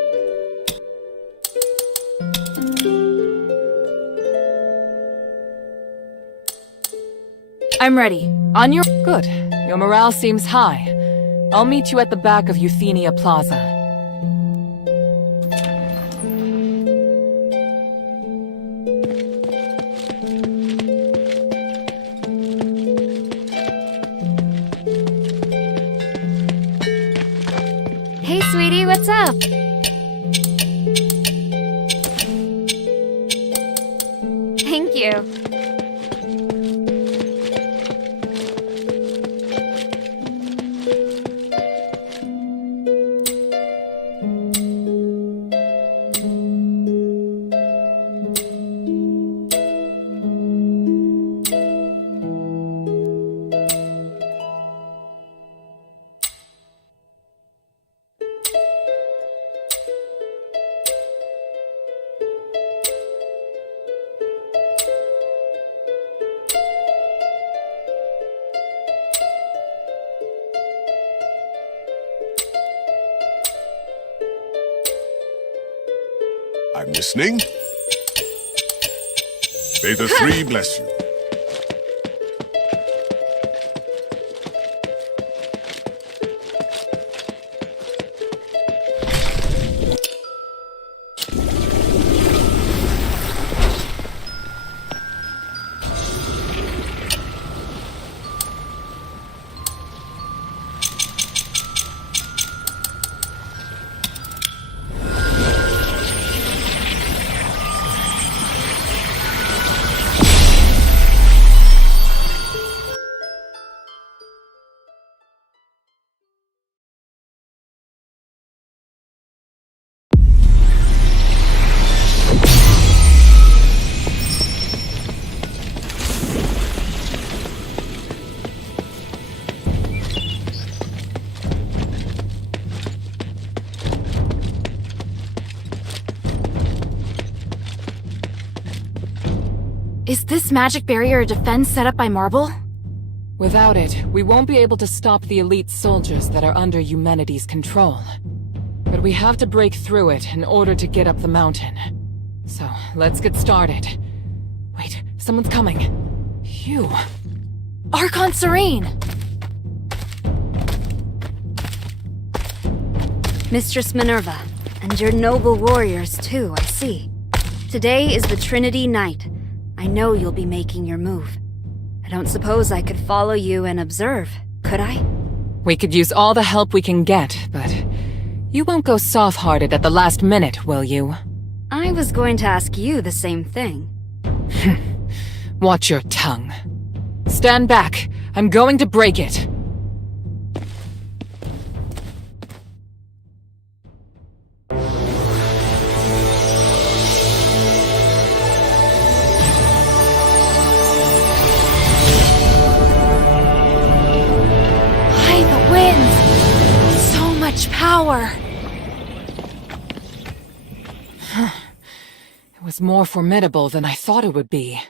I'm ready. On your... Good. Your morale seems high. I'll meet you at the back of Euthenia Plaza. Hey, sweetie, what's up? Thank you. I'm listening. May the three bless you. Is this magic barrier a defense set up by Marble? Without it, we won't be able to stop the elite soldiers that are under Eumenides' control. But we have to break through it in order to get up the mountain. So, let's get started. Wait, someone's coming. Phew. Archon Serene! Mistress Minerva, and your noble warriors too, I see. Today is the Trinity Night. I know you'll be making your move. I don't suppose I could follow you and observe, could I? We could use all the help we can get, but you won't go soft-hearted at the last minute, will you? I was going to ask you the same thing. Watch your tongue. Stand back. I'm going to break it. Power! It was more formidable than I thought it would be.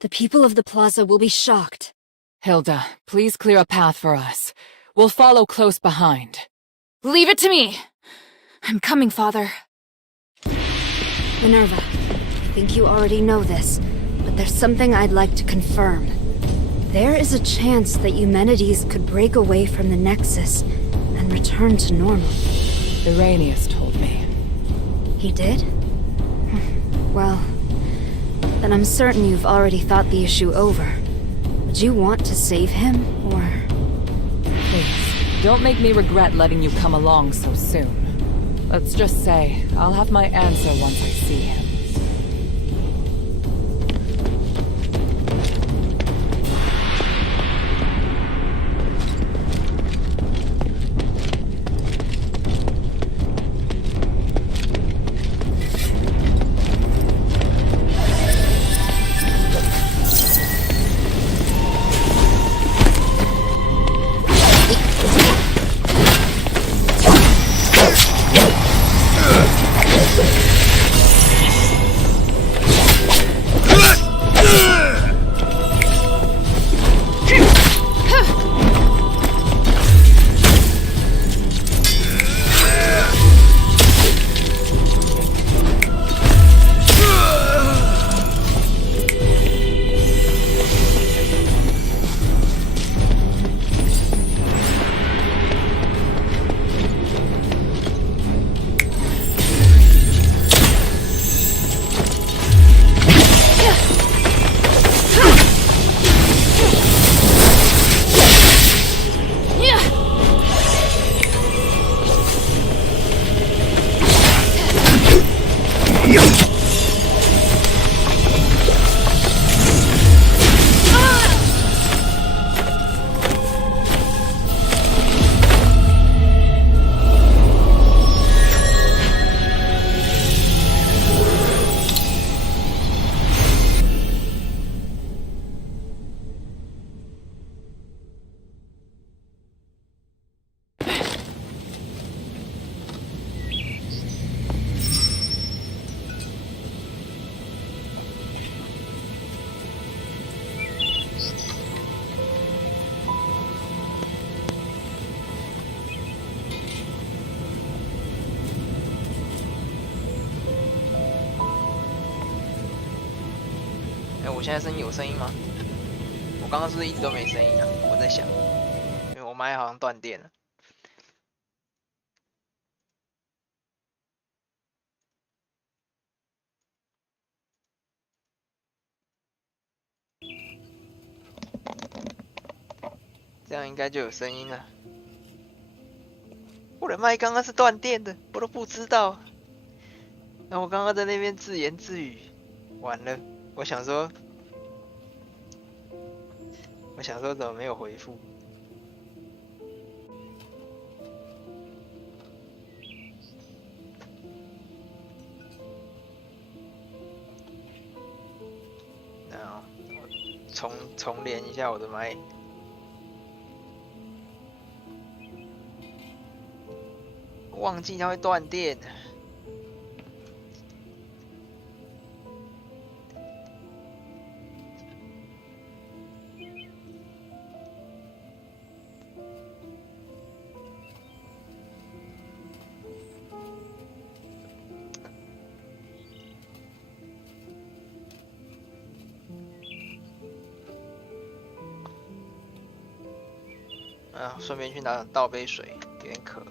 The people of the plaza will be shocked. Hilda, please clear a path for us. We'll follow close behind. Leave it to me! I'm coming, Father. Minerva, I think you already know this, but there's something I'd like to confirm. There is a chance that Eumenides could break away from the Nexus and return to normal. Irenaeus told me. He did? Well, then I'm certain you've already thought the issue over. Would you want to save him, or...? Please, don't make me regret letting you come along so soon. Let's just say, I'll have my answer once I see him. 哎，我现在声音有声音吗？我刚刚是不是一直都没声音啊？我在想，因为我麦好像断电了。这样应该就有声音了。我的麦刚刚是断电的，我都不知道。然后我刚刚在那边自言自语，完了，我想说怎么没有回复？然后我重连一下我的麦。忘记它会断电。啊，顺便去倒杯水，有点渴。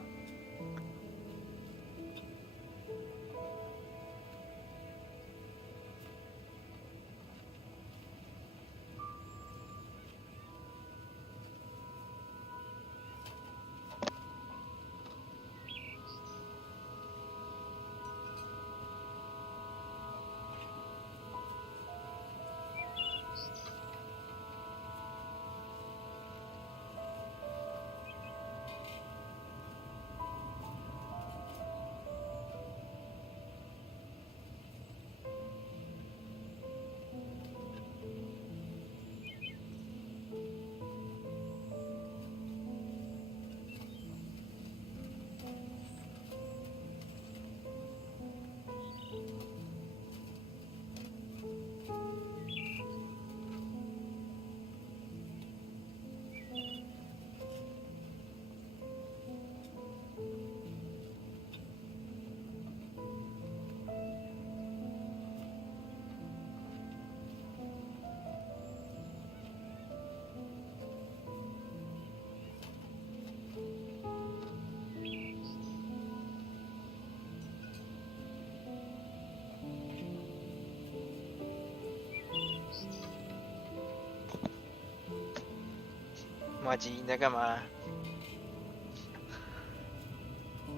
马吉，你在干嘛？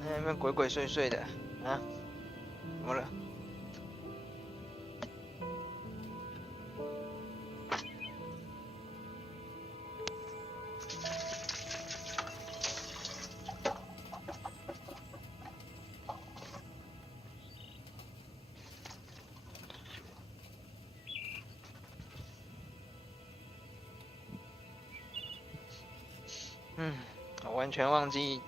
在那边鬼鬼祟祟的啊？怎么了？我完全忘记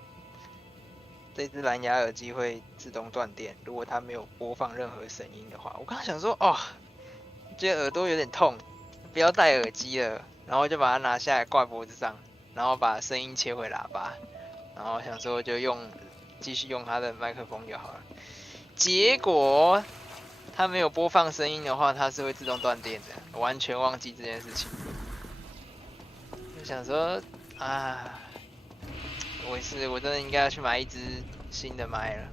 这只蓝牙耳机会自动断电，如果它没有播放任何声音的话。我刚刚想说，哦，觉得耳朵有点痛，不要戴耳机了，然后就把它拿下来挂脖子上，然后把声音切回喇叭，然后想说就继续用它的麦克风就好了。结果它没有播放声音的话，它是会自动断电的，我完全忘记这件事情。就想说啊。我真的应该要去买一支新的麦了，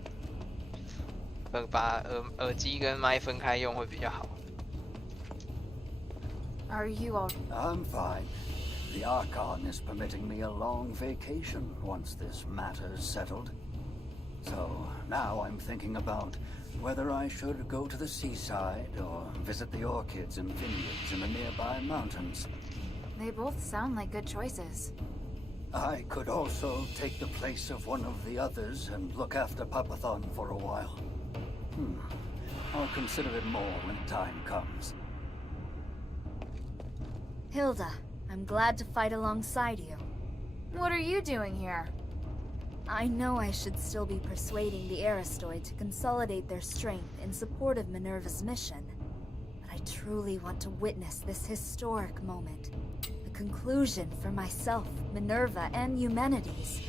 把耳机跟麦分开用会比较好。Are you all? I'm fine. The Archon is permitting me a long vacation once this matter is settled. So now I'm thinking about whether I should go to the seaside or visit the orchids and vineyards in the nearby mountains. They both sound like good choices. I could also take the place of one of the others and look after Papathon for a while. I'll consider it more when time comes. Hilda, I'm glad to fight alongside you. What are you doing here? I know I should still be persuading the Aristoid to consolidate their strength in support of Minerva's mission, but I truly want to witness this historic moment. Conclusion for myself, Minerva, and Eumenides.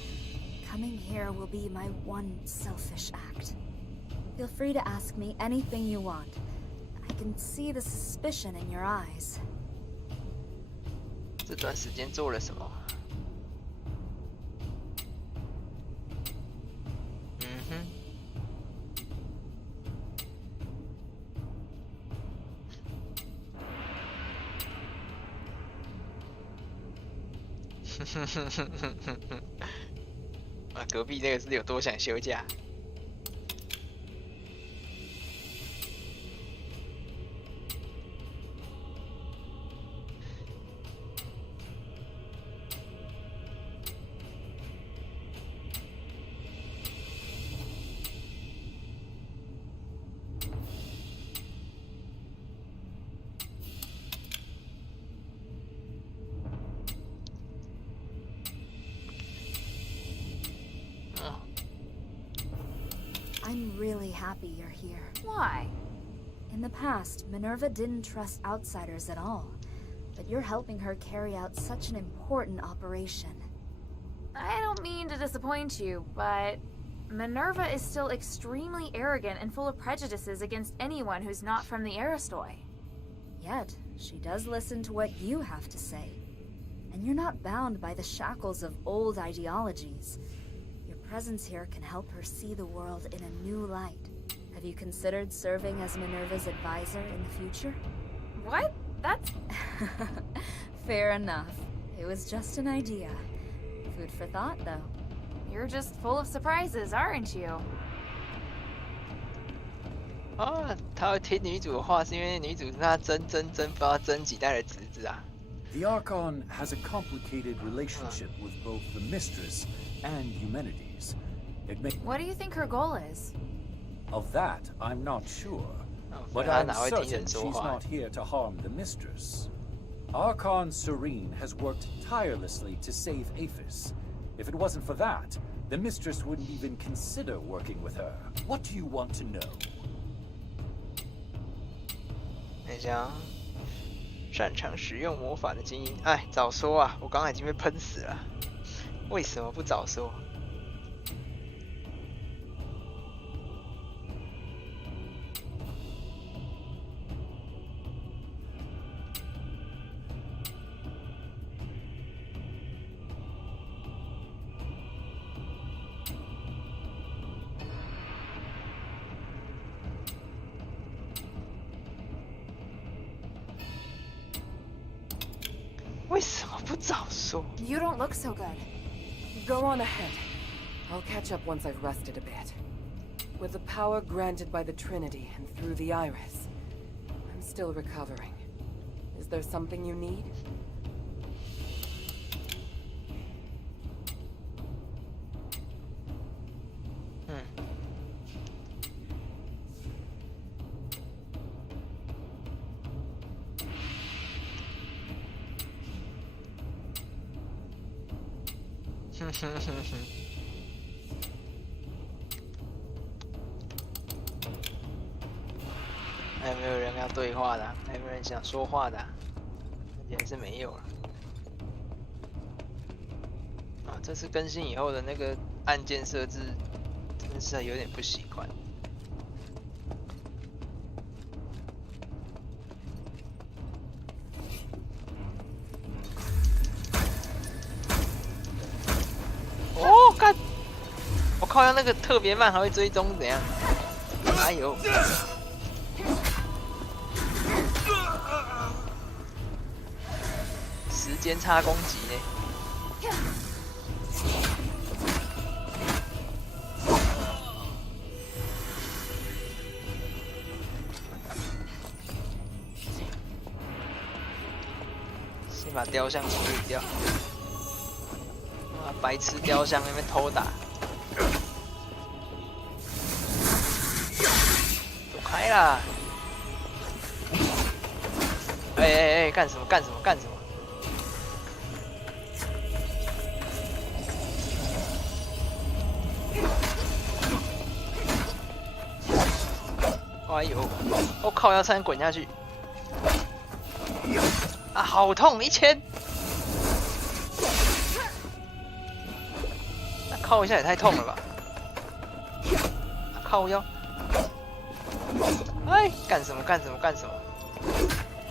Coming here will be my one selfish act. Feel free to ask me anything you want. I can see the suspicion in your eyes. 这段时间做了什么？啊，隔壁那个是有多想休假？I'm really happy you're here. Why? In the past, Minerva didn't trust outsiders at all, but you're helping her carry out such an important operation. I don't mean to disappoint you, but Minerva is still extremely arrogant and full of prejudices against anyone who's not from the Aristoi. Yet, she does listen to what you have to say. And you're not bound by the shackles of old ideologies. Your presence here can help her see the world in a new light. Have you considered serving as Minerva's advisor in the future? What? That's... Fair enough. It was just an idea. Food for thought, though. You're just full of surprises, aren't you? 啊，他会听女主的话，是因为女主是他不知道争几代的侄子啊。The Archon has a complicated relationship with both the Mistress and Eumenides. What do you think her goal is? Of that, I'm not sure. But I'm certain she's not here to harm the Mistress. Archon Serene has worked tirelessly to save Aphis. If it wasn't for that, the Mistress wouldn't even consider working with her. What do you want to know? 等一下啊，擅长使用魔法的精英，哎，早说啊！我刚刚已经被喷死了，为什么不早说？为什么不早说？ You don't look so good. Go on ahead. I'll catch up once I've rested a bit. With the power granted by the Trinity and through the Iris, I'm still recovering. Is there something you need? Hmm. 还有没有人要对话的？还有没有人想说话的？看起来是没有了。啊，这次更新以后的那个按键设置，真的是有点不习惯。哦，干！我靠，要那个特别慢还会追踪怎样？哎呦！时间差攻击呢？先把雕像处理掉。白痴雕像那边偷打，走开啦！哎，干什么？哎呦！我靠，要差点滚下去！啊，好痛！1000。靠一下也太痛了吧！靠腰！哎，干什么？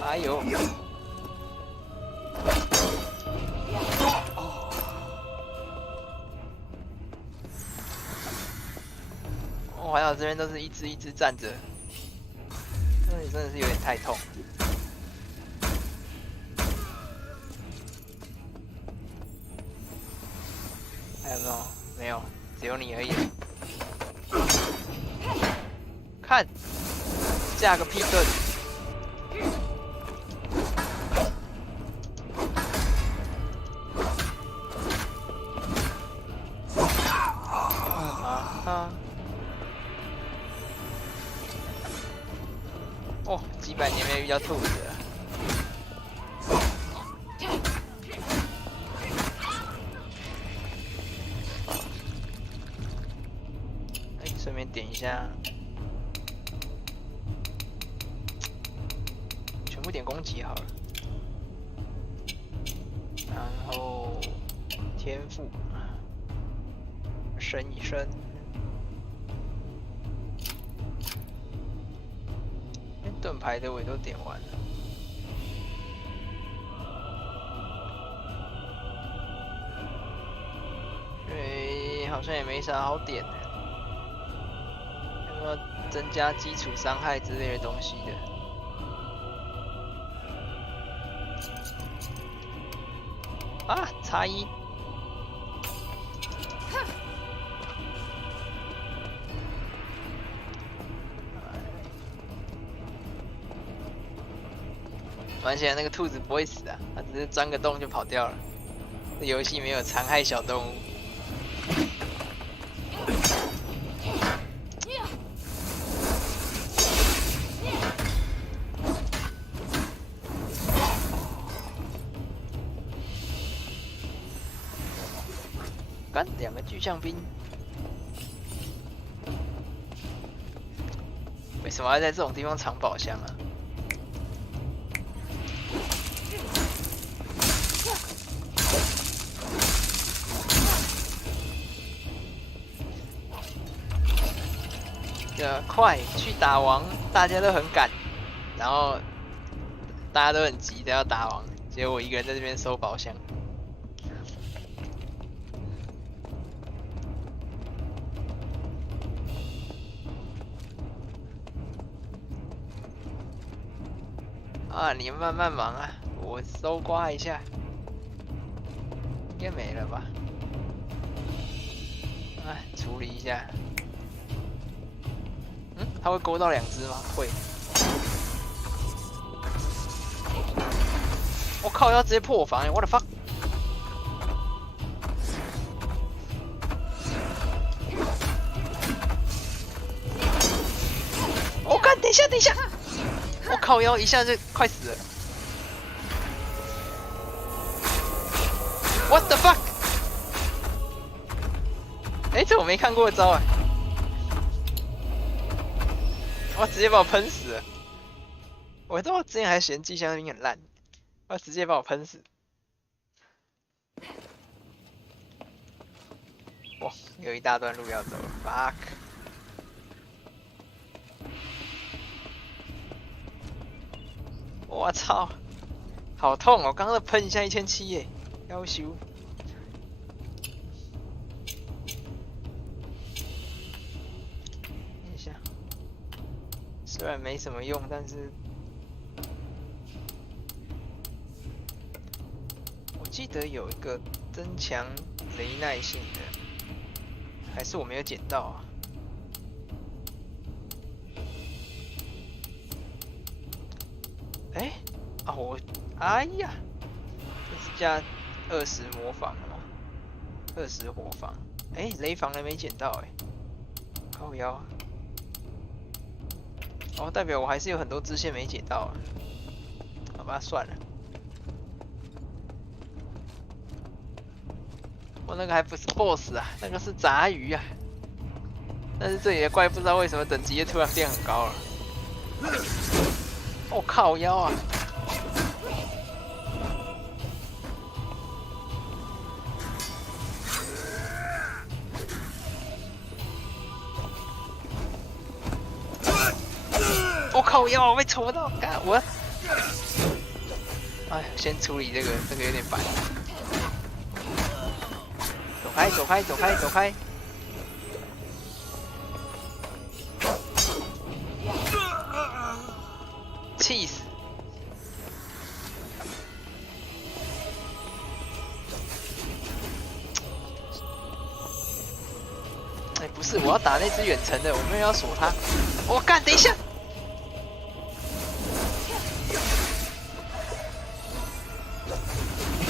哎呦！哦，还好这边都是一只站着，那里真的是有点太痛。还有没有？没有，只有你而已。看，架个屁盾！哦，几百年没遇到兔子了。哎，顺便点一下，全部点攻击好了。然后天赋，升一升。盾牌的我也都点完了。好像也没啥好点的。有没有增加基础伤害之类的东西的？啊，差一。而且那个兔子不会死啊，它只是钻个洞就跑掉了。这游戏没有残害小动物。干2个巨象兵，为什么要在这种地方藏宝箱啊？快去打王，大家都很赶，然后大家都很急的要打王，结果我一个人在这边收宝箱。啊，你们慢慢忙啊，我搜刮一下，应该没了吧？啊，处理一下。嗯，它会勾到2只吗？会。我靠，要直接破我防！What the fuck？ 我干，等一下，等一下！我靠，腰一下就快死了。What the fuck？ 哎，这我没看过的招啊！哇，直接把我喷死了！我之前还嫌机枪兵很烂，哇，直接把我喷死！哇，有一大段路要走 ，fuck！ 我操，好痛哦！刚刚喷一下1700耶，要修。等一下，虽然没什么用，但是我记得有一个增强雷耐性的，还是我没有捡到啊？哎，啊哎呀，这是加20魔防了吗？20火防，哎，雷防还没捡到哎，靠腰。哦，代表我还是有很多支线没捡到啊。好吧，算了。我那个还不是 BOSS 啊，那个是杂鱼啊。但是这里的怪不知道为什么等级突然变很高了。我靠腰啊！靠腰，我被戳到，干我！哎，先处理这个有点烦。走开，走开，走开，走开！气死！哎，不是，我要打那只远程的，我没有要锁它。我干，等一下！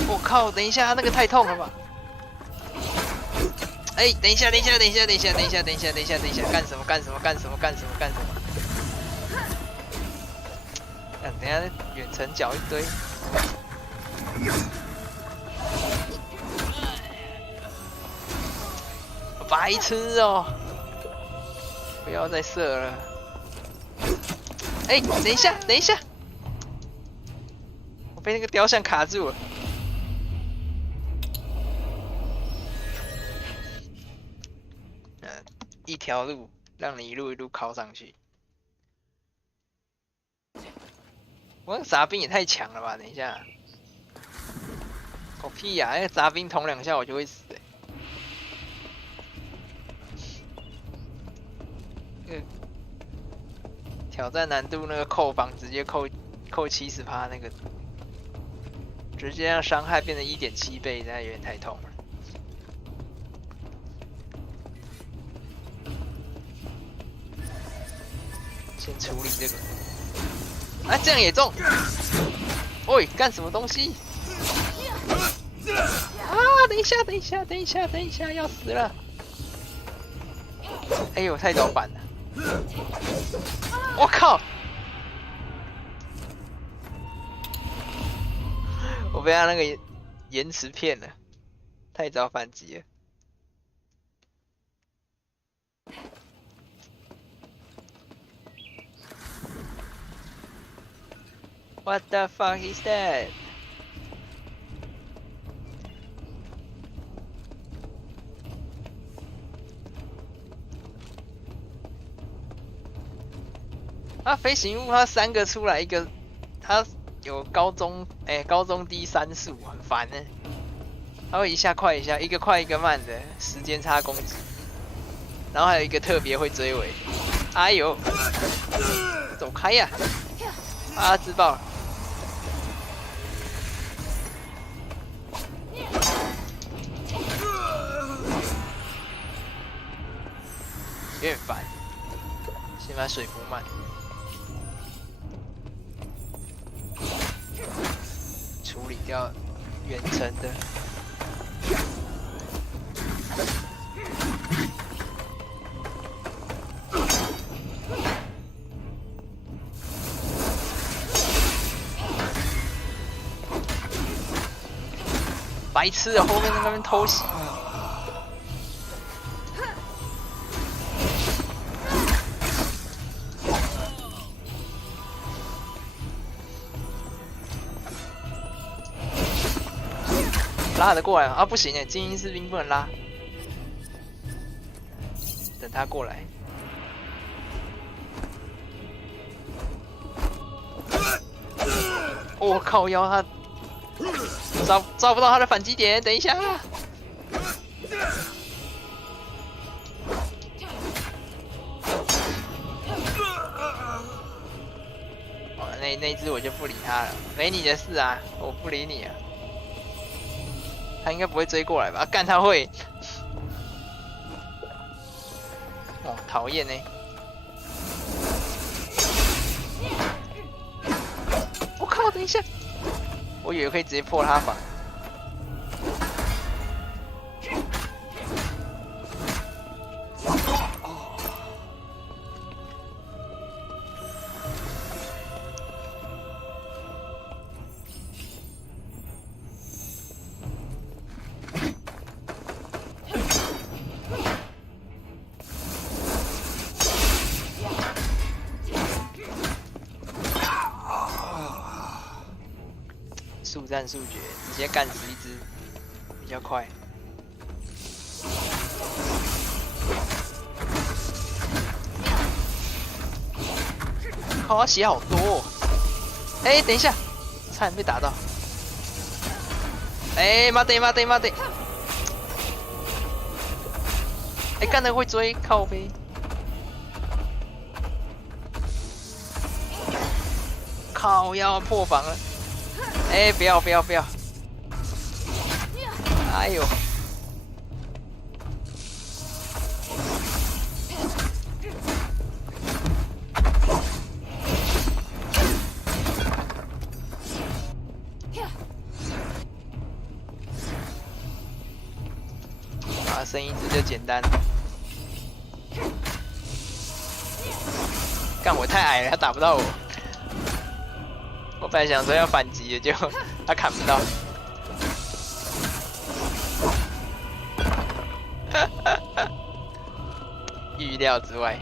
我靠，等一下，那个太痛了吧！哎，等一下，等一下，等一下，等一下，等一下，等一下，等一下，等一下，干什么？干什么？干什么？干什么？干什么？等一下，远程脚一堆。白痴哦！不要再射了。哎，等一下，等一下，我被那个雕像卡住了。一条路让你一路一路靠上去。我那个杂兵也太强了吧！等一下，狗屁呀！那个杂兵捅2下我就会死欸。挑战难度那个扣防直接扣70%那个，直接让伤害变成1.7倍，那有点太痛了。先处理这个。啊，这样也中！喂，干什么东西？啊！等一下，等一下，等一下，等一下，要死了！哎呦，太早反了！我靠！我被他那个延迟骗了，太早反击了。What the fuck is that? 啊，飞行物它3个出来一个，它有高中低3速，很烦呢。它会一下快一下，一个快一个慢的时间差攻击，然后还有一个特别会追尾。哎呦，走开呀！啊，自爆了。有点烦，先把水补满。处理掉远程的。白痴啊！后面在那边偷袭。拉得过来吗？啊，不行哎，精英士兵不能拉，等他过来。我靠腰他抓不到他的反击点，等一下。哦，那只我就不理他了，没你的事啊，我不理你啊。他应该不会追过来吧？干他会！哦，讨厌呢。我靠！等一下，我以为可以直接破他防。速战速决，直接干死一只，比较快。靠，他血好多、哦。哎，等一下，差点被打到。哎，妈的！哎，干的会追，靠背。靠，要破防了。哎，不要！哎呦！啊，声音这就简单。干，我太矮了，他打不到我。我本来想说要反击的，结果他砍不到。预料之外。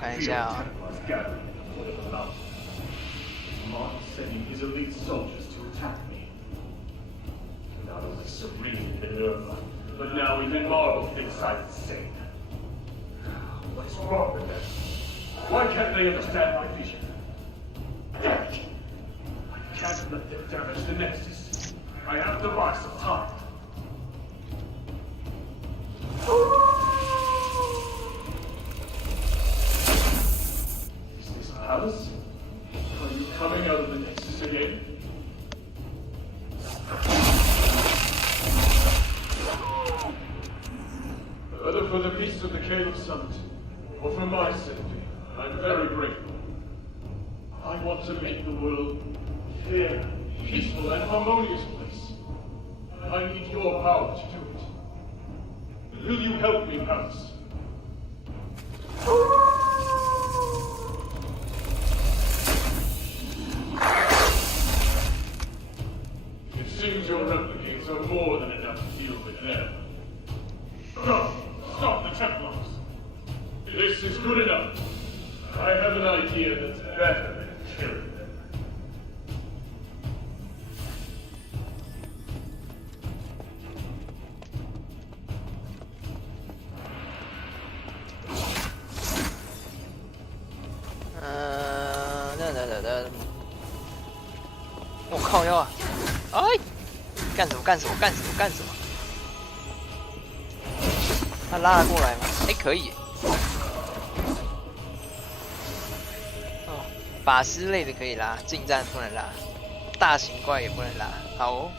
看一下啊、Mark sending his elite soldiers to attack me. Not only Serene Minerva, but now even Marvel thinks I'm insane. What is wrong with them? Why can't they understand my vision? I can't let them damage the Nexus. I have to buy some time. Is this Alice? Are you coming out of the Nexus again? Whether for the peace of the Caleb Summit, or for my sake, I'm very grateful. I want to make the world a fair, peaceful, and harmonious place. I need your power to do it. Will you help me, Alice? It seems your replicates are more than enough to deal with them. No! Stop the Templars! This is good enough. I have an idea that's better than killing them. .我靠腰啊！哎，干什么？他拉得过来吗？哎，可以。哦，法师类的可以拉，近战不能拉，大型怪也不能拉。好哦。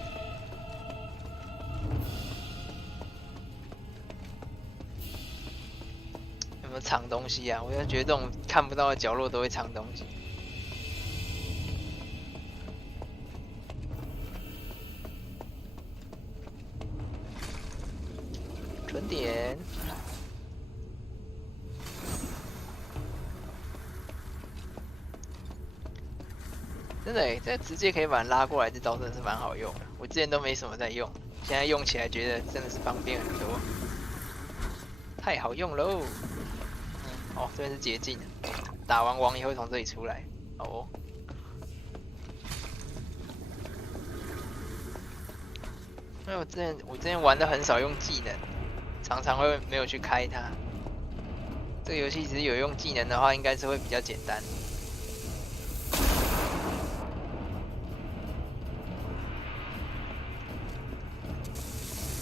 有没有藏东西啊？我就觉得这种看不到的角落都会藏东西。存点。真的诶，这直接可以把人拉过来，这招真的是蛮好用的。我之前都没什么在用，现在用起来觉得真的是方便很多，太好用喽！哦，这边是捷径，打完王也会从这里出来。好哦。因为我之前玩的很少用技能，常常会没有去开它。这个游戏只是有用技能的话，应该是会比较简单。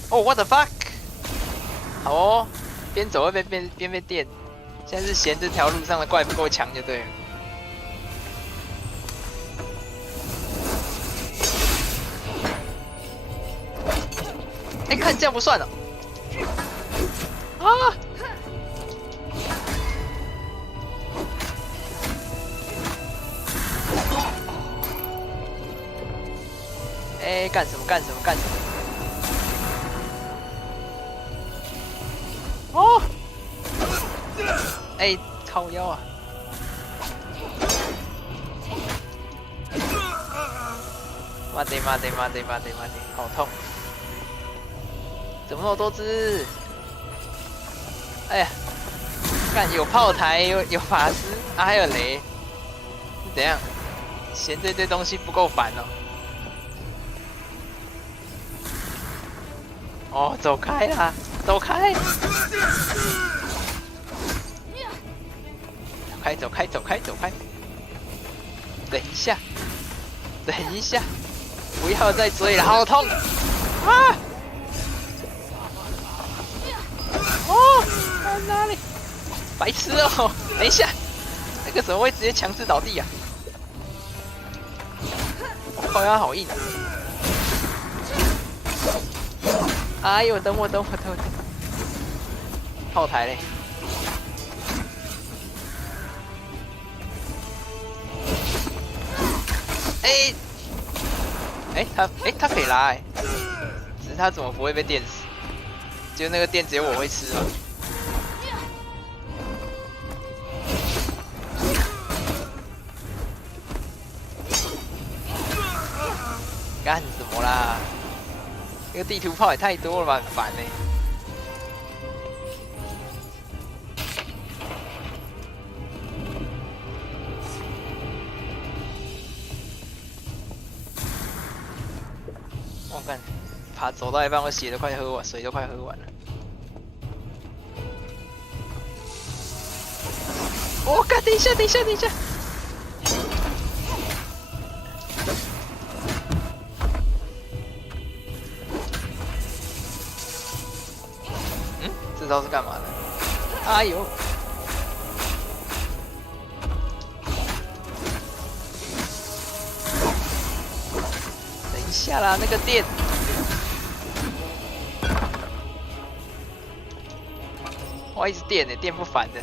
哦 ，what the fuck！ 好哦，边走会边被电。现在是嫌这条路上的怪不够强就对了。哎，看这样不算了。啊！哎，干什么？哦！哎，靠腰啊！妈的，好痛！怎么那么多只？哎呀！看有炮台，有法师，啊还有雷，是怎样？嫌这堆东西不够烦哦。哦，走开啦，走开！走开！等一下，不要再追了，好痛！啊！哦，哪里？白痴哦！等一下，那个怎么会直接强制倒地啊？靠腰好硬啊！哎呦，等我！炮台嘞！他可以拉只是他怎么不会被电死？就那个电只有我会吃吗？干什么啦？这个地图炮也太多了吧，很烦欸。我干，爬走到一半，我血都快喝完，水都快喝完了。我干，等一下！这招是干嘛的？哎呦！等一下啦，那个电。哇，一直电呢，电不烦的。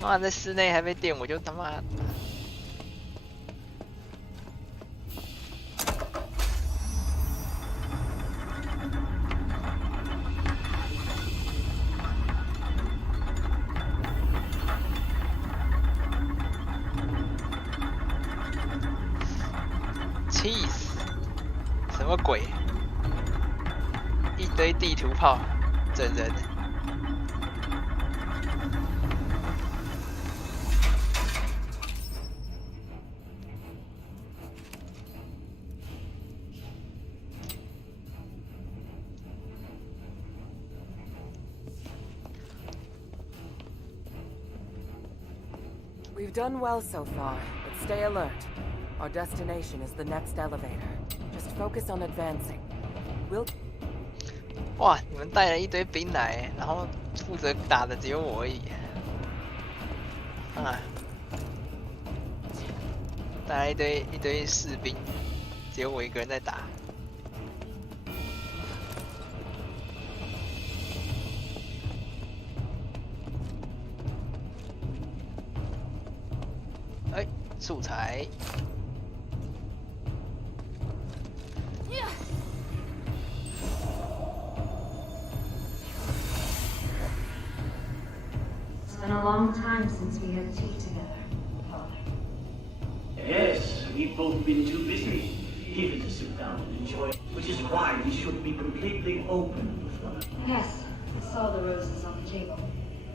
妈，在室内还被电，我就他妈。气死！什么鬼？一堆地图炮，整人。We've done well so far, but stay alert. Our destination is the next elevator. Just focus on advancing. We'll... 哇，你们带了一堆兵来，然后负责打的只有我而已。啊，带来一堆士兵，只有我一个人在打。哎，素材。It's been a long time since we had tea together, Father. Yes, we've both been too busy even to sit down and enjoy it, which is why we should be completely open with one another. Yes, I saw the roses on the table.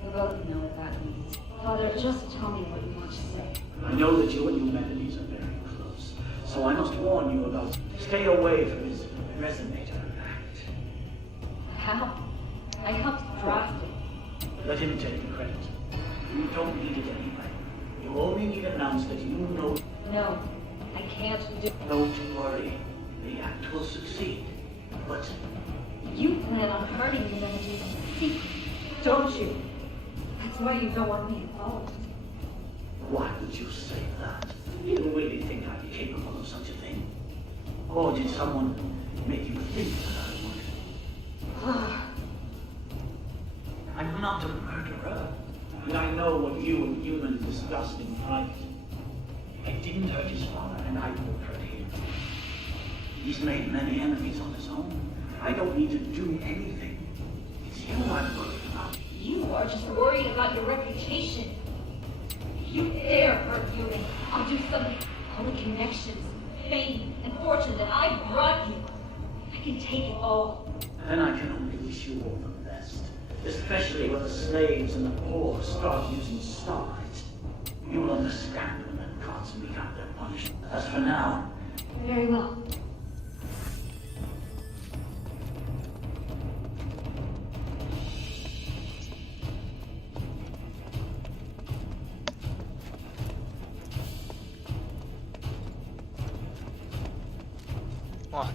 We both know what that means. Father, just tell me what you want to say. I know that you and your melodies are very close, so I must warn you about stay away from his resonator act. How? I helped draft it. Let him take the credit. You don't need it anyway. You only need to announce that you know. No, I can't do. Don't worry. The act will succeed. But you plan on hurting the melodies in secret, don't you? That's why you don't want me involved. Why would you say that? You really think I'd be capable of such a thing? Or did someone make you think that I would? I'm not a murderer. And I know what you and humans discussed in private. I didn't hurt his father, and I won't hurt him. He's made many enemies on his own. I don't need to do anything. It's you I'm worried about. You are just worried about your reputation. If you dare hurt human, I'll do something. All the connections, fame, and fortune that I brought Especially when the slaves and the poor start using stars. You will understand when the gods mete out their punishment. As for now... Very well. Wow.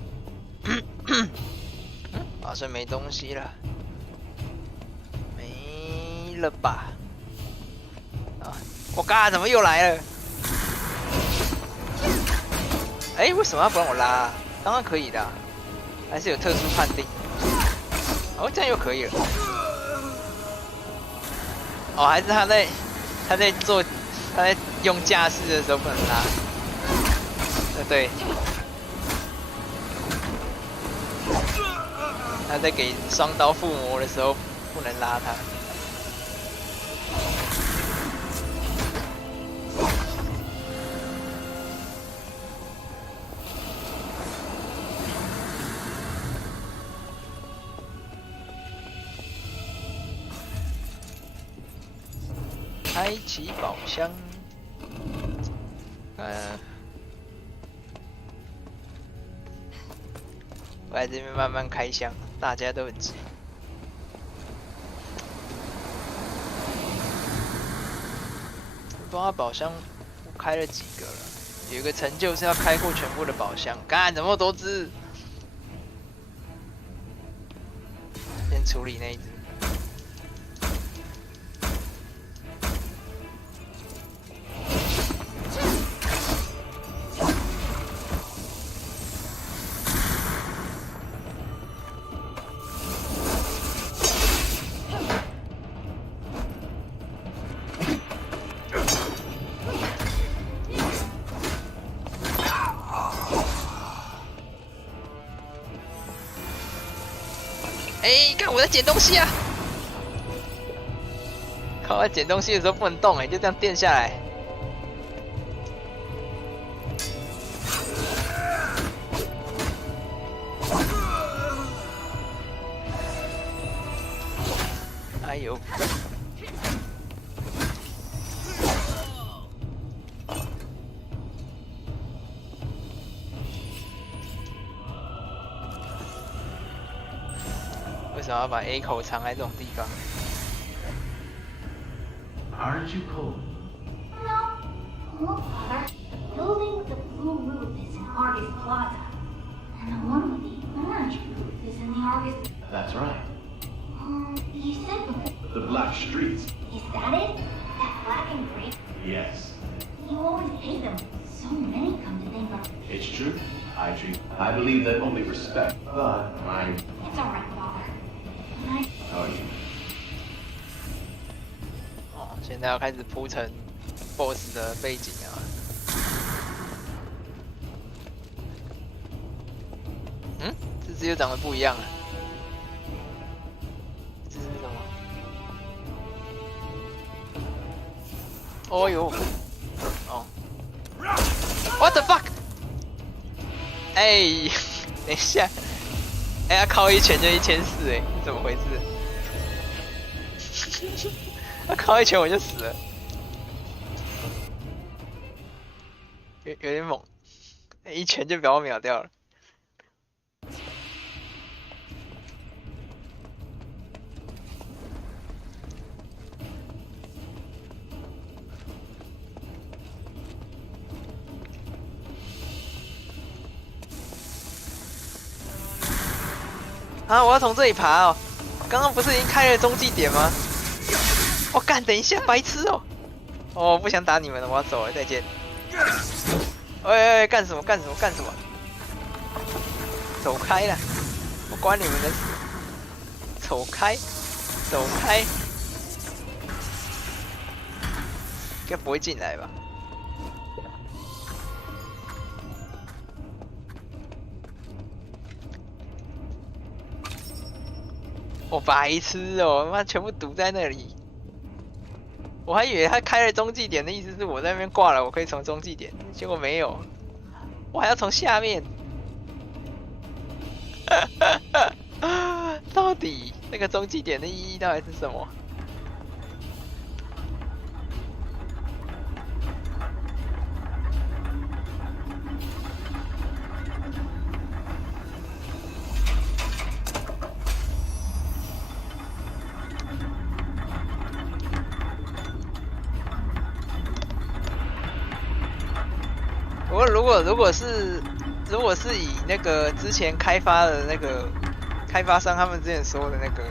好像没东西了，没了吧？啊，我嘎，怎么又来了？哎，为什么要不让我拉啊？刚刚可以的，还是有特殊判定？哦，这样又可以了。哦，还是他在用架势的时候不能拉。对。他在给双刀附魔的时候不能拉他。开启宝箱。我在这边慢慢开箱，大家都很急。不知道宝箱我开了几个了，有一个成就是要开过全部的宝箱。干，怎么那么多只？先处理那一只。哎，看我在捡东西啊！靠，我捡东西的时候不能动哎，就这样垫下来。哎呦！为什么要把 A 口藏在这种地方 Aren't you cold? No. Look, Father. The building with the blue roof is in Argus Plaza. And the one with the orange roof is in the Argus... That's right. You said... The black streets. Is that it? That black and gray? Yes. You always hate them. So many come to think of... It's true. I believe that only respect, but It's alright, Father. How are you? 哦，现在要开始铺成 BOSS 的背景啊。嗯，这只又长得不一样了。这是什么？哦呦！哦 ，What the fuck？ 哎，等一下，哎，他靠一拳就1400，哎，怎么回事？他靠一拳我就死了，有点猛，一拳就把我秒掉了。啊！我要从这里爬哦，刚刚不是已经开了中继点吗？我干，等一下，白痴哦！哦，我不想打你们了，我要走了，再见。喂，干什么？干什么？干什么？走开了！不关你们的事。走开！走开！应该不会进来吧？我白痴哦！他妈全部堵在那里。我还以为他开了中继点的意思是我在那边挂了，我可以从中继点，结果没有，我还要从下面。到底那个终极点的意义到底是什么？不过如果是以那个之前开发的那个开发商他们之前说的那个，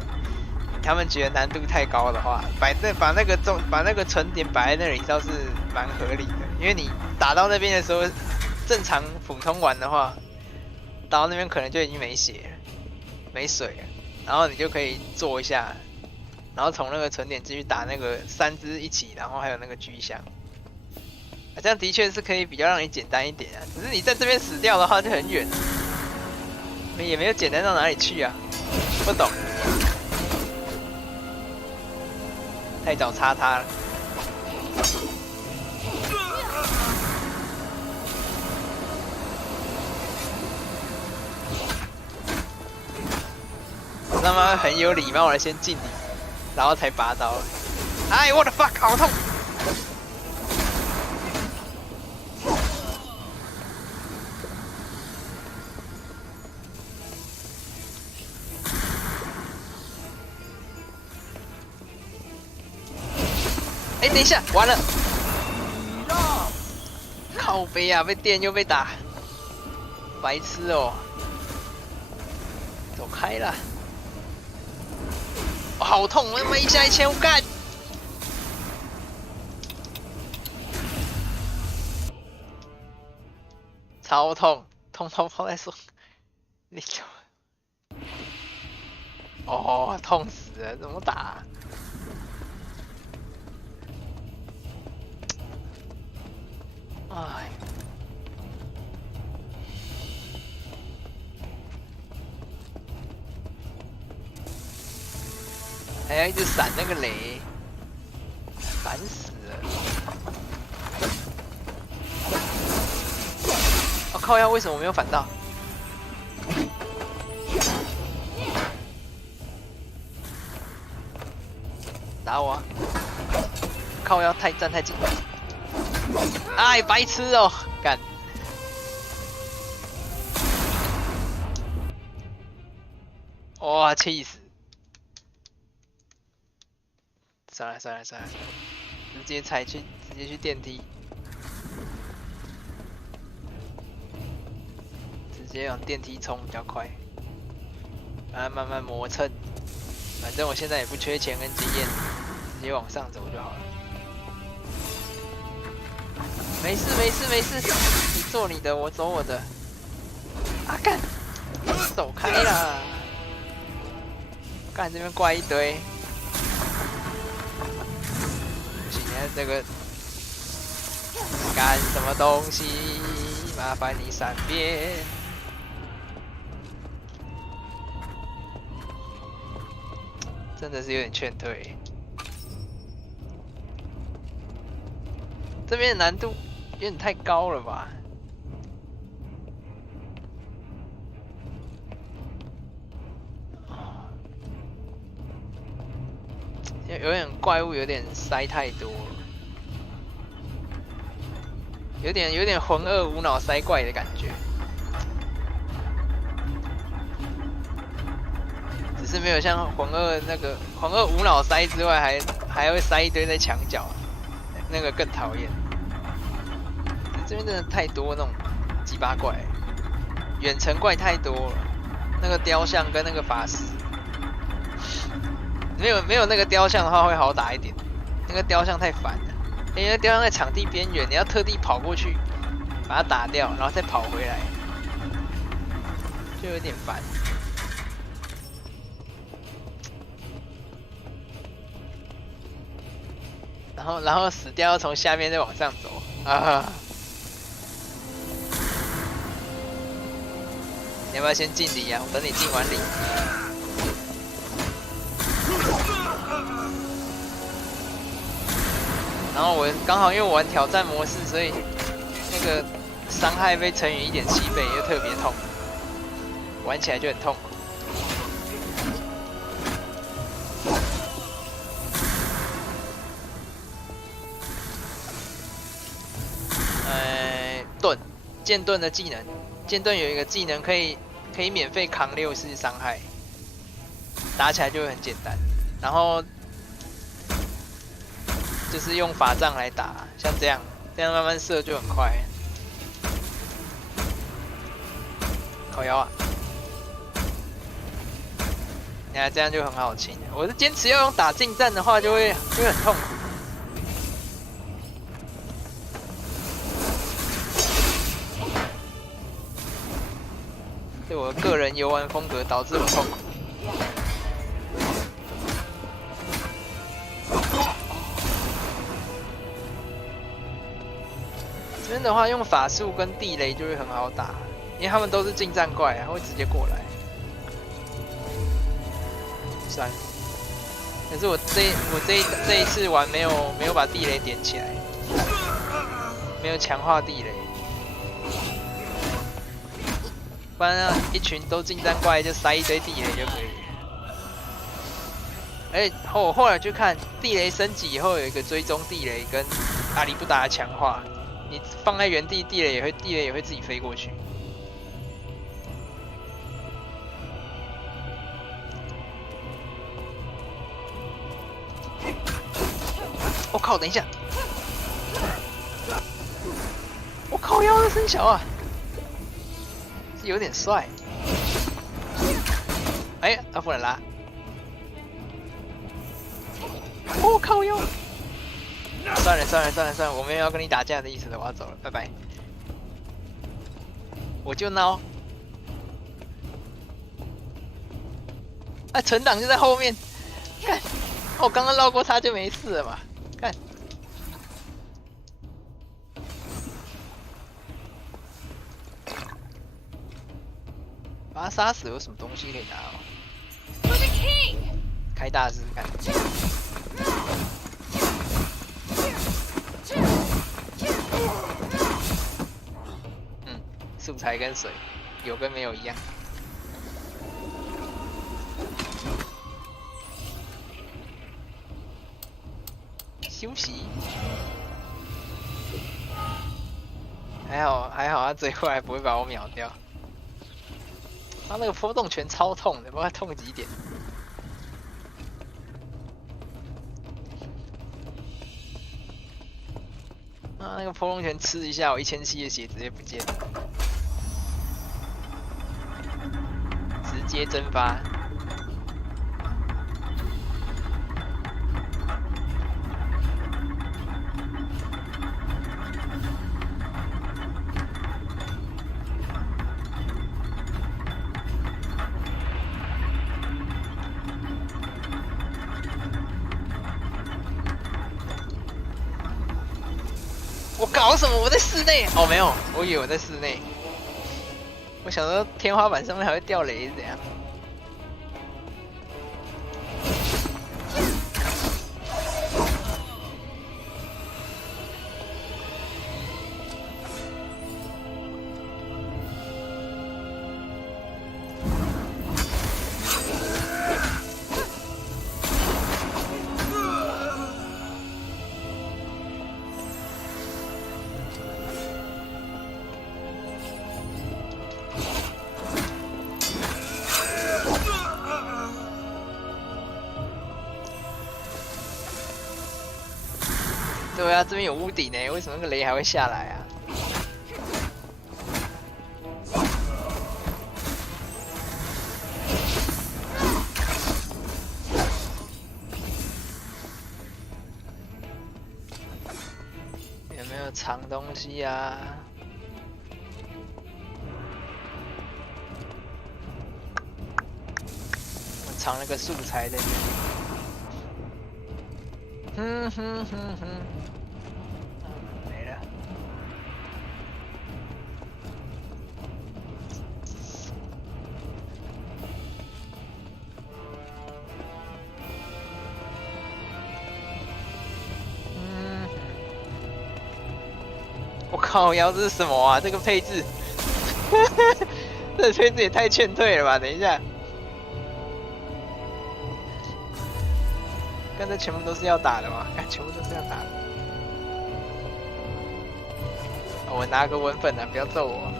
他们觉得难度太高的话，把那个存点摆在那里倒是蛮合理的，因为你打到那边的时候，正常普通玩的话，打到那边可能就已经没血了，没水了，然后你就可以做一下，然后从那个存点继续打那个3只一起，然后还有那个巨象。这样的确是可以比较让你简单一点啊，只是你在这边死掉的话就很远，也没有简单到哪里去啊，不懂，太早插他了。我他妈很有礼貌的先敬礼，然后才拔刀。哎，我的 fuck， 好痛！哎，等一下，完了！靠背啊，被电又被打，白痴哦！走开啦！哦，好痛！我他妈一下1000干！超痛，痛到跑在手，你就……哦，痛死了，怎么打？哎，还要一直闪那个雷，烦死了！我靠呀，为什么没有反到？打我啊！靠呀，站太近了。哎，白痴哦！干！哇，气死！算了，直接去电梯，直接往电梯冲比较快。慢慢磨蹭，反正我现在也不缺钱跟经验，直接往上走就好了。没事，你做你的，我走我的。啊干！走开啦！干这边怪一堆。不行，这个干什么东西？麻烦你闪边。真的是有点劝退。这边的难度有点太高了吧？有点怪物，有点塞太多了，有点浑噩无脑塞怪的感觉。只是没有像浑噩无脑塞之外，还会塞一堆在墙角，那个更讨厌。这边真的太多那种鸡巴怪，远程怪太多了。那个雕像跟那个法师，没有那个雕像的话会好打一点。那个雕像太烦了，因为雕像在场地边缘，你要特地跑过去把它打掉，然后再跑回来，就有点烦。然后死掉要从下面再往上走啊！你要不要先敬礼啊？我等你敬完礼。然后我刚好因为我玩挑战模式，所以那个伤害被乘以1.7倍，又特别痛，玩起来就很痛苦。剑盾的技能，剑盾有一个技能可以免费扛60伤害，打起来就会很简单。然后就是用法杖来打，像这样慢慢射就很快。靠腰啊！你看这样就很好清。我是坚持要用打近战的话，就会很痛苦。对我个人游玩风格导致我痛苦。这边的话，用法术跟地雷就会很好打，因为他们都是近战怪，他会直接过来。算了，可是我这一次玩没有把地雷点起来，没有强化地雷。不然一群都近战怪就塞一堆地雷就可以了。而且我后来去看地雷升级以后有一个追踪地雷跟阿里不达的强化，你放在原地地雷也会自己飞过去。我靠！等一下，我靠腰的声小啊！有点帅，哎，他不能拉，我靠哟！算了，我没有要跟你打架的意思了，我要走了，拜拜。我就孬，存档就在后面，看，我刚刚绕过他就没事了嘛，看。把他杀死有什么东西可以拿哦？开大试试看。素材跟水有跟没有一样。休息。还好，他追过来不会把我秒掉。他那个波动拳超痛的，不知道痛几点。那个波动拳吃一下，我1700的血直接不见了，直接蒸发。我搞什么？我在室内哦，没有，我以为我在室内。我想说天花板上面还会掉雷是怎样？对啊，这边有屋顶呢，为什么那个雷还会下来啊？有没有藏东西啊？我藏了个素材在这里。没了。我靠，腰这是什么啊？这个配置，这配置也太劝退了吧！等一下。刚才全部都是要打的嘛？看，全部都是要打的。我拿个文本啊，不要揍我！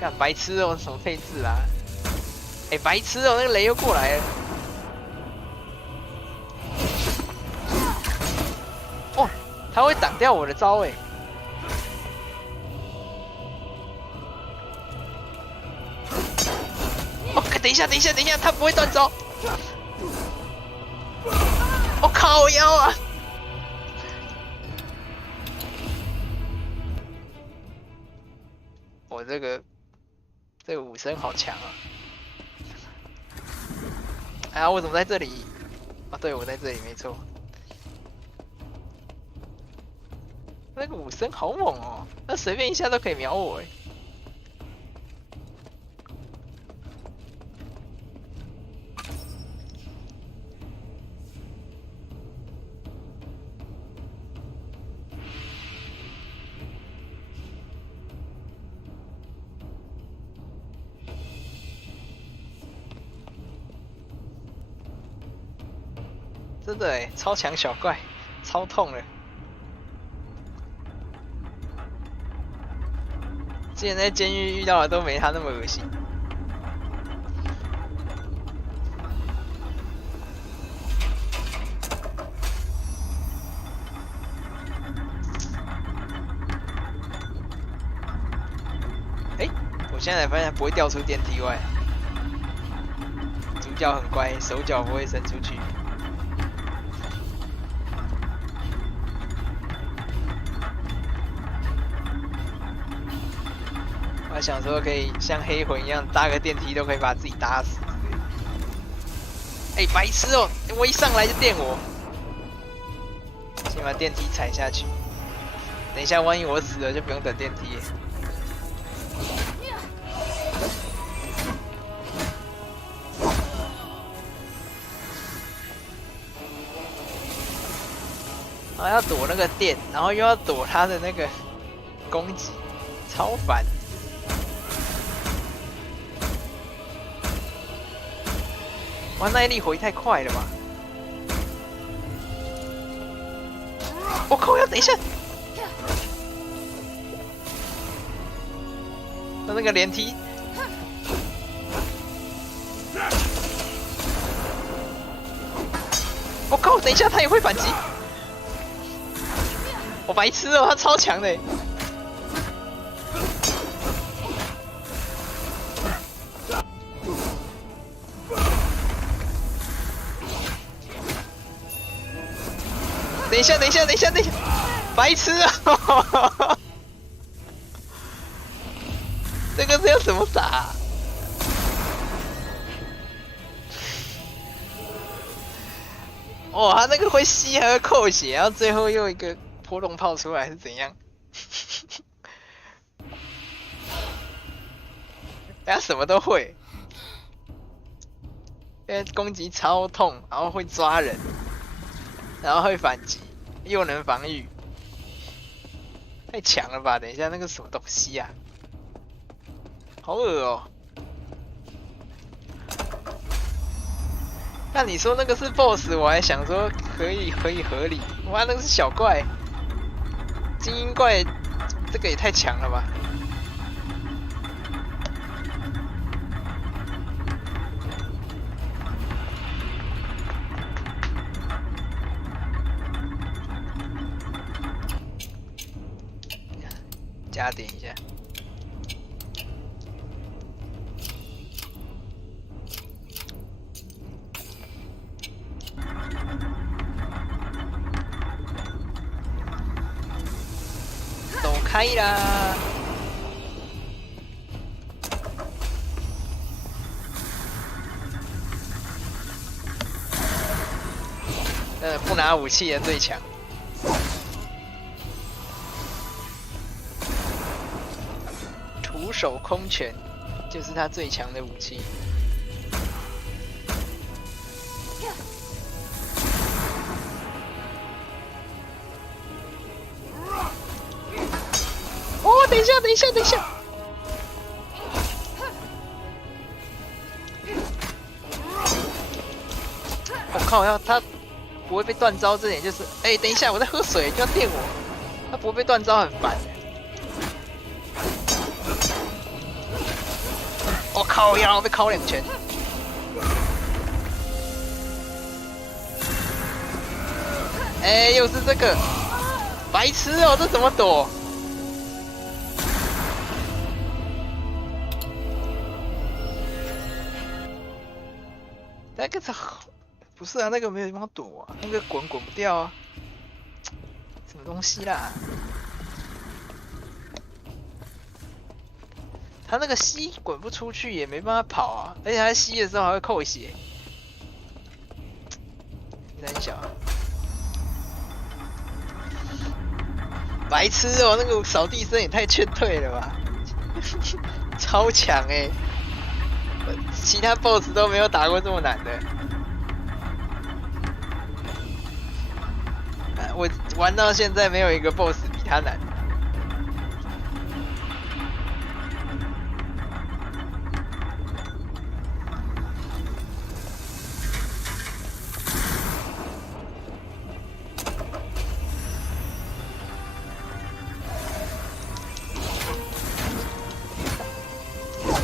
干白痴哦，什么配置啊？哎，白痴哦，那个雷又过来了。哦，他会挡掉我的招哎。哦，等一下，他不会断招。我靠腰啊！我这个武僧好强啊！哎呀，我怎么在这里？啊，对，我在这里没错。那个武僧好猛哦，那随便一下都可以秒我哎。真的哎，超强小怪，超痛的。之前在监狱遇到的都没他那么恶心。哎，我现在才发现不会掉出电梯外。主角很乖，手脚不会伸出去。我想说可以像黑魂一样搭个电梯都可以把自己打死。哎，白痴哦！我一上来就电我，先把电梯踩下去。等一下，万一我死了就不用等电梯。然后要躲那个电，然后又要躲他的那个攻击，超烦。哇，耐力回太快了吧！我靠，要等一下！那个连梯，我靠，等一下他也会反击！我白痴哦，他超强的。等一下，白痴啊！这个是要怎么打？哦，他那个会吸还会扣血，然后最后又一个波动炮出来是怎样？他什么都会，因为攻击超痛，然后会抓人，然后会反击，又能防御，太强了吧！等一下，那个什么东西啊？好恶哦！那你说那个是 BOSS， 我还想说可以合理。哇，那个是小怪，精英怪，这个也太强了吧！加点一下。走开啦！不拿武器的最强。徒手空拳就是他最强的武器。哦，等一下！我靠，他不会被断招，这点就是，哎，等一下，我在喝水，就要电我。他不会被断招很烦。我靠腰被敲2拳。哎，又是这个，白痴哦，这怎么躲？那个不是啊，那个没有地方躲啊，那个滚不掉啊，什么东西啦？他那个吸滚不出去，也没办法跑啊，而且他吸的时候还会扣血，很小。白痴哦，那个扫地僧也太劝退了吧，超强哎！其他 BOSS 都没有打过这么难的。我玩到现在没有一个 BOSS 比他难。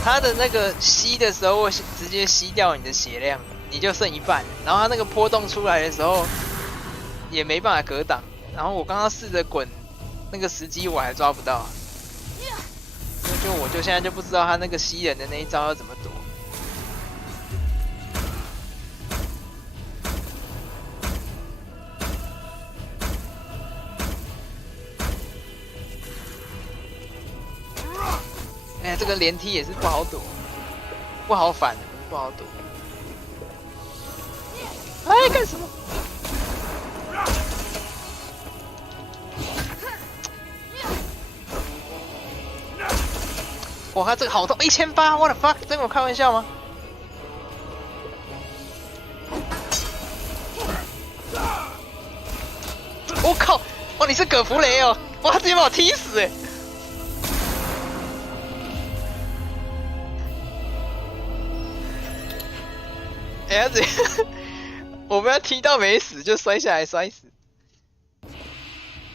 他的那个吸的时候会直接吸掉你的血量，你就剩一半。然后他那个波动出来的时候也没办法格挡。然后我刚刚试着滚那个时机我还抓不到，所以我现在就不知道他那个吸人的那一招要怎么躲。哎，这个连踢也是不好躲，不好反，不好躲。哎，干什么？哇，他这个好痛，1800，我的 fuck， 这跟我开玩笑吗？我靠！哇，你是葛弗雷哦！哇，他直接把我踢死哎！哎呀，我被他踢到没死，就摔下来摔死，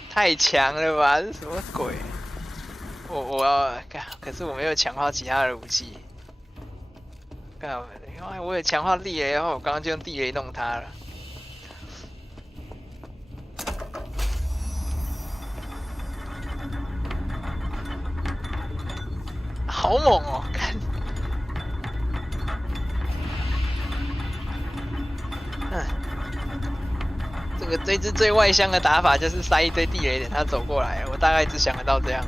太强了吧？这什么鬼？我要干，可是我没有强化其他的武器。干，因为我有强化地雷，然后我刚刚就用地雷弄他了。好猛哦！看。这支最外向的打法就是塞一堆地雷等他走过来，我大概只想得到这样，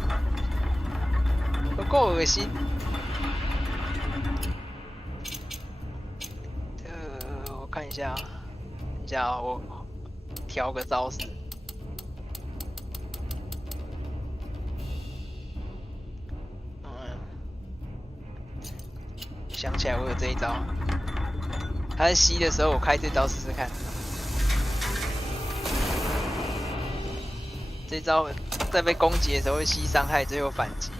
不够恶心。我看一下，等一下啊，我调个招式。想起来我有这一招，他在吸的时候，我开这招试试看。这招在被攻击的时候会吸伤害，最后反击，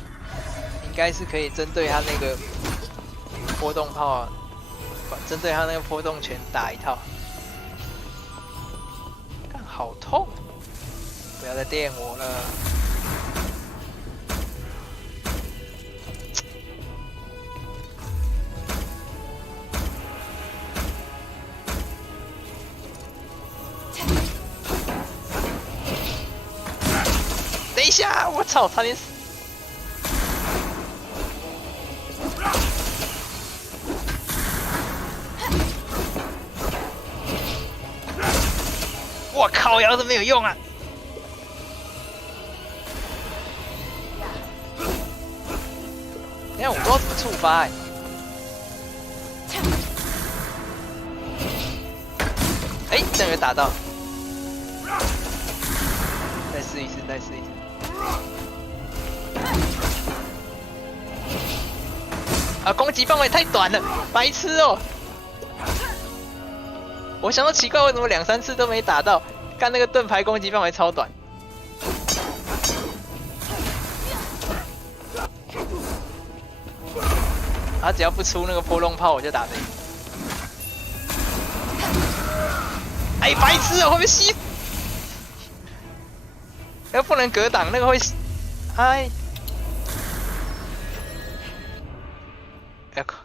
应该是可以针对他那个波动炮，针对他那个波动拳打一套。看好痛！不要再电我了。等一下，我操，差点死！我靠，要是没有用啊！等一下，我不知道怎么触发哎，这样有打到。再试一次，再试一次。啊！攻击范围太短了，白痴哦！我想到奇怪，为什么2、3次都没打到？干那个盾牌攻击范围超短。他只要不出那个波动炮，我就打得赢。哎，白痴哦，会被吸！那不能格挡，那个会，哎，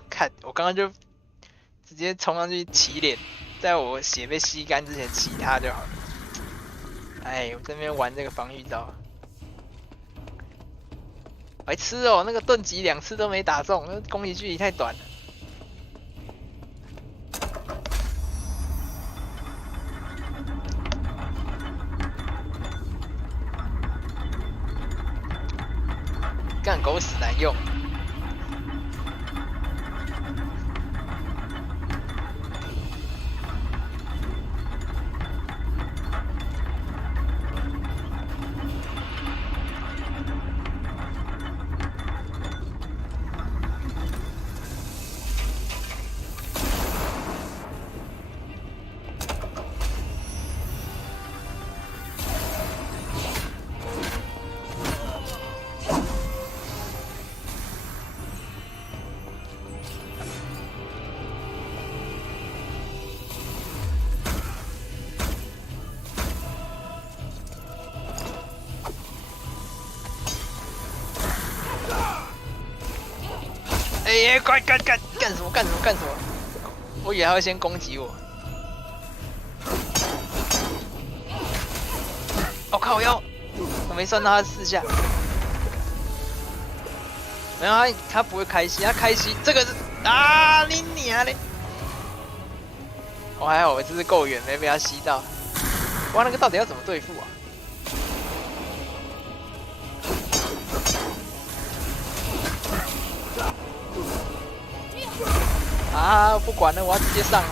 看我刚刚就直接冲上去骑脸，在我血被吸干之前骑他就好了。哎，我这边玩这个防御招，白痴哦，那个盾击2次都没打中，那攻击距离太短了。干狗屎难用。哎，快干什么？我以为他会先攻击我。我靠腰！我没算到他4下。没有他不会开吸，他开吸这个是啊你娘嘞！我还好，我这是够远，没被他吸到。哇，那个到底要怎么对付啊？啊！不管了，我要直接上了。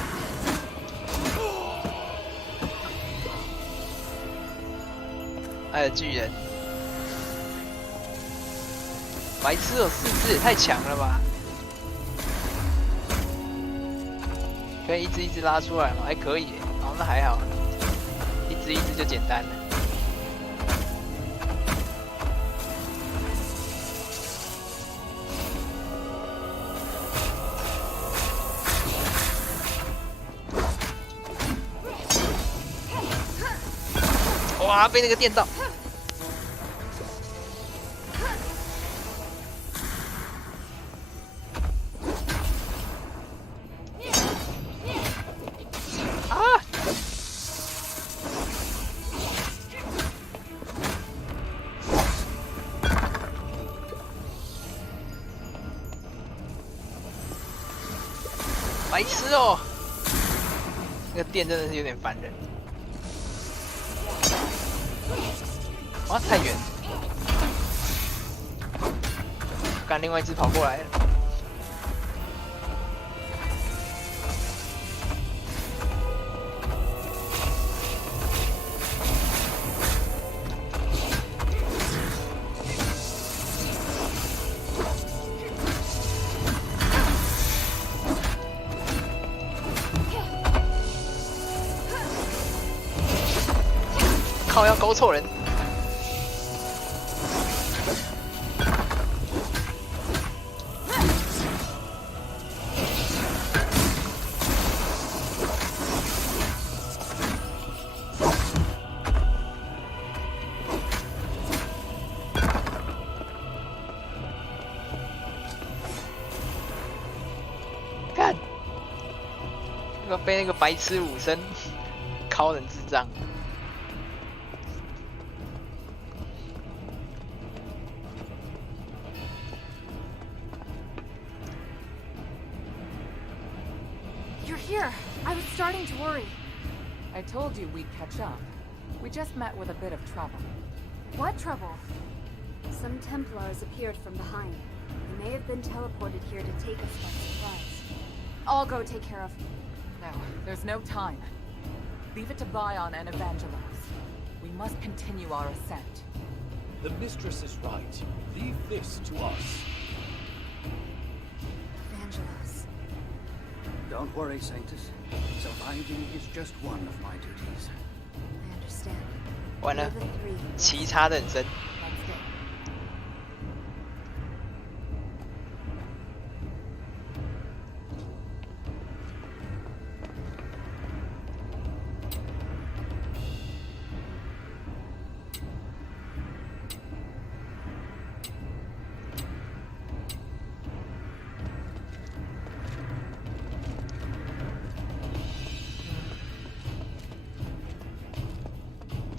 还有巨人，白痴有4只也太强了吧！可以一只拉出来吗？还可以，好，那还好，一只就简单了。哇！被那个电到。啊！白痴哦！那个电真的是有点烦人。哇，太远！干，另外一只跑过来了。靠，要勾错人。干，那个被那个白痴武僧敲成智障。Here, I was starting to worry. I told you we'd catch up. We just met with a bit of trouble. What trouble? Some Templars appeared from behind. They may have been teleported here to take us by surprise. I'll go take care of. No, there's no time. Leave it to Bion and Evangelos. We must continue our ascent. The mistress is right. Leave this to us. Evangelos. Don't worry, Sanctus. Surviving is just one of my duties. I understand. 完了，奇差人生。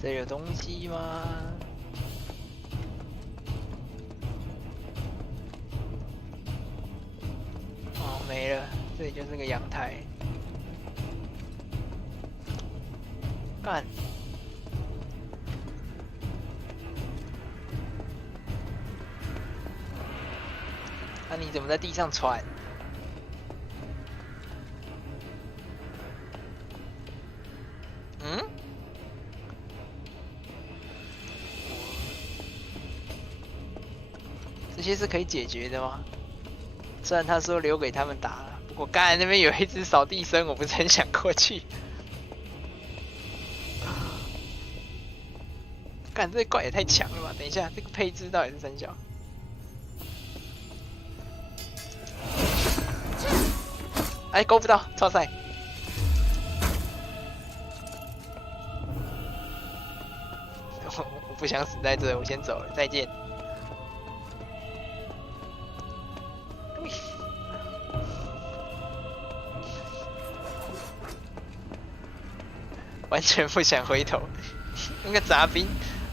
这有东西吗？哦，没了，这里就是个阳台。干！那你怎么在地上喘？嗯？这些是可以解决的吗？虽然他说留给他们打了，不过刚才那边有一只扫地僧，我不是很想过去。干，这怪也太强了吧！等一下，这个配置到底是三小？哎，勾不到，超赛！我不想死在这，我先走了，再见。完全不想回头，那个杂兵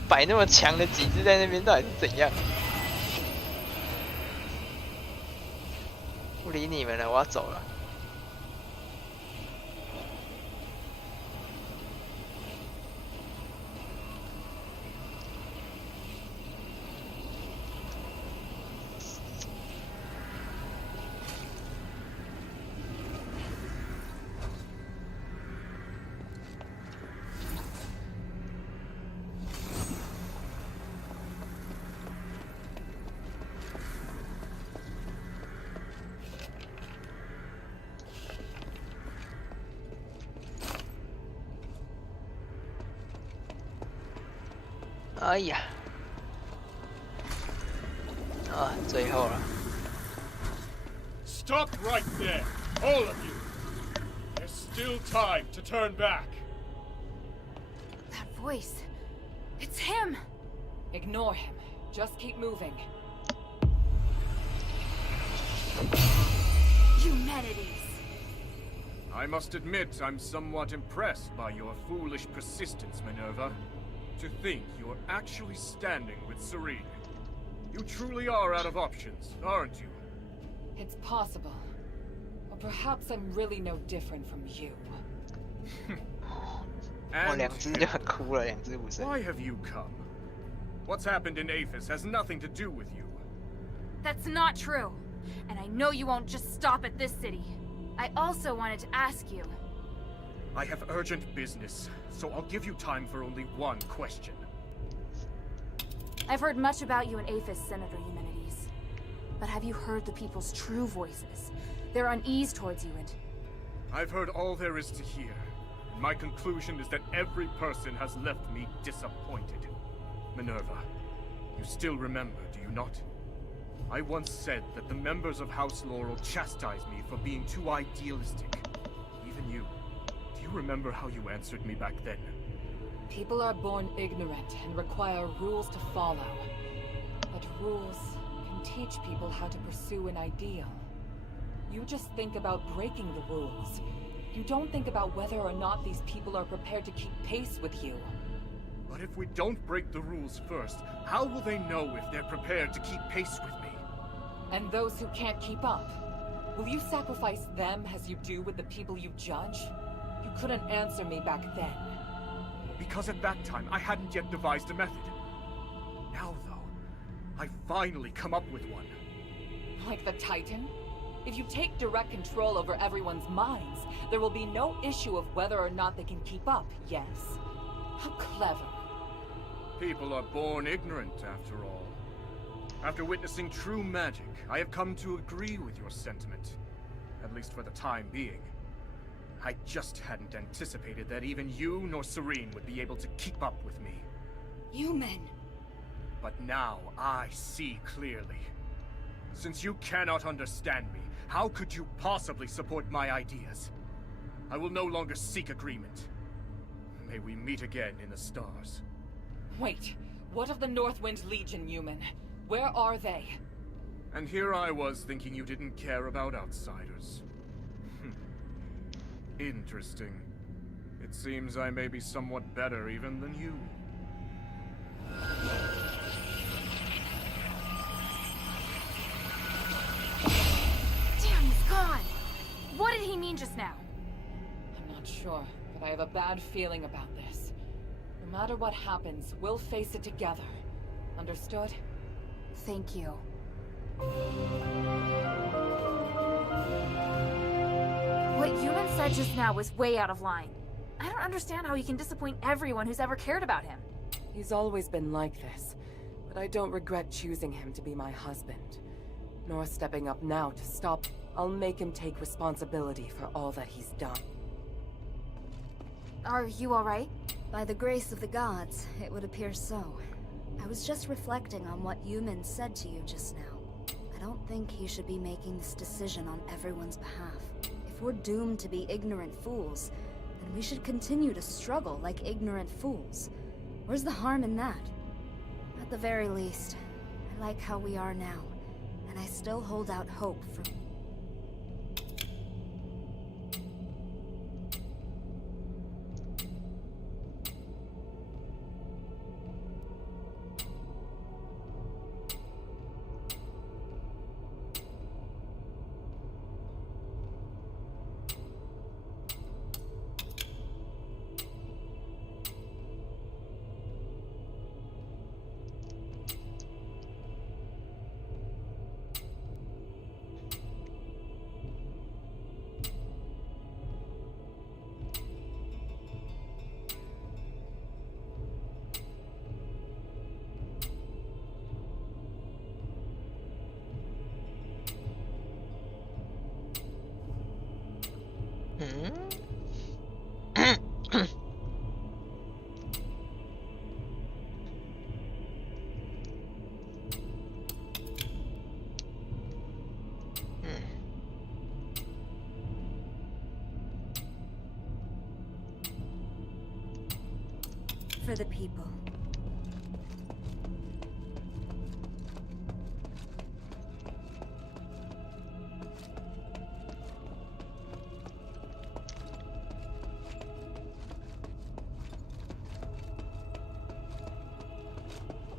摆那么强的几只在那边，到底是怎样？不理你们了，我要走了。哎呀，啊，最后了。Stop right there, all of you. There's still time to turn back. That voice. It's him. Ignore him. Just keep moving. Humanities. I must admit I'm somewhat impressed by your foolish persistence, Minerva. To think you're actually standing with Serene. You truly are out of options, aren't you? It's possible. Or perhaps I'm really no different from you. And 两只就很哭了，两只武神。 why have you come? What's happened in Aphis has nothing to do with you. That's not true. And I know you won't just stop at this city. I also wanted to ask you. I have urgent business, so I'll give you time for only one question. I've heard much about you in Aphis, Senator Eumenides. But have you heard the people's true voices? Their unease towards you and... I've heard all there is to hear, and my conclusion is that every person has left me disappointed. Minerva, you still remember, do you not? I once said that the members of House Laurel chastised me for being too idealistic. Even you. Do you remember how you answered me back then? People are born ignorant and require rules to follow. But rules can teach people how to pursue an ideal. You just think about breaking the rules. You don't think about whether or not these people are prepared to keep pace with you. But if we don't break the rules first, how will they know if they're prepared to keep pace with me? And those who can't keep up? Will you sacrifice them as you do with the people you judge? You couldn't answer me back then. Because at that time, I hadn't yet devised a method. Now, though, I've finally come up with one. Like the Titan? If you take direct control over everyone's minds, there will be no issue of whether or not they can keep up, yes? How clever. People are born ignorant, after all. After witnessing true magic, I have come to agree with your sentiment. At least for the time being. I just hadn't anticipated that even you nor Serene would be able to keep up with me. Human. But now I see clearly. Since you cannot understand me, how could you possibly support my ideas? I will no longer seek agreement. May we meet again in the stars. Wait, what of the Northwind Legion, Newman? Where are they? And here I was thinking you didn't care about outsiders. Interesting. It seems I may be somewhat better even than you. Damn, he's gone! What did he mean just now? I'm not sure, but I have a bad feeling about this. No matter what happens, we'll face it together. Understood? Thank you. What Human said just now was way out of line. I don't understand how he can disappoint everyone who's ever cared about him. He's always been like this, but I don't regret choosing him to be my husband. Nor stepping up now to stop. I'll make him take responsibility for all that he's done. Are you alright? By the grace of the gods, it would appear so. I was just reflecting on what Human said to you just now. I don't think he should be making this decision on everyone's behalf. If we're doomed to be ignorant fools, then we should continue to struggle like ignorant fools. Where's the harm in that? At the very least, I like how we are now, and I still hold out hope for... For the people.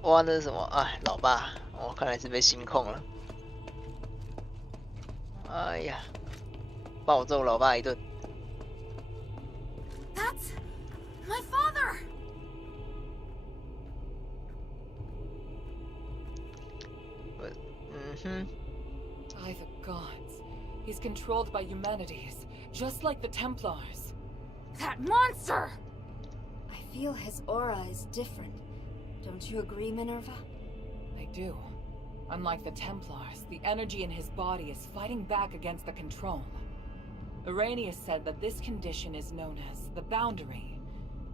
哇，那是什么？哎，老爸，我看来是被心控了。哎呀，暴揍老爸一顿。That's my father. By the gods, he's controlled by humanities, just like the Templars. That monster! I feel his aura is different. Don't you agree, Minerva? I do. Unlike the Templars, the energy in his body is fighting back against the control. Arrhenius said that this condition is known as the boundary.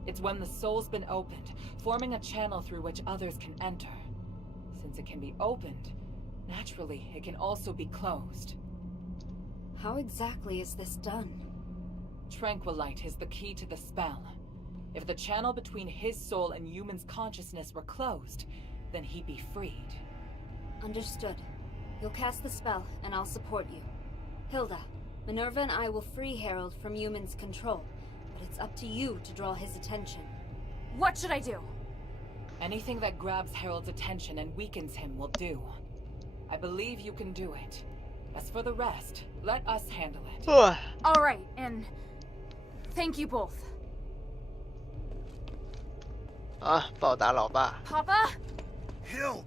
It's when the soul's been opened, forming a channel through which others can enter. Since it can be opened, naturally, it can also be closed. How exactly is this done? Tranquilite is the key to the spell. If the channel between his soul and Human's consciousness were closed, then he'd be freed. Understood. You'll cast the spell, and I'll support you. Hilda, Minerva and I will free Harold from Human's control, but it's up to you to draw his attention. What should I do? Anything that grabs Harold's attention and weakens him will do. I believe you can do it. As for the rest, let us handle it. Alright, and thank you both. 啊，报答老爸。 Papa? Hild,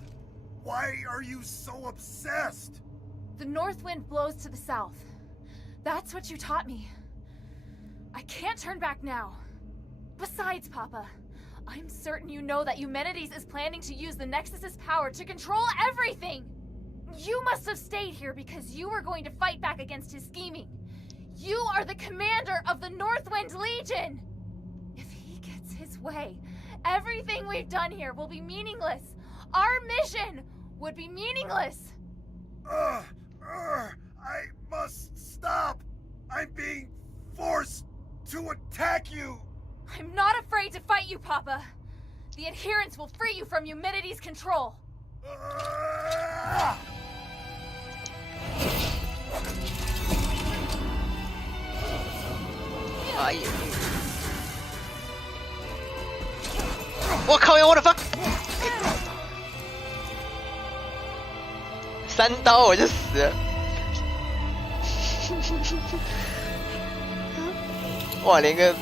why are you so obsessed? The north wind blows to the south. That's what you taught me. I can't turn back now. Besides, Papa, I'm certain you know that Eumenides is planning to use the Nexus's power to control everything! You must have stayed here because you were going to fight back against his scheming. You are the commander of the Northwind Legion! If he gets his way, everything we've done here will be meaningless. Our mission would be meaningless. I must stop. I'm being forced to attack you. I'm not afraid to fight you, Papa. The adherents will free you from Eumenides' control.哎呀！我靠呀！我的妈！ 3刀我就死了。哇，连个，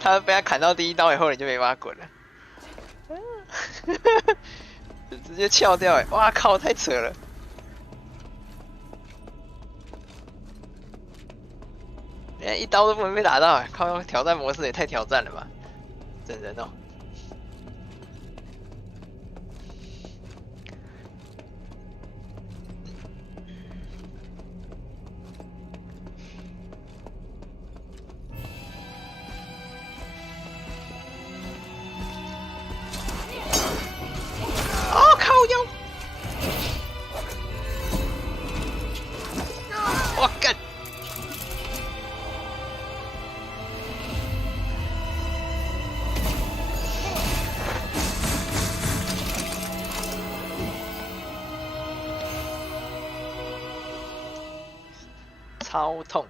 他被他砍到第1刀以后，你就没办法滚了，直接翘掉哎！哇靠，太扯了！连1刀都不能被打到哎！靠，挑战模式也太挑战了吧！整人哦。超痛！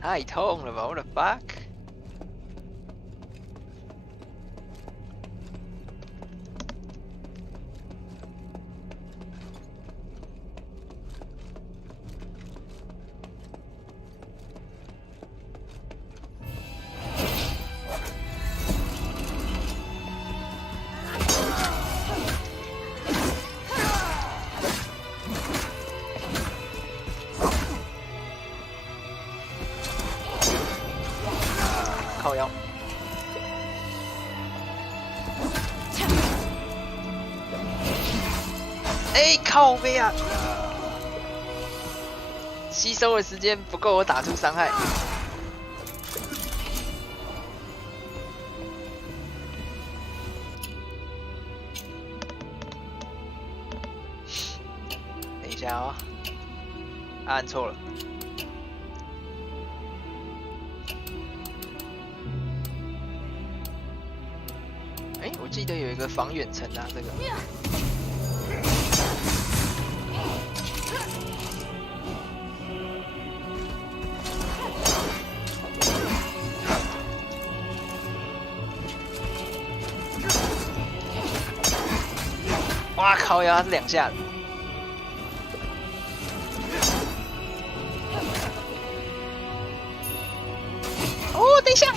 太痛了吧！我的 fuck！ 靠腰。靠背啊！吸收的时间不够我打出伤害。等一下哦，按错了。我记得有一个防远程啊，这个。哇靠呀，他是2下的。哦，等一下。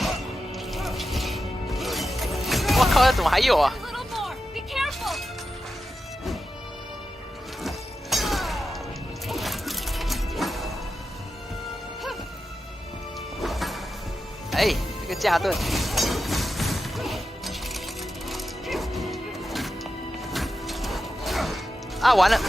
我靠！他怎么还有啊？哎，这个架盾，啊，完了！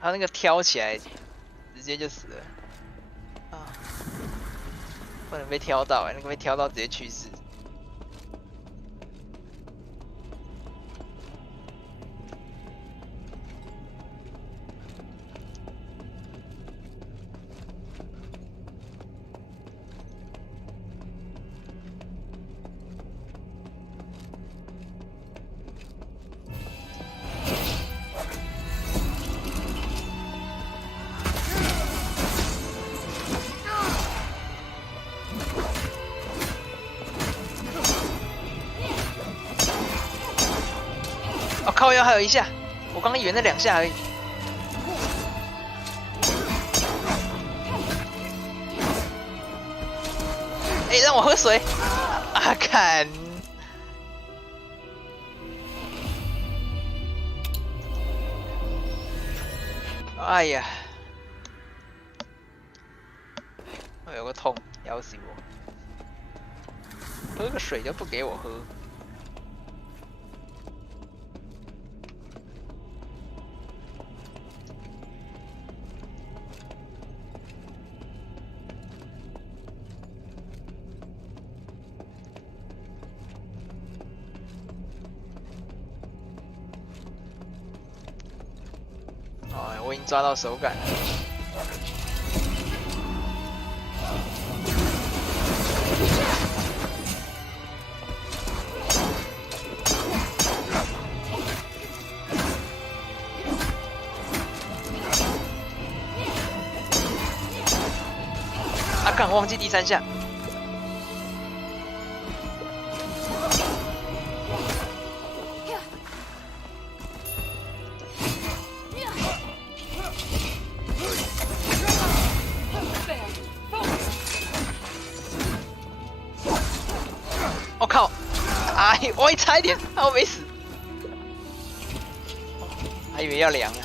他那个挑起来。直接就死了啊！不能被挑到那个被挑到直接去世。靠腰还有1下，我刚刚以为那2下而已。让我喝水。啊，看。哎呀，我有个痛，咬死我！喝个水都不给我喝。我已经抓到手感了。干，忘记第3下。我靠！哎，我差一点，我没死，还以为要凉了。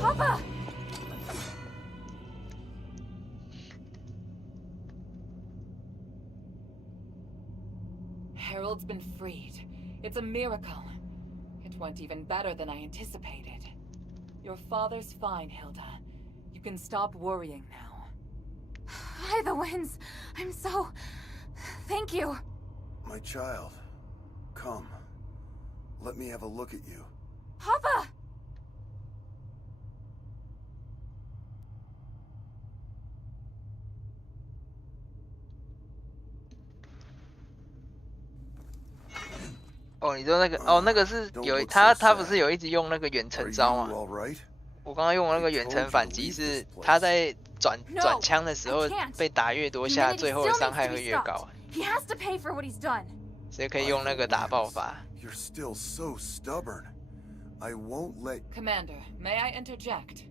Papa! Harold's been freed. It's a miracle. It went even better than I anticipated. Your father's fine, Hilda. You can stop worrying now. By the winds, I'm so... Thank you. My child, come. Let me have a look at you. Papa!哦，你说那个哦，那个是有他不是有一直用那个远程招吗？我刚刚用的那个远程反击是他在转枪的时候被打越多下，最后的伤害会越高。He has to pay for what he's done. 所以可以用那个打爆法。You're still so stubborn. I won't let. Commander, may I interject?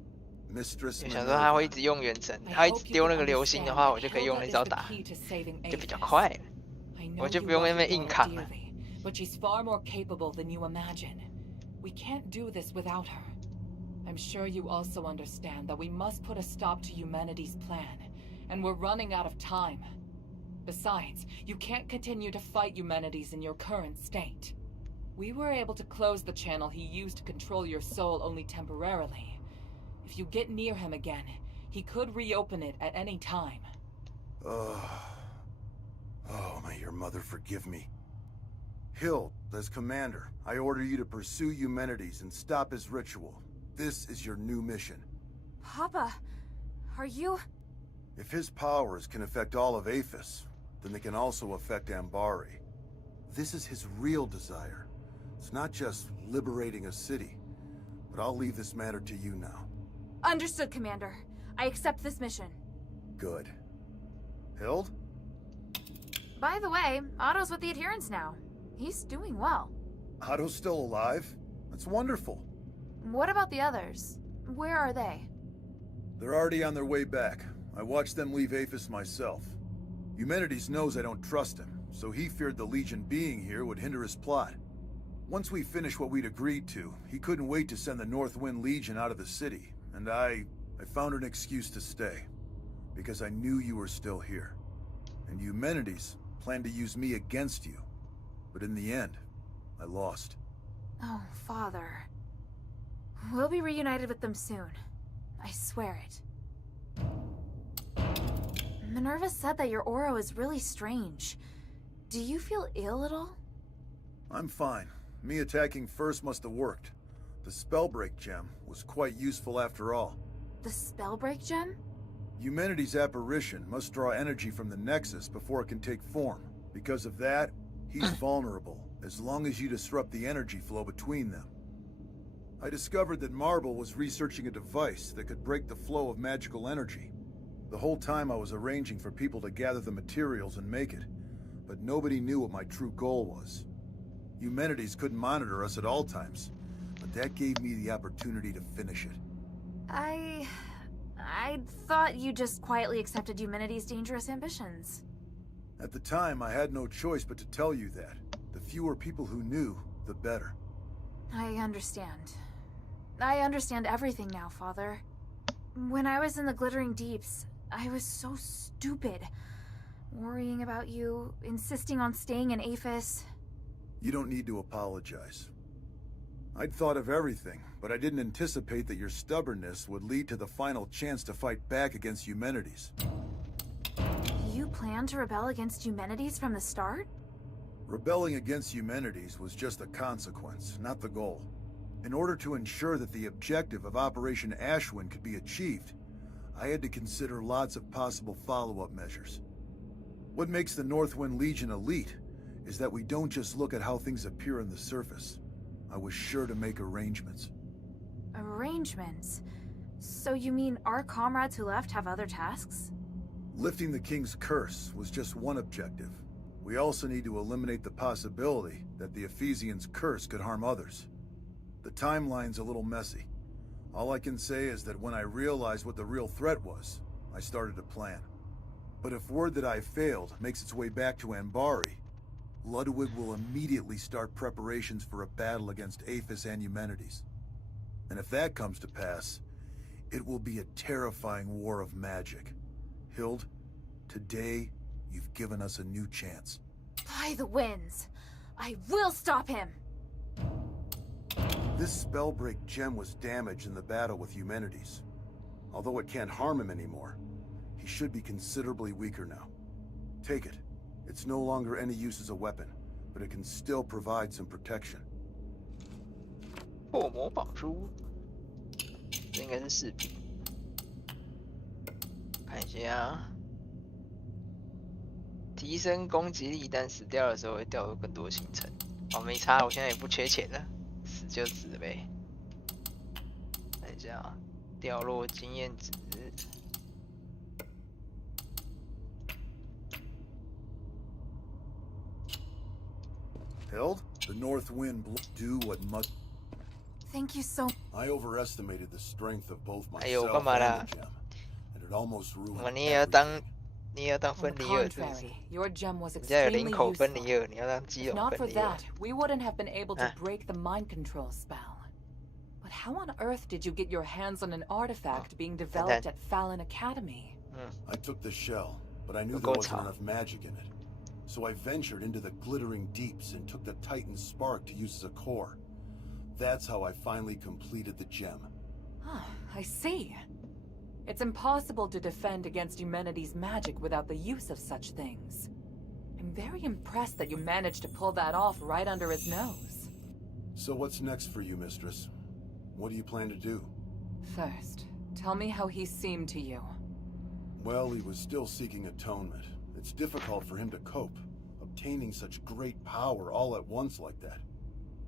Mistress. 我想说他会一直用远程，他一直丢那个流星的话，我就可以用那招打，就比较快了，我就不用那边硬扛了。But she's far more capable than you imagine. We can't do this without her. I'm sure you also understand that we must put a stop to humanity's plan, and we're running out of time. Besides, you can't continue to fight humanities in your current state. We were able to close the channel he used to control your soul only temporarily. If you get near him again, he could reopen it at any time. Oh, may your mother forgive me. Hild, as commander, I order you to pursue Eumenides and stop his ritual. This is your new mission. Papa, are you... If his powers can affect all of Aphis, then they can also affect Ambari. This is his real desire. It's not just liberating a city. But I'll leave this matter to you now. Understood, Commander. I accept this mission. Good. Hild? By the way, Otto's with the Adherents now. He's doing well. Otto's still alive? That's wonderful. What about the others? Where are they? They're already on their way back. I watched them leave Aphis myself. Eumenides knows I don't trust him, so he feared the Legion being here would hinder his plot. Once we finished what we'd agreed to, he couldn't wait to send the Northwind Legion out of the city, and I found an excuse to stay. Because I knew you were still here. And Eumenides planned to use me against you. But in the end, I lost. Oh, Father. We'll be reunited with them soon. I swear it. Minerva said that your aura is really strange. Do you feel ill at all? I'm fine. Me attacking first must have worked. The Spellbreak gem was quite useful after all. The Spellbreak gem? Eumenides' apparition must draw energy from the Nexus before it can take form. Because of that, he's vulnerable, as long as you disrupt the energy flow between them. I discovered that Marble was researching a device that could break the flow of magical energy. The whole time I was arranging for people to gather the materials and make it, but nobody knew what my true goal was. Eumenides couldn't monitor us at all times, but that gave me the opportunity to finish it. I thought you just quietly accepted Eumenides' dangerous ambitions. At the time, I had no choice but to tell you that. The fewer people who knew, the better. I understand. I understand everything now, Father. When I was in the Glittering Deeps, I was so stupid. Worrying about you, insisting on staying in Aphis. You don't need to apologize. I'd thought of everything, but I didn't anticipate that your stubbornness would lead to the final chance to fight back against Eumenides. You planned to rebel against Eumenides from the start? Rebelling against Eumenides was just a consequence, not the goal. In order to ensure that the objective of Operation Ashwin could be achieved, I had to consider lots of possible follow-up measures. What makes the Northwind Legion elite is that we don't just look at how things appear on the surface. I was sure to make arrangements. Arrangements? So you mean our comrades who left have other tasks? Lifting the king's curse was just one objective. We also need to eliminate the possibility that the Ephesians' curse could harm others. The timeline's a little messy. All I can say is that when I realized what the real threat was, I started a plan. But if word that I failed makes its way back to Ambari, Ludwig will immediately start preparations for a battle against Aphis and Eumenides. And if that comes to pass, it will be a terrifying war of magic. Hild, today, you've given us a new chance. By the winds! I will stop him! This spellbreak gem was damaged in the battle with Eumenides. Although it can't harm him anymore, he should be considerably weaker now. Take it. It's no longer any use as a weapon, but it can still provide some protection. 破魔宝珠，这应该是饰品。看一下，提升攻击力，但死掉的时候会掉入更多星辰。哦，没差，我现在也不缺钱了，死就死呗。看一下啊，掉落经验值。Hild, the north wind do what must. Thank you so. I overestimated the strength of both 哎呦， myself 干嘛 and 啦 the gem, and it almost 我 ruined 你也要当， everything. 你也要当 On 分 the 离二，真是。 contrary, your gem was 人家有 extremely 领口分 useful. 离二，你要当基 If 隆 not for 分离二。 that, we wouldn't have been able to break the mind control spell. But how on earth did you get your hands on an artifact being developed at Fallon Academy? I took the shell, but I knew there wasn't enough magic in it. So I ventured into the glittering deeps and took the Titan spark to use as a core. That's how I finally completed the gem. Ah, I see. It's impossible to defend against Eumenides' magic without the use of such things. I'm very impressed that you managed to pull that off right under his nose. So what's next for you, Mistress? What do you plan to do? First, tell me how he seemed to you. Well, he was still seeking atonement. It's difficult for him to cope, obtaining such great power all at once like that.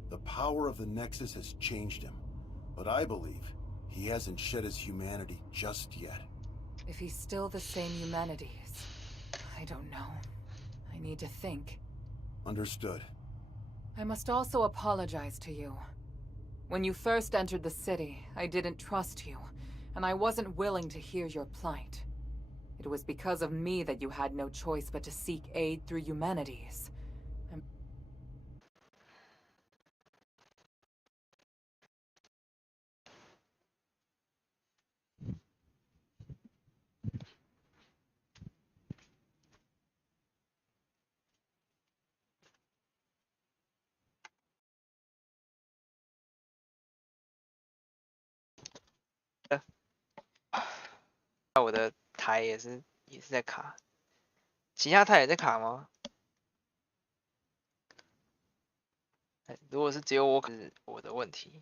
The power of the Nexus has changed him, but I believe he hasn't shed his humanity just yet. If he's still the same Eumenides, I don't know. I need to think. Understood. I must also apologize to you. When you first entered the city, I didn't trust you, and I wasn't willing to hear your plight. It was because of me that you had no choice but to seek aid through Eumenides. And 我的台也是在卡，其他台也在卡吗？如果是只有我，可是我的问题。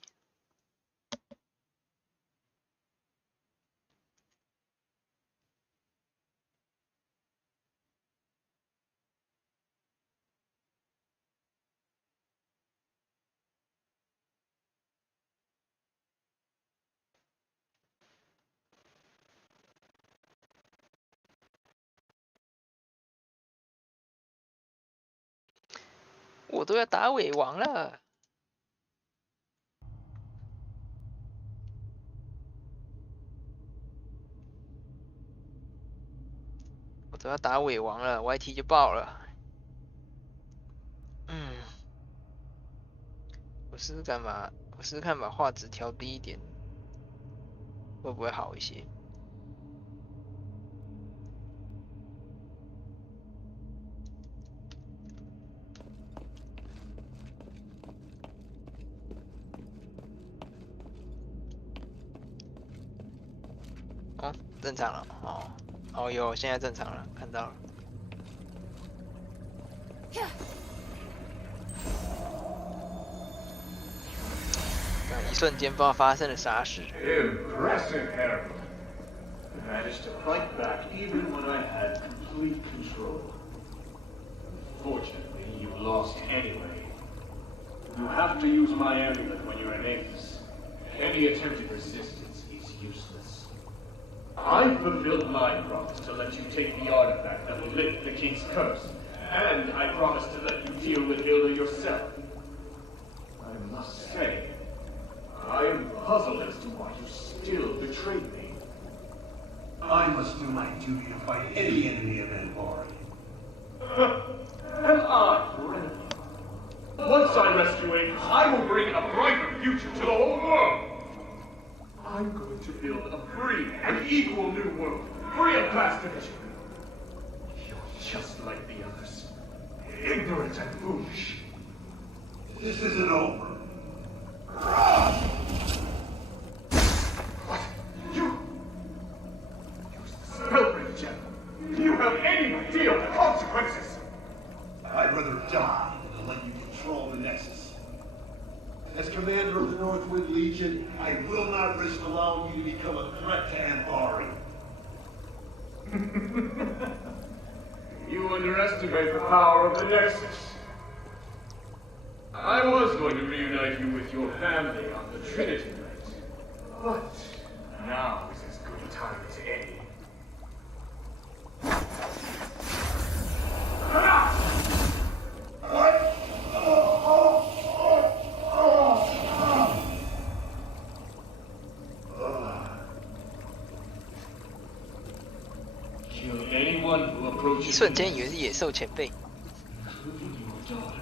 我都要打尾王了，我都要打尾王了 ，YT 就爆了。我试试看把画质调低一点，会不会好一些？哦，正常了，哦有，现在正常了，看到了。一瞬间不知道发生了啥事。Impressive, Harold. You managed to fight back even when I had complete control. Fortunately, you lost anyway. You have to use my amulet when you're in Athos. Any attempted resistance is useless. I fulfilled my promise to let you take the artifact that will lift the king's curse, and I promised to let you deal with Hilda yourself. I must say, I am puzzled as to why you still betrayed me. I must do my duty to fight any enemy of Anbari. Am I your enemy? Once I rescue Athos, I will bring a brighter future to the whole world. I'm going to build a free and equal new world, free of class division. You're just like the others, ignorant and foolish. This isn't over. What? You Spellbreak gem. Do you have any idea of the consequences? I'd rather die than to let you control the Nexus. As commander of the Northwind Legion, I will not risk allowing you to become a threat to Anbari. You underestimate the power of the Nexus. I was going to reunite you with your family on the Trinity night, but now is as good a time as any. Kill anyone who 一 approaches 瞬间以为是野兽前辈。 your daughter.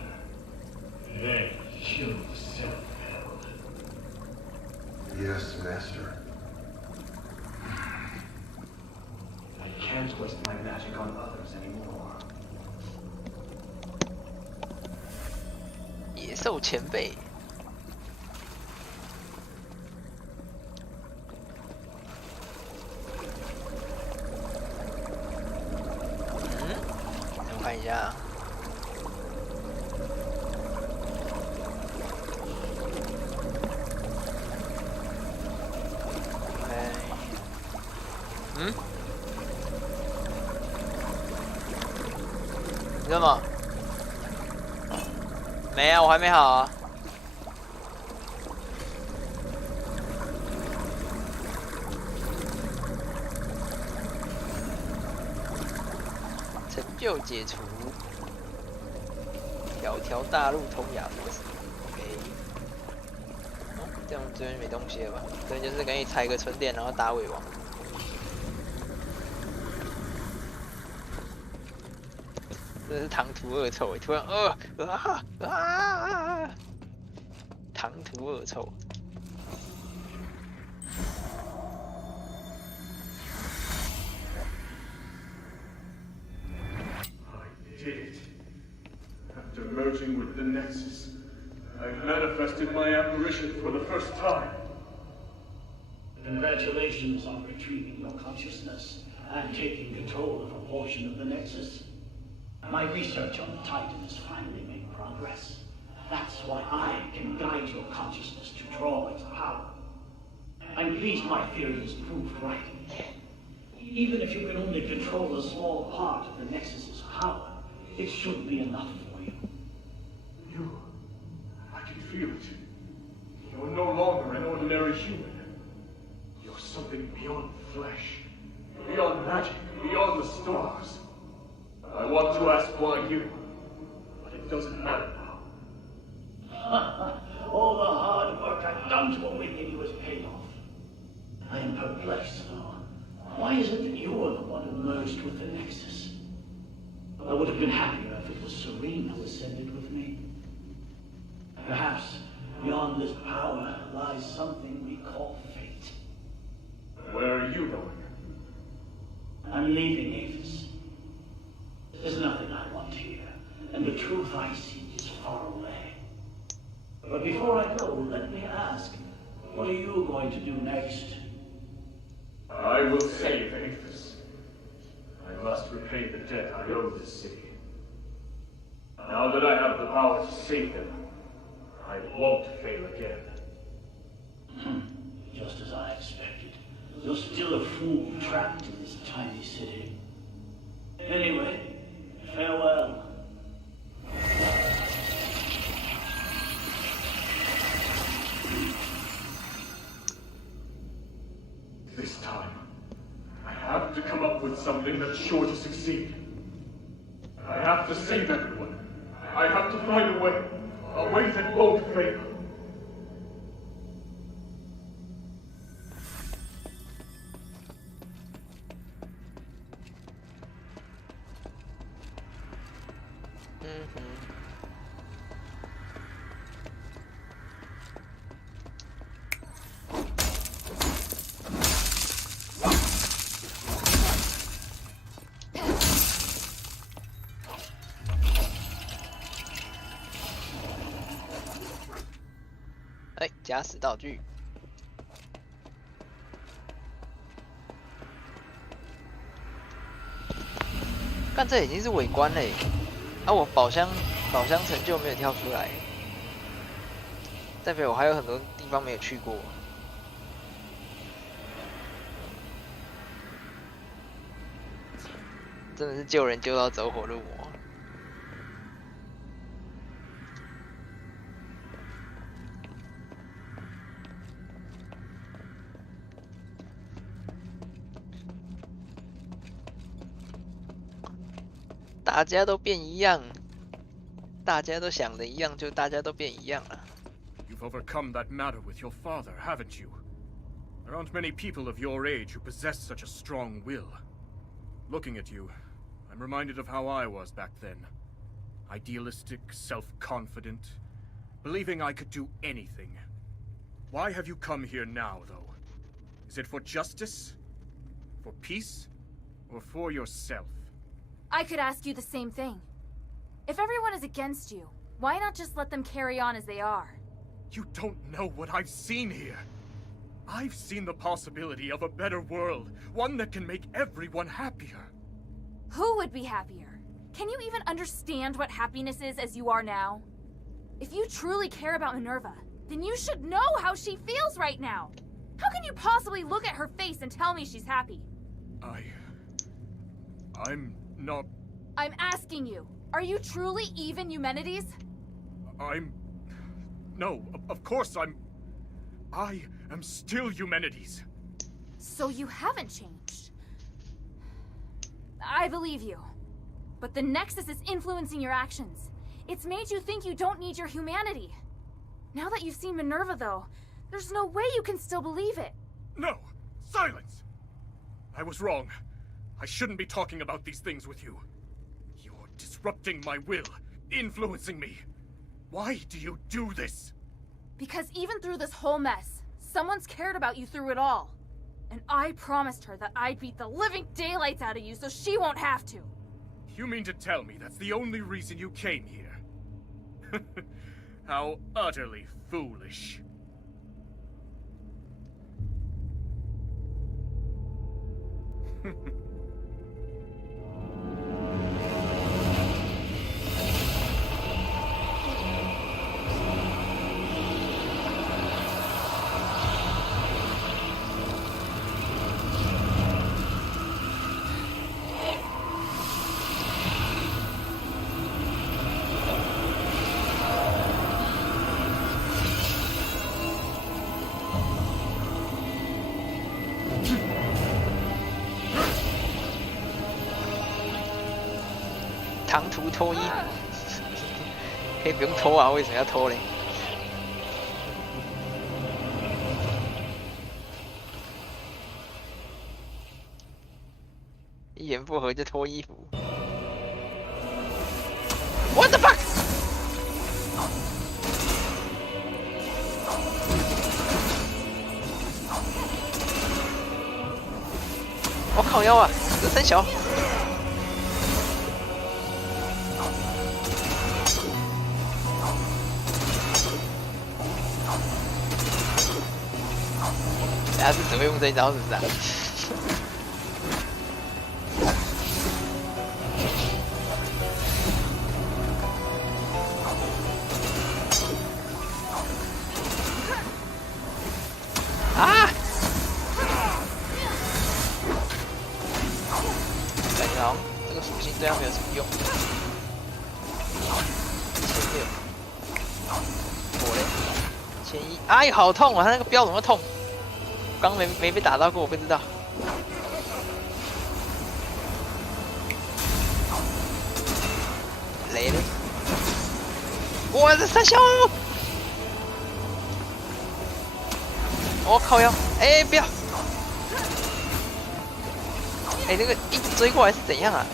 Then kill yourself. Yes, Master. I can't waste my magic on others anymore. 野兽前辈。我看一下。 你干嘛？没啊，我还没好啊。成就解除，条大路通亚佛寺。OK。哦，这样这边没东西了吧？这边就是可以踩个纯点，然后打尾王。 这是唐突恶臭，突然唐突恶臭。I did it. After merging with the Nexus, I manifested my apparition for the first time. Congratulations on retrieving your consciousness and taking control of a portion of the Nexus. My research on the Titan has finally made progress. That's why I can guide your consciousness to draw its power. I'm pleased my theory was proved right. Even if you can only control a small part of the Nexus's power, it should be enough for you. I can feel it. You're no longer an ordinary human. You're something beyond flesh, beyond magic, beyond the stars. I want to ask why you, but it doesn't matter now. All the hard work I've done to awaken you has paid off. I am perplexed now. Why is it that you're the one who merged with the Nexus? I would have been happier if it was Serene who ascended with me. Perhaps beyond this power lies something we call fate. Where are you going? I'm leaving Athos. There's nothing I want here, and the truth I seek is far away. But before I go, let me ask, what are you going to do next? I will save Athos. I must repay the debt I owe this city. Now that I have the power to save him, I won't fail again. Just as I expected. You're still a fool trapped in this tiny city. Anyway, farewell. is sure to succeed. I have to save everyone. I have to find a way that won't fail. Mm-hmm. 哎，假死道具。但这已经是尾关嘞，啊，我宝箱成就没有跳出来，代表我还有很多地方没有去过。真的是救人救到走火入魔。 大家都变一样，大家都想的一样，就大家都变一样了。You've overcome that matter with your father, haven't you? There aren't many people of your age who possess such a strong will. Looking at you, I'm reminded of how I was back then. Idealistic, self-confident, believing I could do anything. Why have you come here now, though? Is it for justice? For peace? Or for yourself? I could ask you the same thing. If everyone is against you, why not just let them carry on as they are? You don't know what I've seen here. I've seen the possibility of a better world, one that can make everyone happier. Who would be happier? Can you even understand what happiness is as you are now? If you truly care about Minerva, then you should know how she feels right now. How can you possibly look at her face and tell me she's happy? I'm not... I'm asking you, are you truly even Eumenides? No, of course I am still Eumenides. So you haven't changed. I believe you. But the Nexus is influencing your actions. It's made you think you don't need your humanity. Now that you've seen Minerva, though, there's no way you can still believe it. No! Silence! I was wrong. I shouldn't be talking about these things with you. You're disrupting my will, influencing me. Why do you do this? Because even through this whole mess, someone's cared about you through it all. And I promised her that I'd beat the living daylights out of you so she won't have to. You mean to tell me that's the only reason you came here? How utterly foolish.唐突脱衣服，可以不用脱啊？为什么要脱嘞？一言不合就脱衣服。What the fuck？ 我靠腰啊！这三小。 他是只会用这一招，是不是啊？啊！感觉好像这个属性对他没有什么用。1600，我嘞，1100，哎，好痛啊！他那个标怎么痛？ 刚没被打到过，我不知道。雷嘞！哇，这三小！我靠腰！哎，不要！哎，那个一直追过来是怎样啊？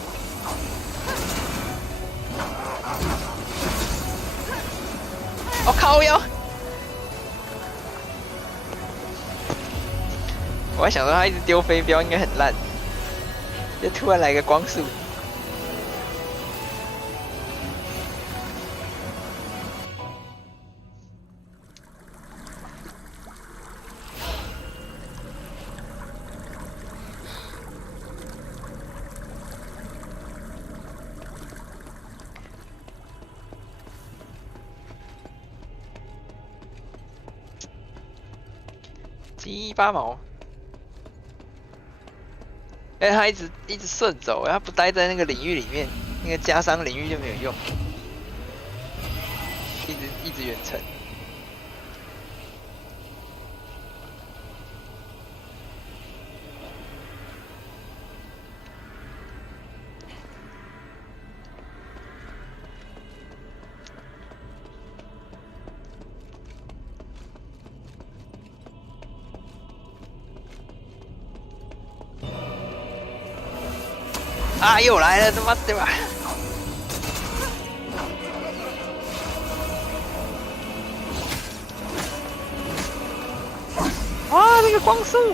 我靠腰！我还想说他一直丢飞镖应该很烂，就突然来个光速。鸡巴毛！哎，他一直顺走，他不待在那个领域里面，那个加伤领域就没有用，一直远程。啊！又来了，他妈对吧？哇，那个光速！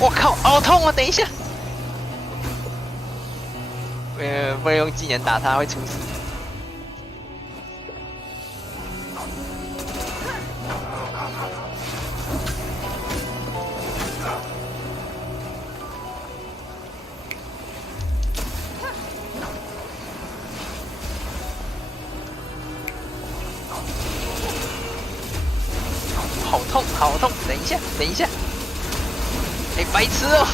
我靠，好痛啊！等一下，不能用技能打他，会出事。好痛！等一下！哎，白痴哦！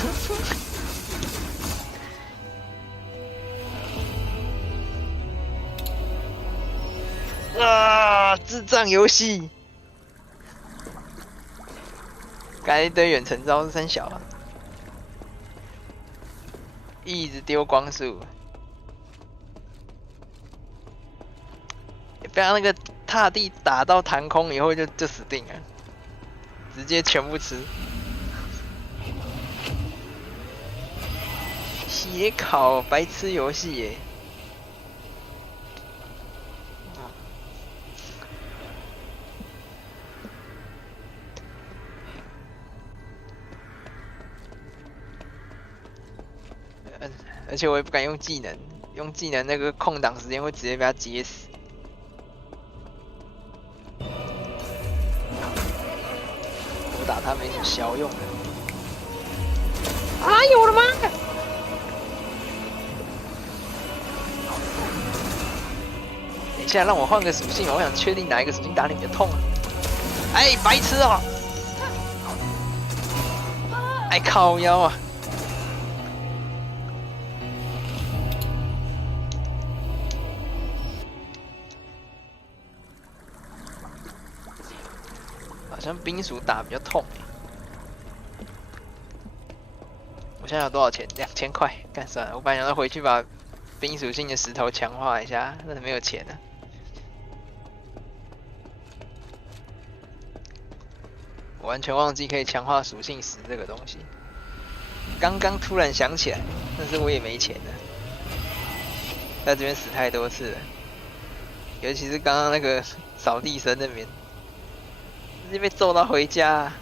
啊，智障游戏！改一堆远程招是三小啊，一直丢光束，被他那个踏地打到弹空以后就死定了。直接全部吃，写考白痴游戏耶！而且我也不敢用技能，用技能那个空档时间会直接被他接死。打他没什么效用的。哎呦我的妈！等一下，让我换个属性，我想确定哪一个属性打你比较痛啊！哎，白痴哦！哎，靠腰啊！好像冰属打比较痛我现在有多少钱？2000块，干算了，我本来想要回去把冰属性的石头强化一下，但是没有钱了。我完全忘记可以强化属性石这个东西，刚刚突然想起来，但是我也没钱了，在这边死太多次了，尤其是刚刚那个扫地僧那边。直接被揍到回家、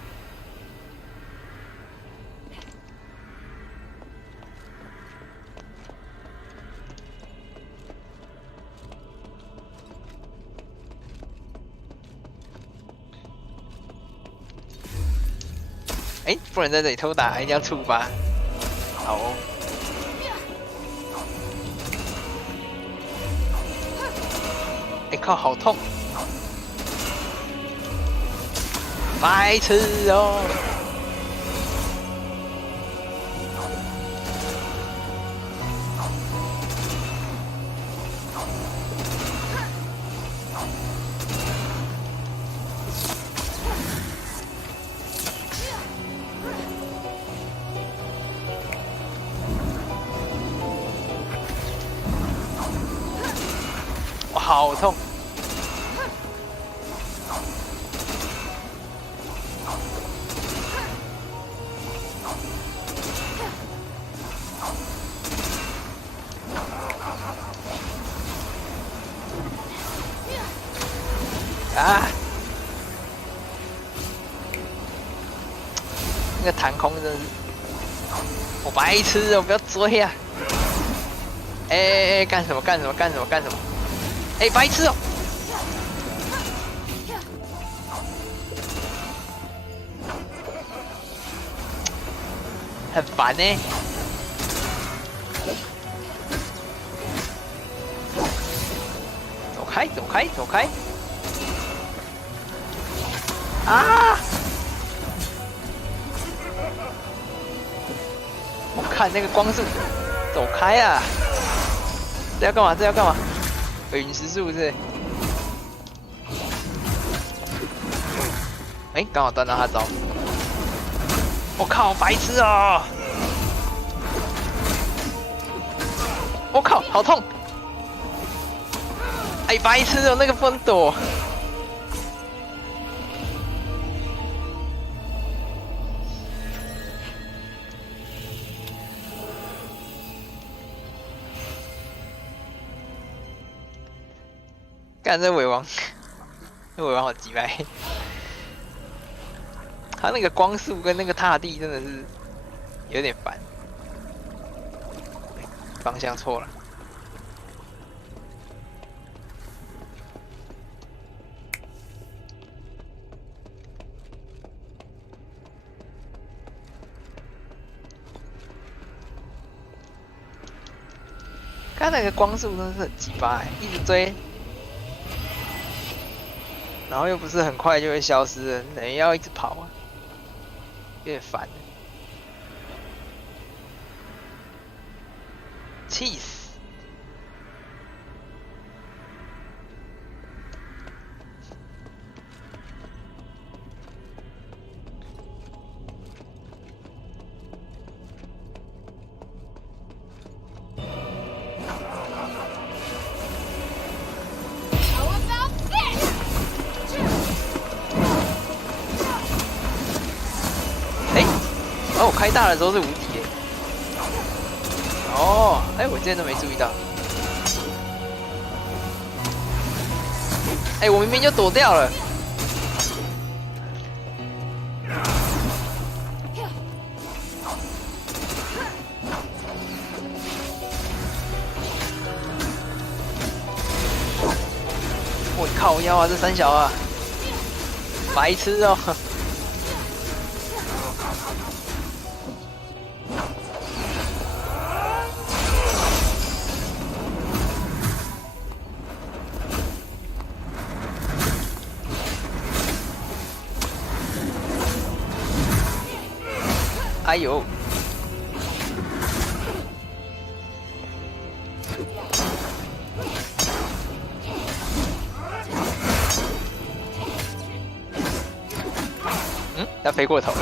哎，不能在这里偷打，一定要触发。好哦。哎靠，好痛！白痴哦！好痛！啊！那个弹空真是，我白痴哦！不要追啊！哎，干什么？哎，白痴哦！很烦呢。走开！啊！我看那个光速，走开啊！这要干嘛？陨石是不是？哎，刚好断到他招。我靠，白痴哦！我靠，好痛！哎，白痴哦，那个不能躲。干这尾王，好鸡掰！他那个光速跟那个踏地真的是有点烦，方向错了。他那个光速真的是很鸡掰，一直追。然后又不是很快就会消失了，等于要一直跑啊，有点烦。气死！哦，开大的时候是无敌耶。哦，哎，我之前都没注意到。哎，我明明就躲掉了。我靠腰啊，这三小啊，白痴哦。哎呦！他飞过头了。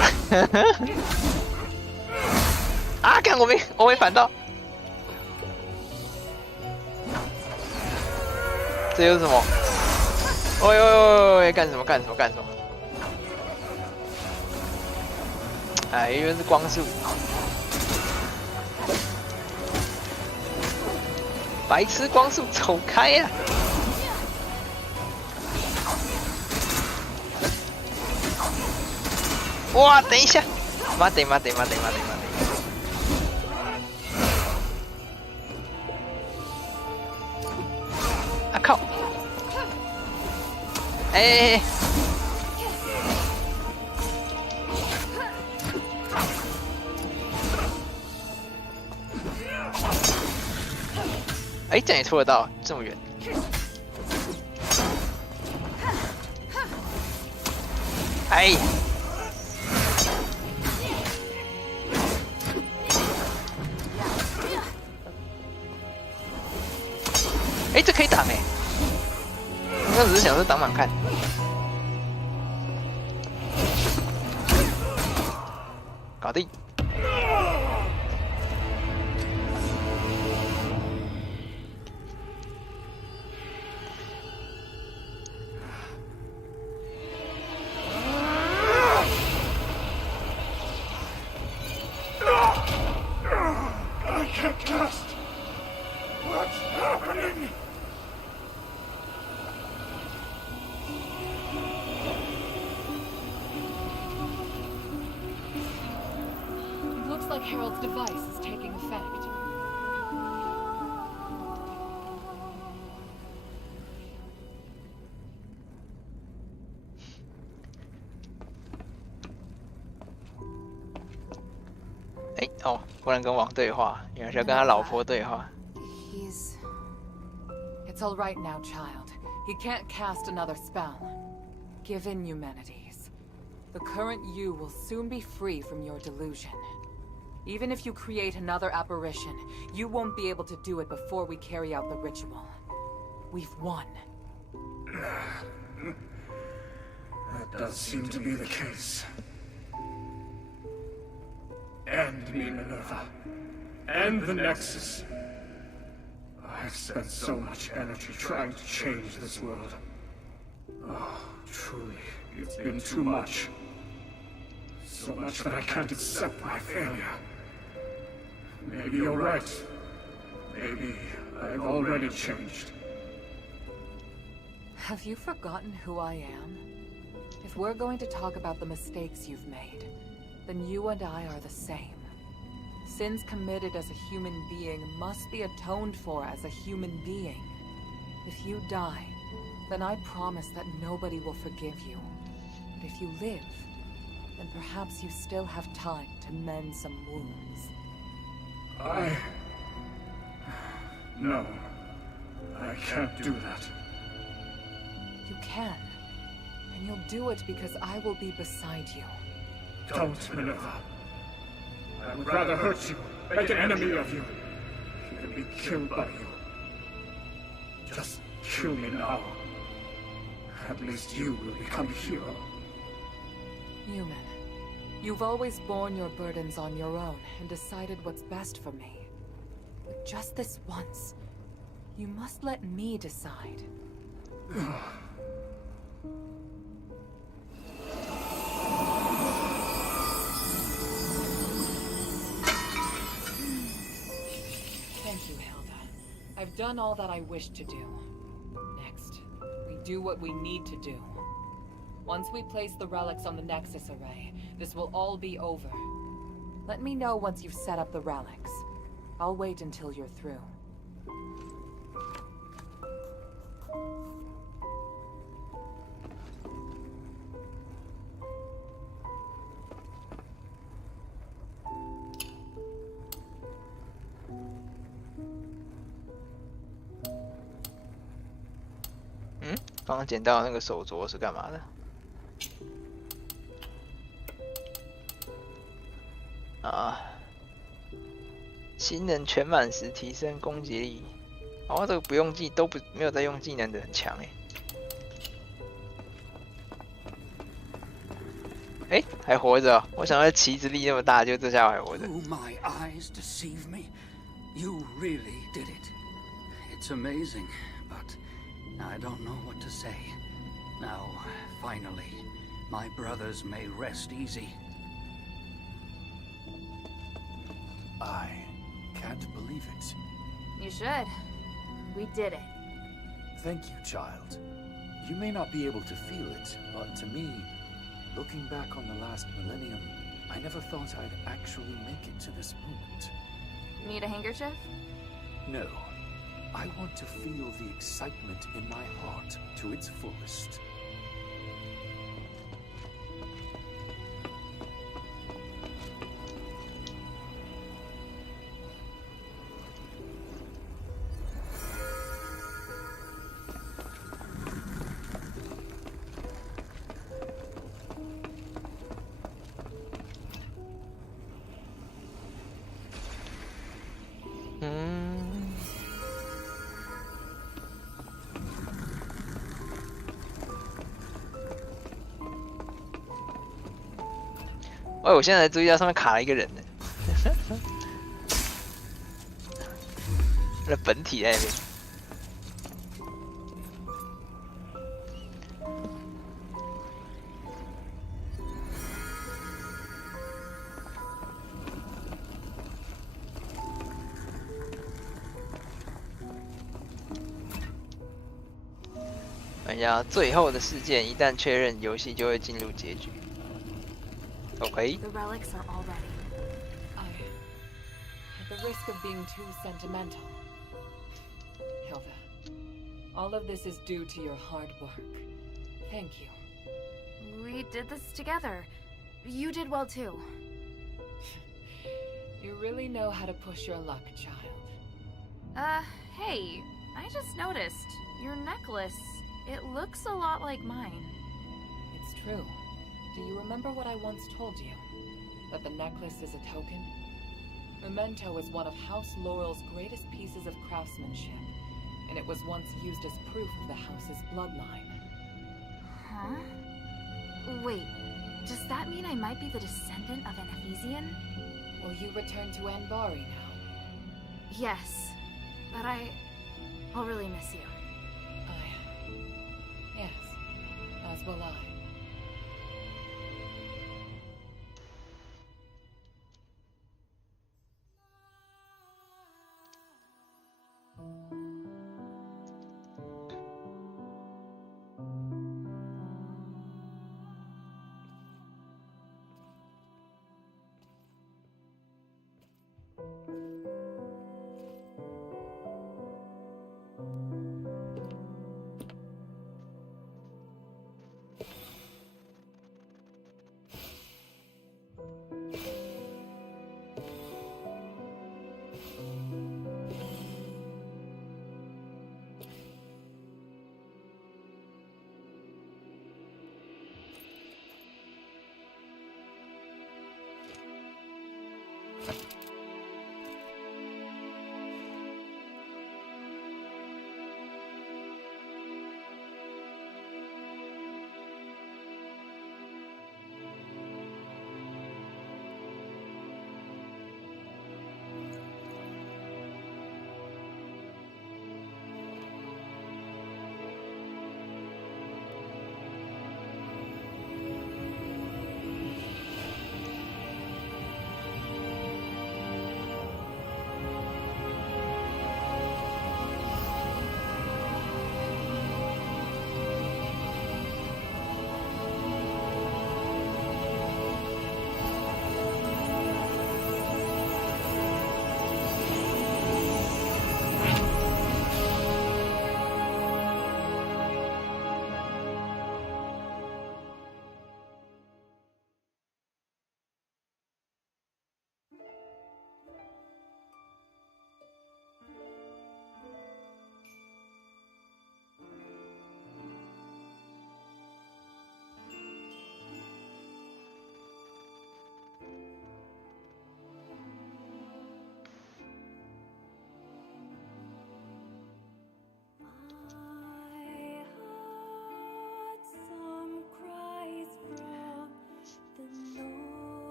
啊！看我没反到。这又是什么？哦呦！干什么？哎，因为是光速，白痴光速，走开呀！哇，等一下，妈得！啊靠！哎！哎，这样也戳得到，这么远。哎！哎，这可以挡哎！我刚只是想说挡挡看。搞定。can't cast. What's happening? It looks like Harold's device is taking effect.哦，不能跟王对话，原来是要跟他老婆对话。It's all right now, child. He can't cast another spell. Give in, Eumenides. The current you will soon be free from your delusion. Even if you create another apparition, you won't be able to do it before we carry out the ritual. We've won. That does seem to be the case. End me, Minerva. End the Nexus. I've spent so much energy trying to change this world. Oh, truly, it's been too much. So much that I can't accept my failure. Maybe you're right. Maybe I've already changed. Have you forgotten who I am? If we're going to talk about the mistakes you've made, then you and I are the same. Sins committed as a human being must be atoned for as a human being. If you die, then I promise that nobody will forgive you. But if you live, then perhaps you still have time to mend some wounds. No. I can't do that. You can. And you'll do it because I will be beside you. Don't, Minerva. I would rather hurt you, make an enemy of you, than be killed by you. Just kill me now. At least you will become a hero. Human, you've always borne your burdens on your own and decided what's best for me. But just this once, you must let me decide. Thank you, Hilda. I've done all that I wished to do. Next, we do what we need to do. Once we place the relics on the Nexus array, this will all be over. Let me know once you've set up the relics. I'll wait until you're through.嗯，刚刚捡到那个手镯是干嘛的？啊，新人全满时提升攻击力。哦，这个不用没有在用技能的很强哎。还活着哦！我想到旗子力那么大，就这家伙还活着。 Do my eyes deceive me? You really did it. It's amazing, but I don't know what to say. Now, finally, my brothers may rest easy. I can't believe it. You should. We did it. Thank you, child. You may not be able to feel it, but to me, looking back on the last millennium, I never thought I'd actually make it to this moment. Need a handkerchief? No. I want to feel the excitement in my heart to its fullest.喂，我现在才注意到上面卡了一个人呢，那本体在那边。看一下最后的事件，一旦确认，游戏就会进入结局。OK。 The relics are all ready. At the risk of being too sentimental, Hilda, all of this is due to your hard work. Thank you. We did this together. You did well too. You really know how to push your luck, child. Hey, I just noticed. Your necklace, it looks a lot like mine. It's true. Do you remember what I once told you? That the necklace is a token? Memento is one of House Laurel's greatest pieces of craftsmanship, and it was once used as proof of the house's bloodline. Huh? Wait, does that mean I might be the descendant of an Ephesian? Will you return to Anbari now? Yes, but I'll really miss you. Yes, as will I.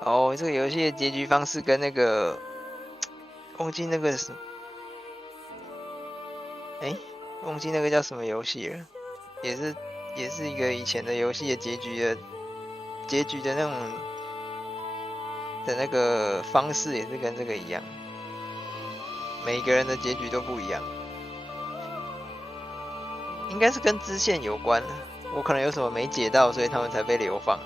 哦，这个游戏的结局方式跟那个忘记那个什么，忘记那个叫什么游戏了，也是一个以前的游戏的结局的那种的那个方式也是跟这个一样，每个人的结局都不一样，应该是跟支线有关，我可能有什么没解到，所以他们才被流放。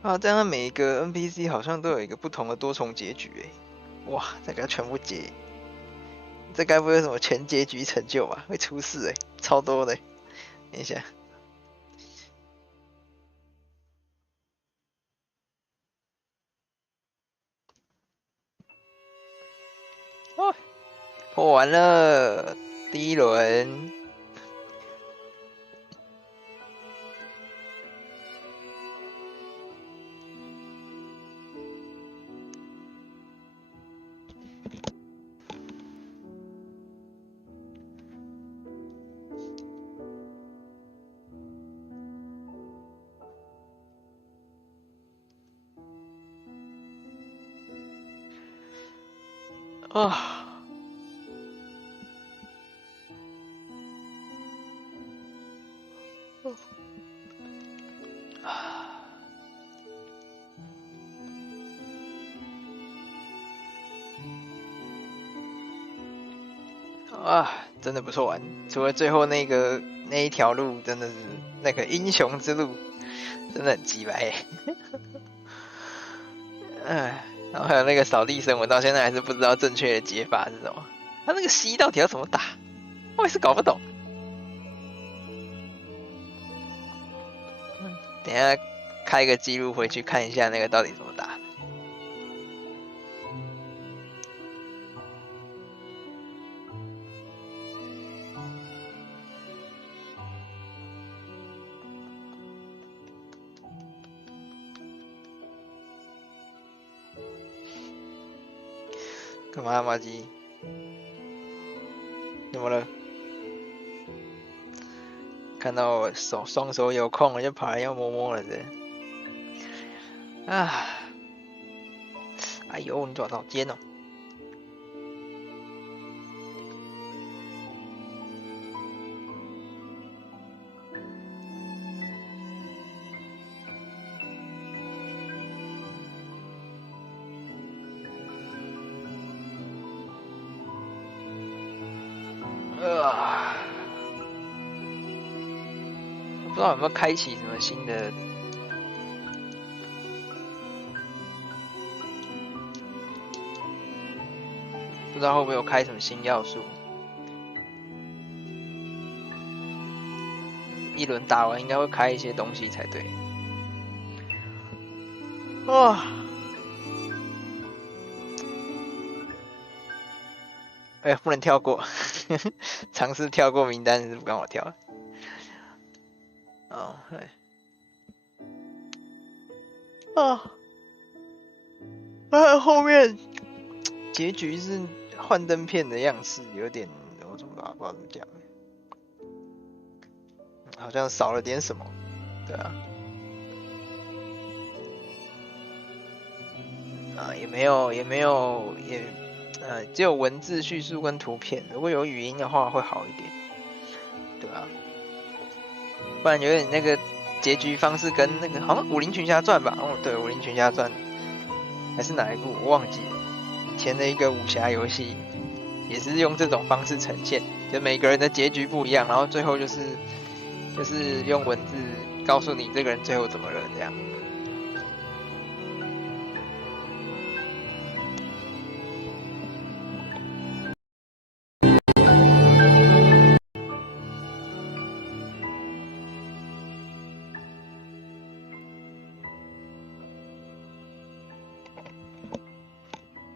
啊，这样每一个 NPC 好像都有一个不同的多重结局诶。哇，这个要全部结，这该不会有什么全结局成就吧？会出事诶，超多的。等一下，哦，破完了第一轮。啊，啊，真的不错玩。除了最后那一条路，真的是那个英雄之路，真的很鸡掰。哎。然后还有那个扫地僧，我到现在还是不知道正确的解法是什么。他那个吸到底要怎么打？我也是搞不懂。等一下开个记录回去看一下那个到底怎么打的。干嘛，马吉？怎么了？看到我双手有空，我就跑来要摸摸了的。啊！哎呦，你爪好尖哦！不知道有没有开启什么新的不知道会不会有开什么新要素。一轮打完应该会开一些东西才对。哇！哎，不能跳过，尝试跳过名单是不让我跳。哦，对。后面结局是幻灯片的样式，有点我怎么不知道怎么讲，好像少了点什么，对啊。也没有，只有文字叙述跟图片，如果有语音的话会好一点，对啊。不然有点那个结局方式跟那个好像《武林群侠传》吧，对，《武林群侠传》还是哪一部我忘记了，以前的一个武侠游戏也是用这种方式呈现，就每个人的结局不一样，然后最后就是用文字告诉你这个人最后怎么了这样。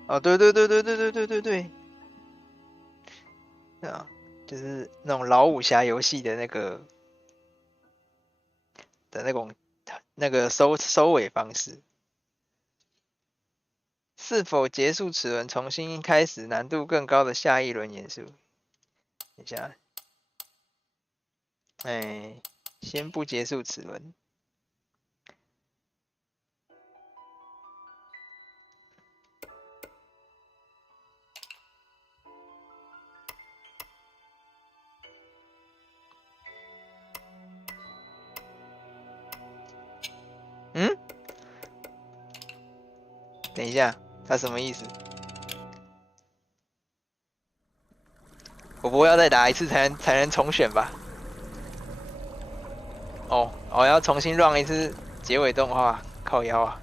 哦，对，啊，就是那种老武侠游戏的那个收尾方式。是否结束此轮，重新开始难度更高的下一轮演出？等一下，先不结束此轮。等一下，他什么意思？我不会要再打一次才能重选吧？要重新 run 一次结尾动画，靠腰啊！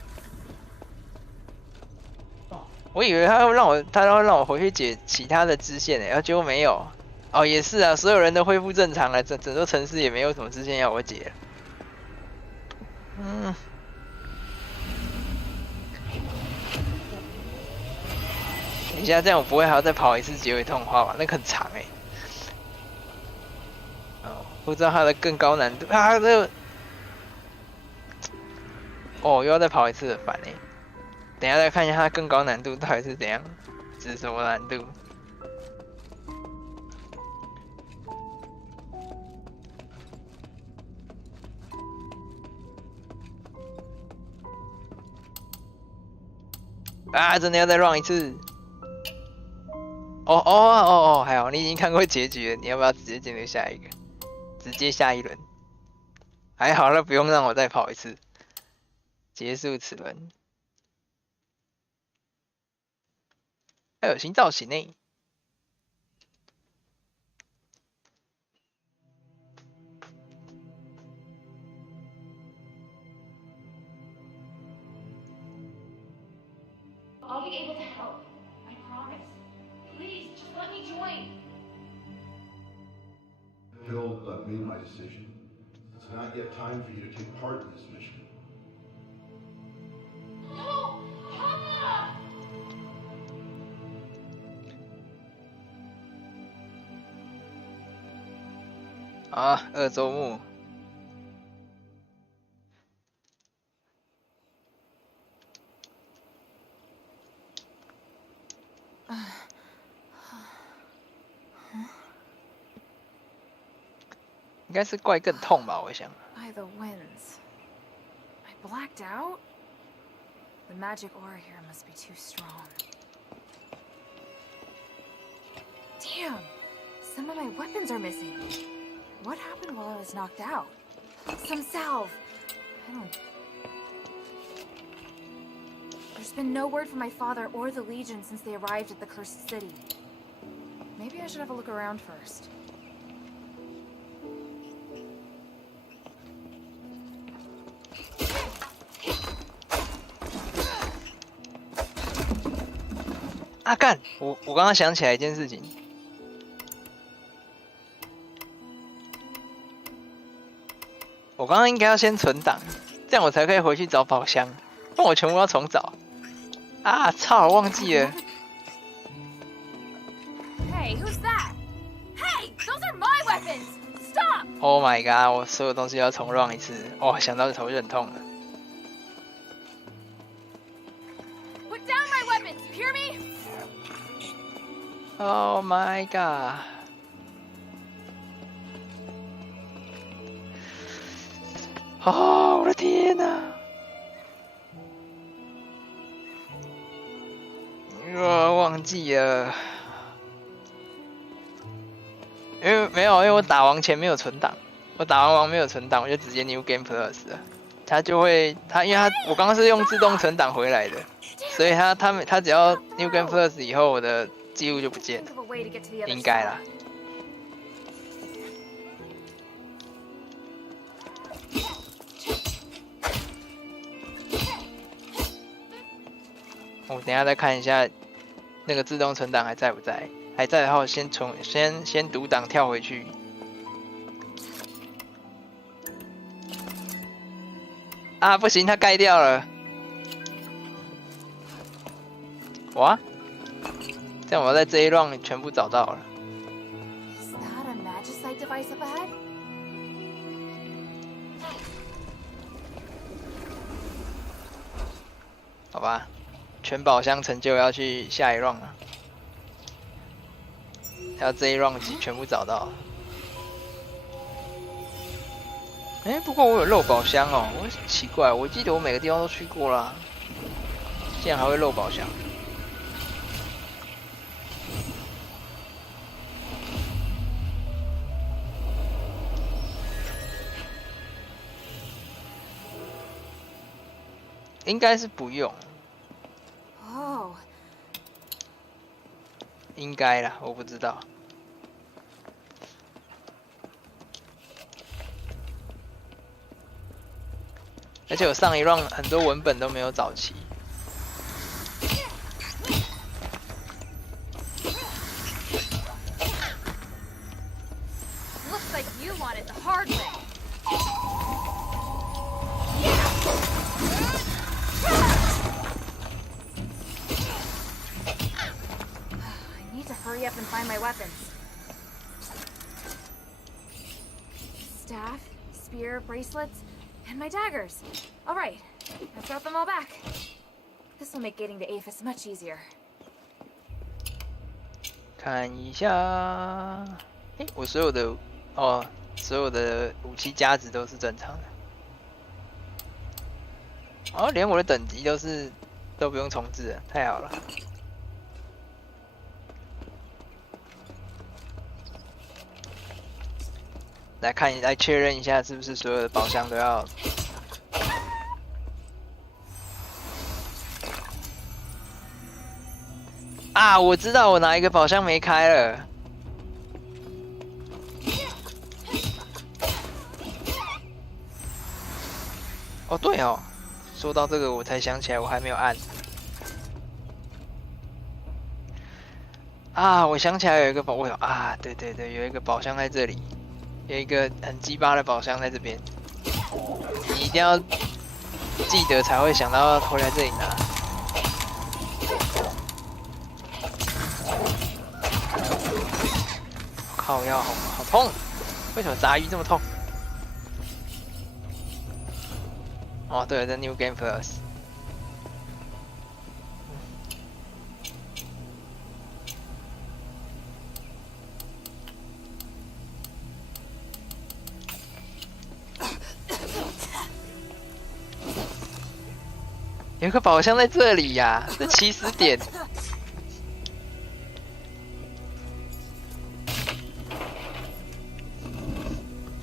我以为他会让我回去解其他的支线然后结果没有。也是啊，所有人都恢复正常了，整座城市也没有什么支线要我解了。等一下，这样我不会还要再跑一次结尾动画吧？那个很长不知道它的更高难度啊，这个又要再跑一次，烦等一下再看一下它更高难度到底是怎样，是什么难度？真的要再 run 一次？还好，你已经看过结局了，你要不要直接进入下一个？直接下一轮？还好了，不用让我再跑一次。结束此轮。还有新造型呢。I'll be able to help. I promise. Please, just let me join. Hill, I've made my decision. It's not yet time for you to take part in this mission. No! Papa! 二周目。应该是怪更痛吧，我想。By the winds. I blacked out? The magic aura here must be too strong. Damn! Some of my weapons are missing. What happened while I was knocked out? Some salve! There's been no word from my father or the Legion since they arrived at the Cursed City. Maybe I should have a look around first. 啊干！我刚刚想起来一件事情，我刚刚应该要先存档，这样我才可以回去找宝箱，不然我全部要重找。啊操！我忘记了。Hey, who's that? Hey, those are my weapons! Stop! Oh my god！ 我所有东西要重 run 一次，哇！想到头就很痛了。Put down my weapons, you hear me? Oh my god！ 哦，我的天哪！忘记了，因为我打王前没有存档，我打完王没有存档，我就直接 New Game Plus 了。因为我刚刚是用自动存档回来的，所以他只要 New Game Plus 以后，我的记录就不见了，应该啦。我等一下再看一下那个自动存档还在不在，还在的话，先读档跳回去。啊，不行，它盖掉了。哇，这样我在这一 round 全部找到了。Is that a magicite device up ahead? 好吧。全宝箱成就要去下一 round 了，要这一 round 全部找到。不过我有漏宝箱哦，我奇怪，我记得我每个地方都去过啦，竟然还会漏宝箱。应该是不用。哦，应该啦，我不知道。而且我上一 round 很多文本都没有找齐。Looks like you want it the hard way. Hurry up and find my weapons. Staff, spear, bracelets, and my daggers. All right, I've brought them all back. This will make getting to Aphis much easier. 看一下，我所有的武器价值都是正常的。哦，连我的等级都不用重置了，太好了。来确认一下，是不是所有的宝箱都要？啊，我知道我哪一个宝箱没开了。哦，对哦，说到这个我才想起来，我还没有按。啊，我想起来有一个对，有一个宝箱在这里。有一个很鸡巴的宝箱在这边，你一定要记得才会想到回来这里拿。靠腰好痛！为什么杂鱼这么痛？哦，对了，这 New Game Plus。有个宝箱在这里呀，这起始点。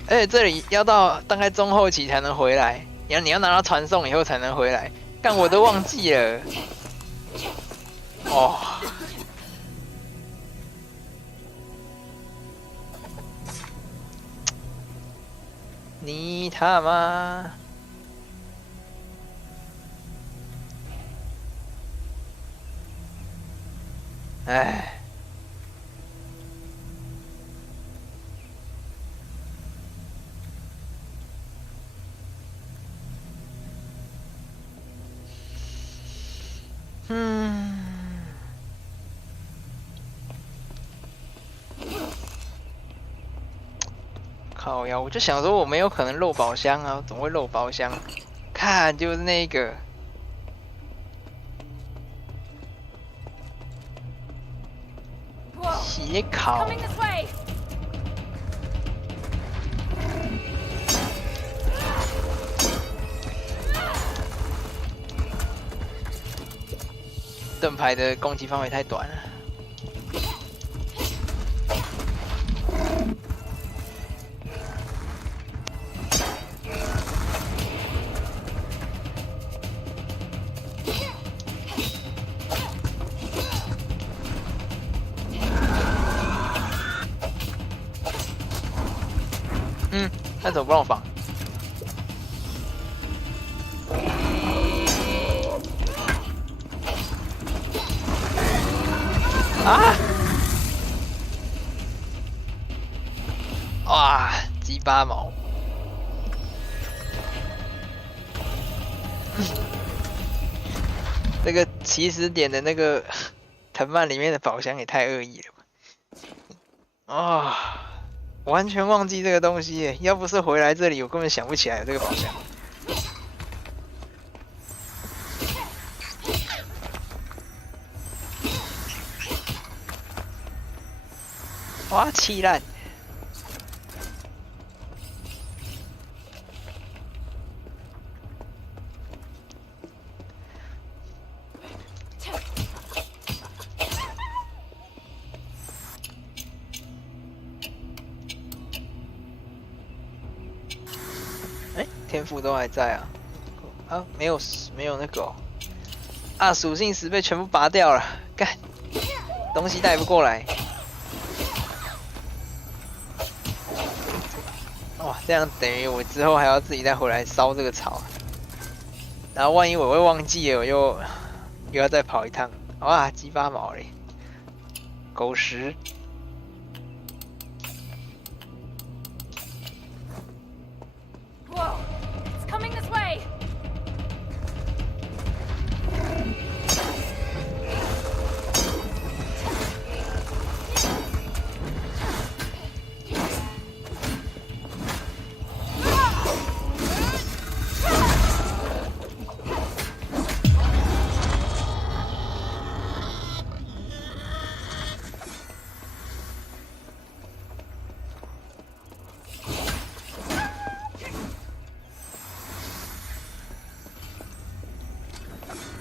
而且这里要到大概中后期才能回来，你要拿到传送以后才能回来。但我都忘记了。哦。你他妈！唉。靠呀！我就想说我没有可能漏宝箱啊，怎么会漏宝箱？看就是那个。血烤。盾牌的攻击范围太短了。他怎么不让我绑？啊！哇，鸡巴毛！这个起始点的那个藤蔓里面的宝箱也太恶意了吧！啊！完全忘记这个东西耶，要不是回来这里，我根本想不起来有这个宝箱。哇，气烂！天赋都还在啊，啊没有那个、哦，啊属性石被全部拔掉了，干，东西带不过来，哇这样等于我之后还要自己再回来烧这个草，然后万一我会忘记了，我又要再跑一趟，哇鸡巴毛嘞，狗食。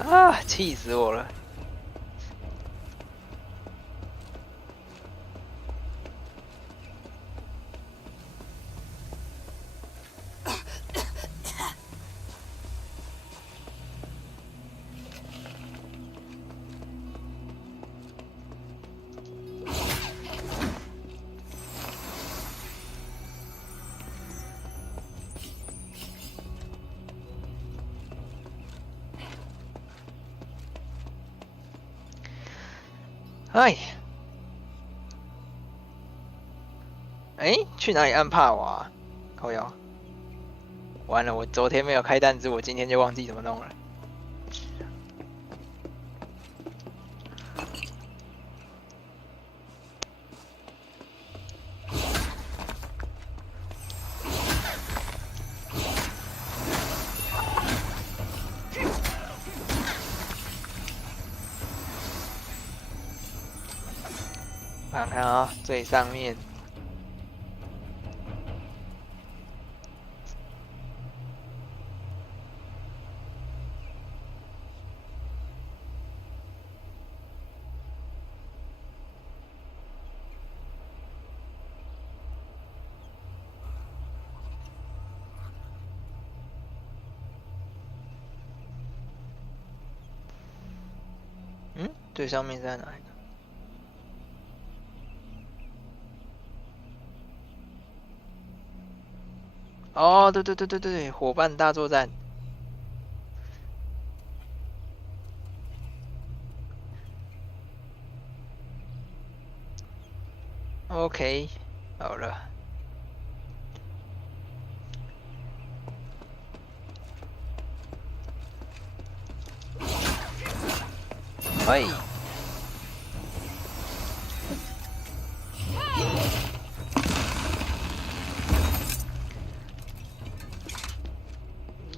啊！气死我了！哎，去哪里按帕瓦？靠腰！完了，我昨天没有开弹珠，我今天就忘记怎么弄了。看看啊，最上面。最上面在哪一个？哦，对，伙伴大作战。OK， 好了。喂。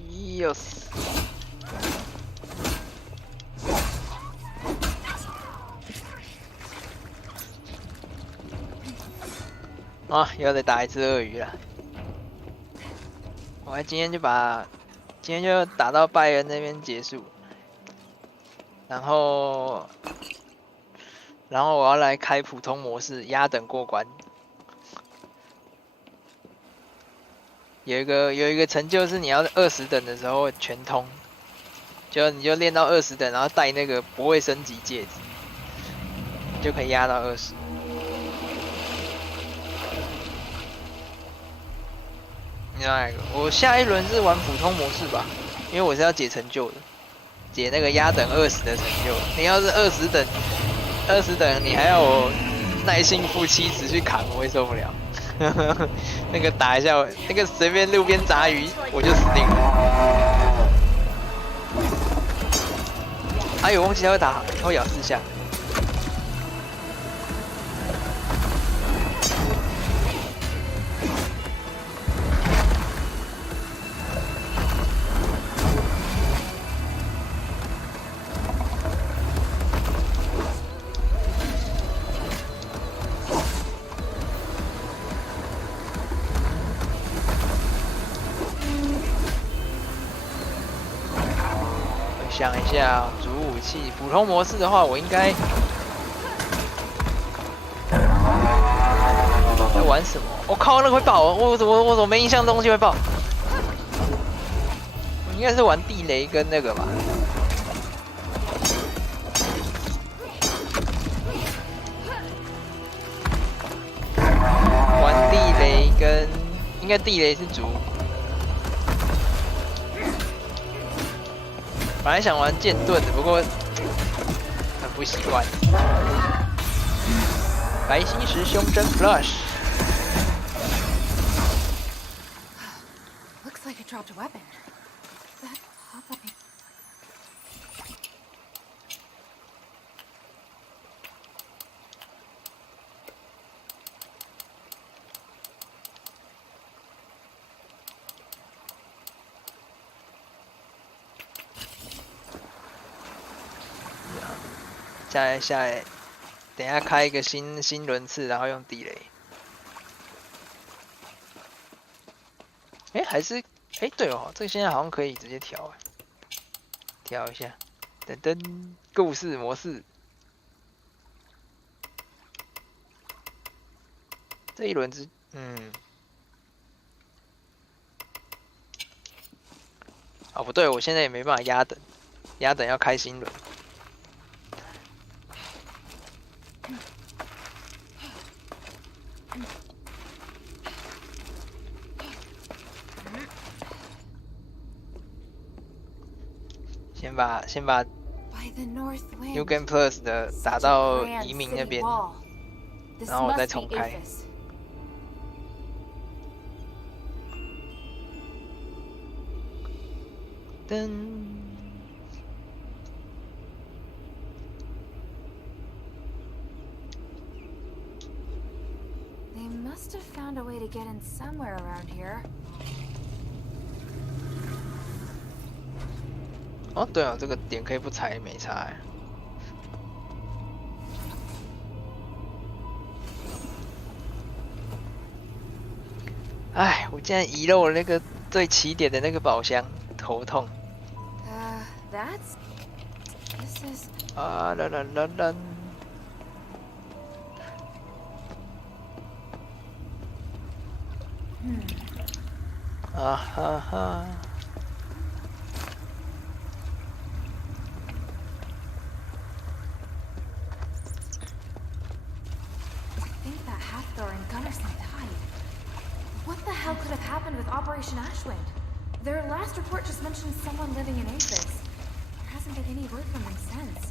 Yes。啊，又要再打一只鳄鱼了。我今天就打到拜仁那边结束，然后我要来开普通模式，压等过关。有一个成就是你要20等的时候全通，你就练到20等，然后戴那个不会升级戒指，就可以压到20。你知道哪个？我下一轮是玩普通模式吧，因为我是要解成就的，解那个压等20的成就。你要是20等，你还要我耐心负70去砍，我会受不了。那个打一下，那个随便路边杂鱼我就死定了。哎呦，忘记他会打，他会咬4下。想一下，主武器普通模式的话，我应该在玩什么？我靠，那个会爆！我怎么没印象东西会爆？我应该是玩地雷跟那个吧。玩地雷跟应该地雷是主。本来想玩剑盾的，不过很不习惯。白星石胸针 Flush。Looks like it dropped a weapon. That pop-up. 下来，等一下开一个新轮次，然后用地雷。还是对哦，这个现在好像可以直接调，调一下，噔噔，故事模式。这一轮哦不对，我现在也没办法压等，压等要开新轮。先把 New Game Plus 的打到移民那边，然后我再重开。噔。They must have found a way to get in somewhere around here. 哦，对哦，这个点可以不踩，没差。哎，我竟然遗漏了那个最起点的那个宝箱，头痛。This is. 啊啦啦啦啦！啊哈哈！ What the hell could have happened with Operation Ashwind? Their last report just mentioned someone living in Aphis. There hasn't been any word from them since.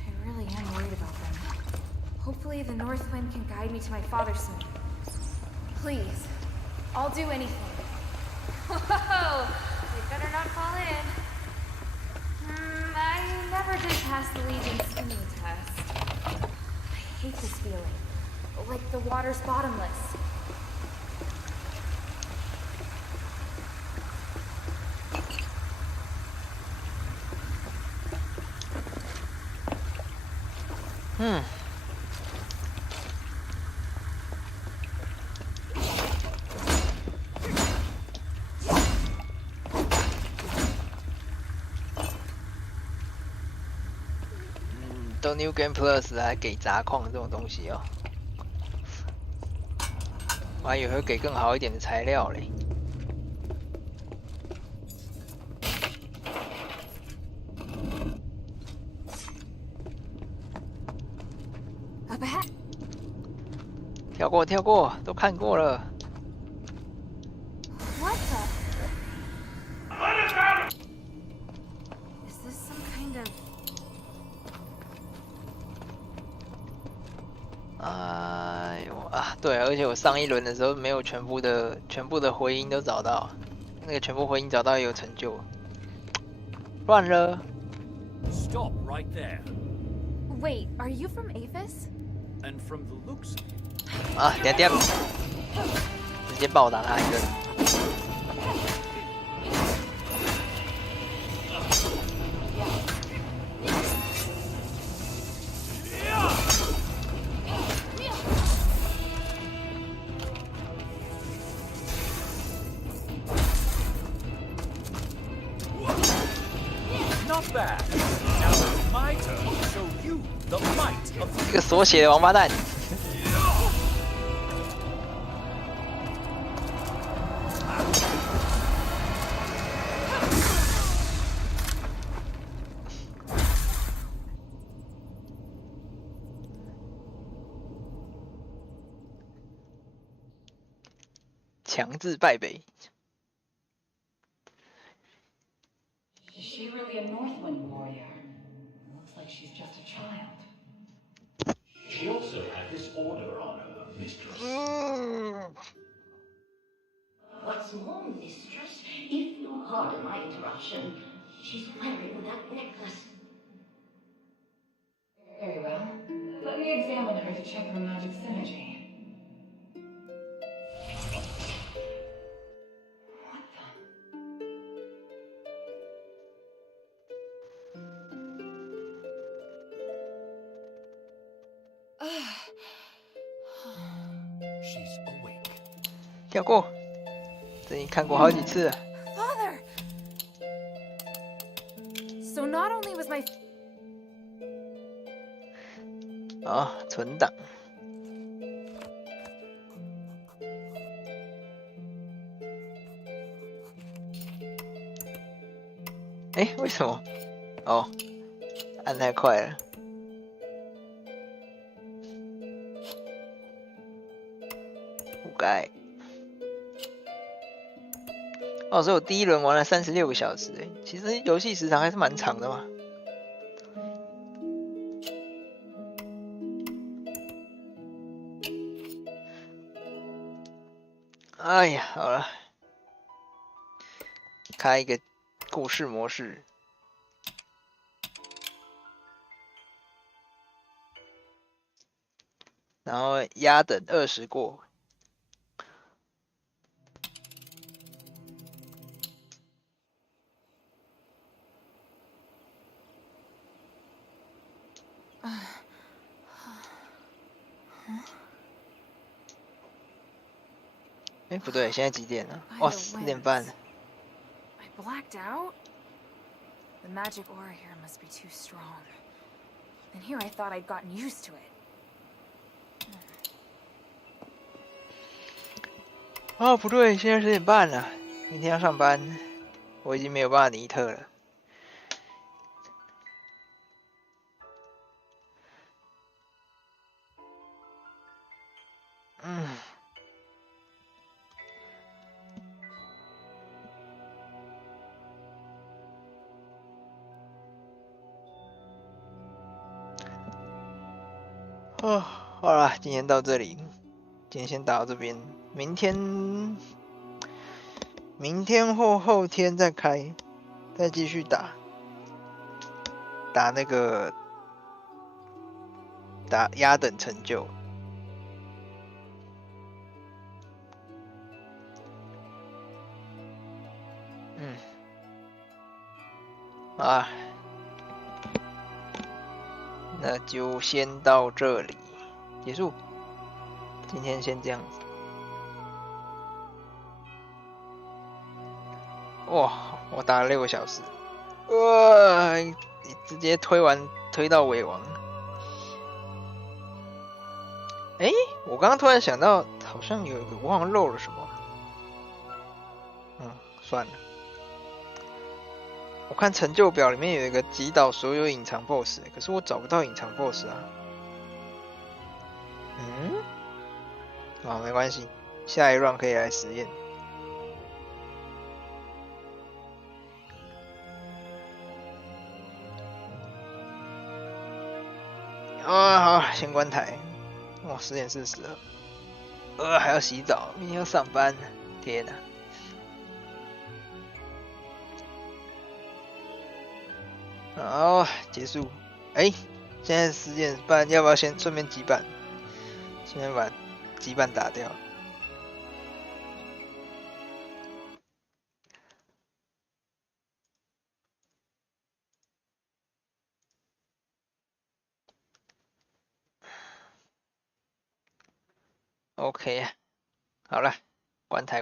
I really am worried about them. Hopefully the north wind can guide me to my father soon. Please, I'll do anything. Whoa! We better not fall in. I never did pass the Legion swimming test. I hate this feeling. Like the water's bottomless.都 New Game Plus 还给杂矿这种东西哦，我还以为会给更好一点的材料嘞。跳过，跳过，都看过了。What the? Is this some kind of? 哎呦啊，对，而且我上一轮的时候没有全部的回音都找到，那个全部回音找到也有成就，乱了。Stop right there. Wait, are you from Aphis? And from the looks of it. 啊，点点，直接暴打他一个。Not bad. Now it's my turn to show you the might of 这个锁血的王八蛋。强制败北。Is she really a Northwind warrior? Looks like she's just a child. She also had this order on her, mistress. What's more, mistress, if you'll pardon my interruption, she's wearing that necklace. Very well. Let me examine her to check her magic synergy. She's awake. 跳过，这已经看过好几次了。Father! So not only was my 啊，存档。哎，为什么？哦，按太快了。不该。哦，所以我第一轮玩了36个小时，哎，其实游戏时长还是蛮长的嘛。哎呀，好了，开一个故事模式，然后压等20过。哎，不对，现在几点了？哦，4点半。I blacked out? The magic aura here must be too strong. And here I thought I'd gotten used to it. 哦，不对，现在10点半了，明天要上班，我已经没有办法尼特了。哦，好啦，今天到这里，今天先打到这边，明天或后天再开，再继续打那个打压等成就。啊，那就先到这里结束，今天先这样子。哇，我打了6个小时，哇，直接推到尾王。哎，我刚刚突然想到，好像有一个我好像漏了什么。算了。我看成就表里面有一个击倒所有隐藏 BOSS， 可是我找不到隐藏 BOSS 啊。没关系，下一 round 可以来实验。好，先关台。10点40了，还要洗澡，明天要上班，天哪！好，结束。现在10点半，要不要先顺便击板？顺便把击板打掉。OK， 好了，关台。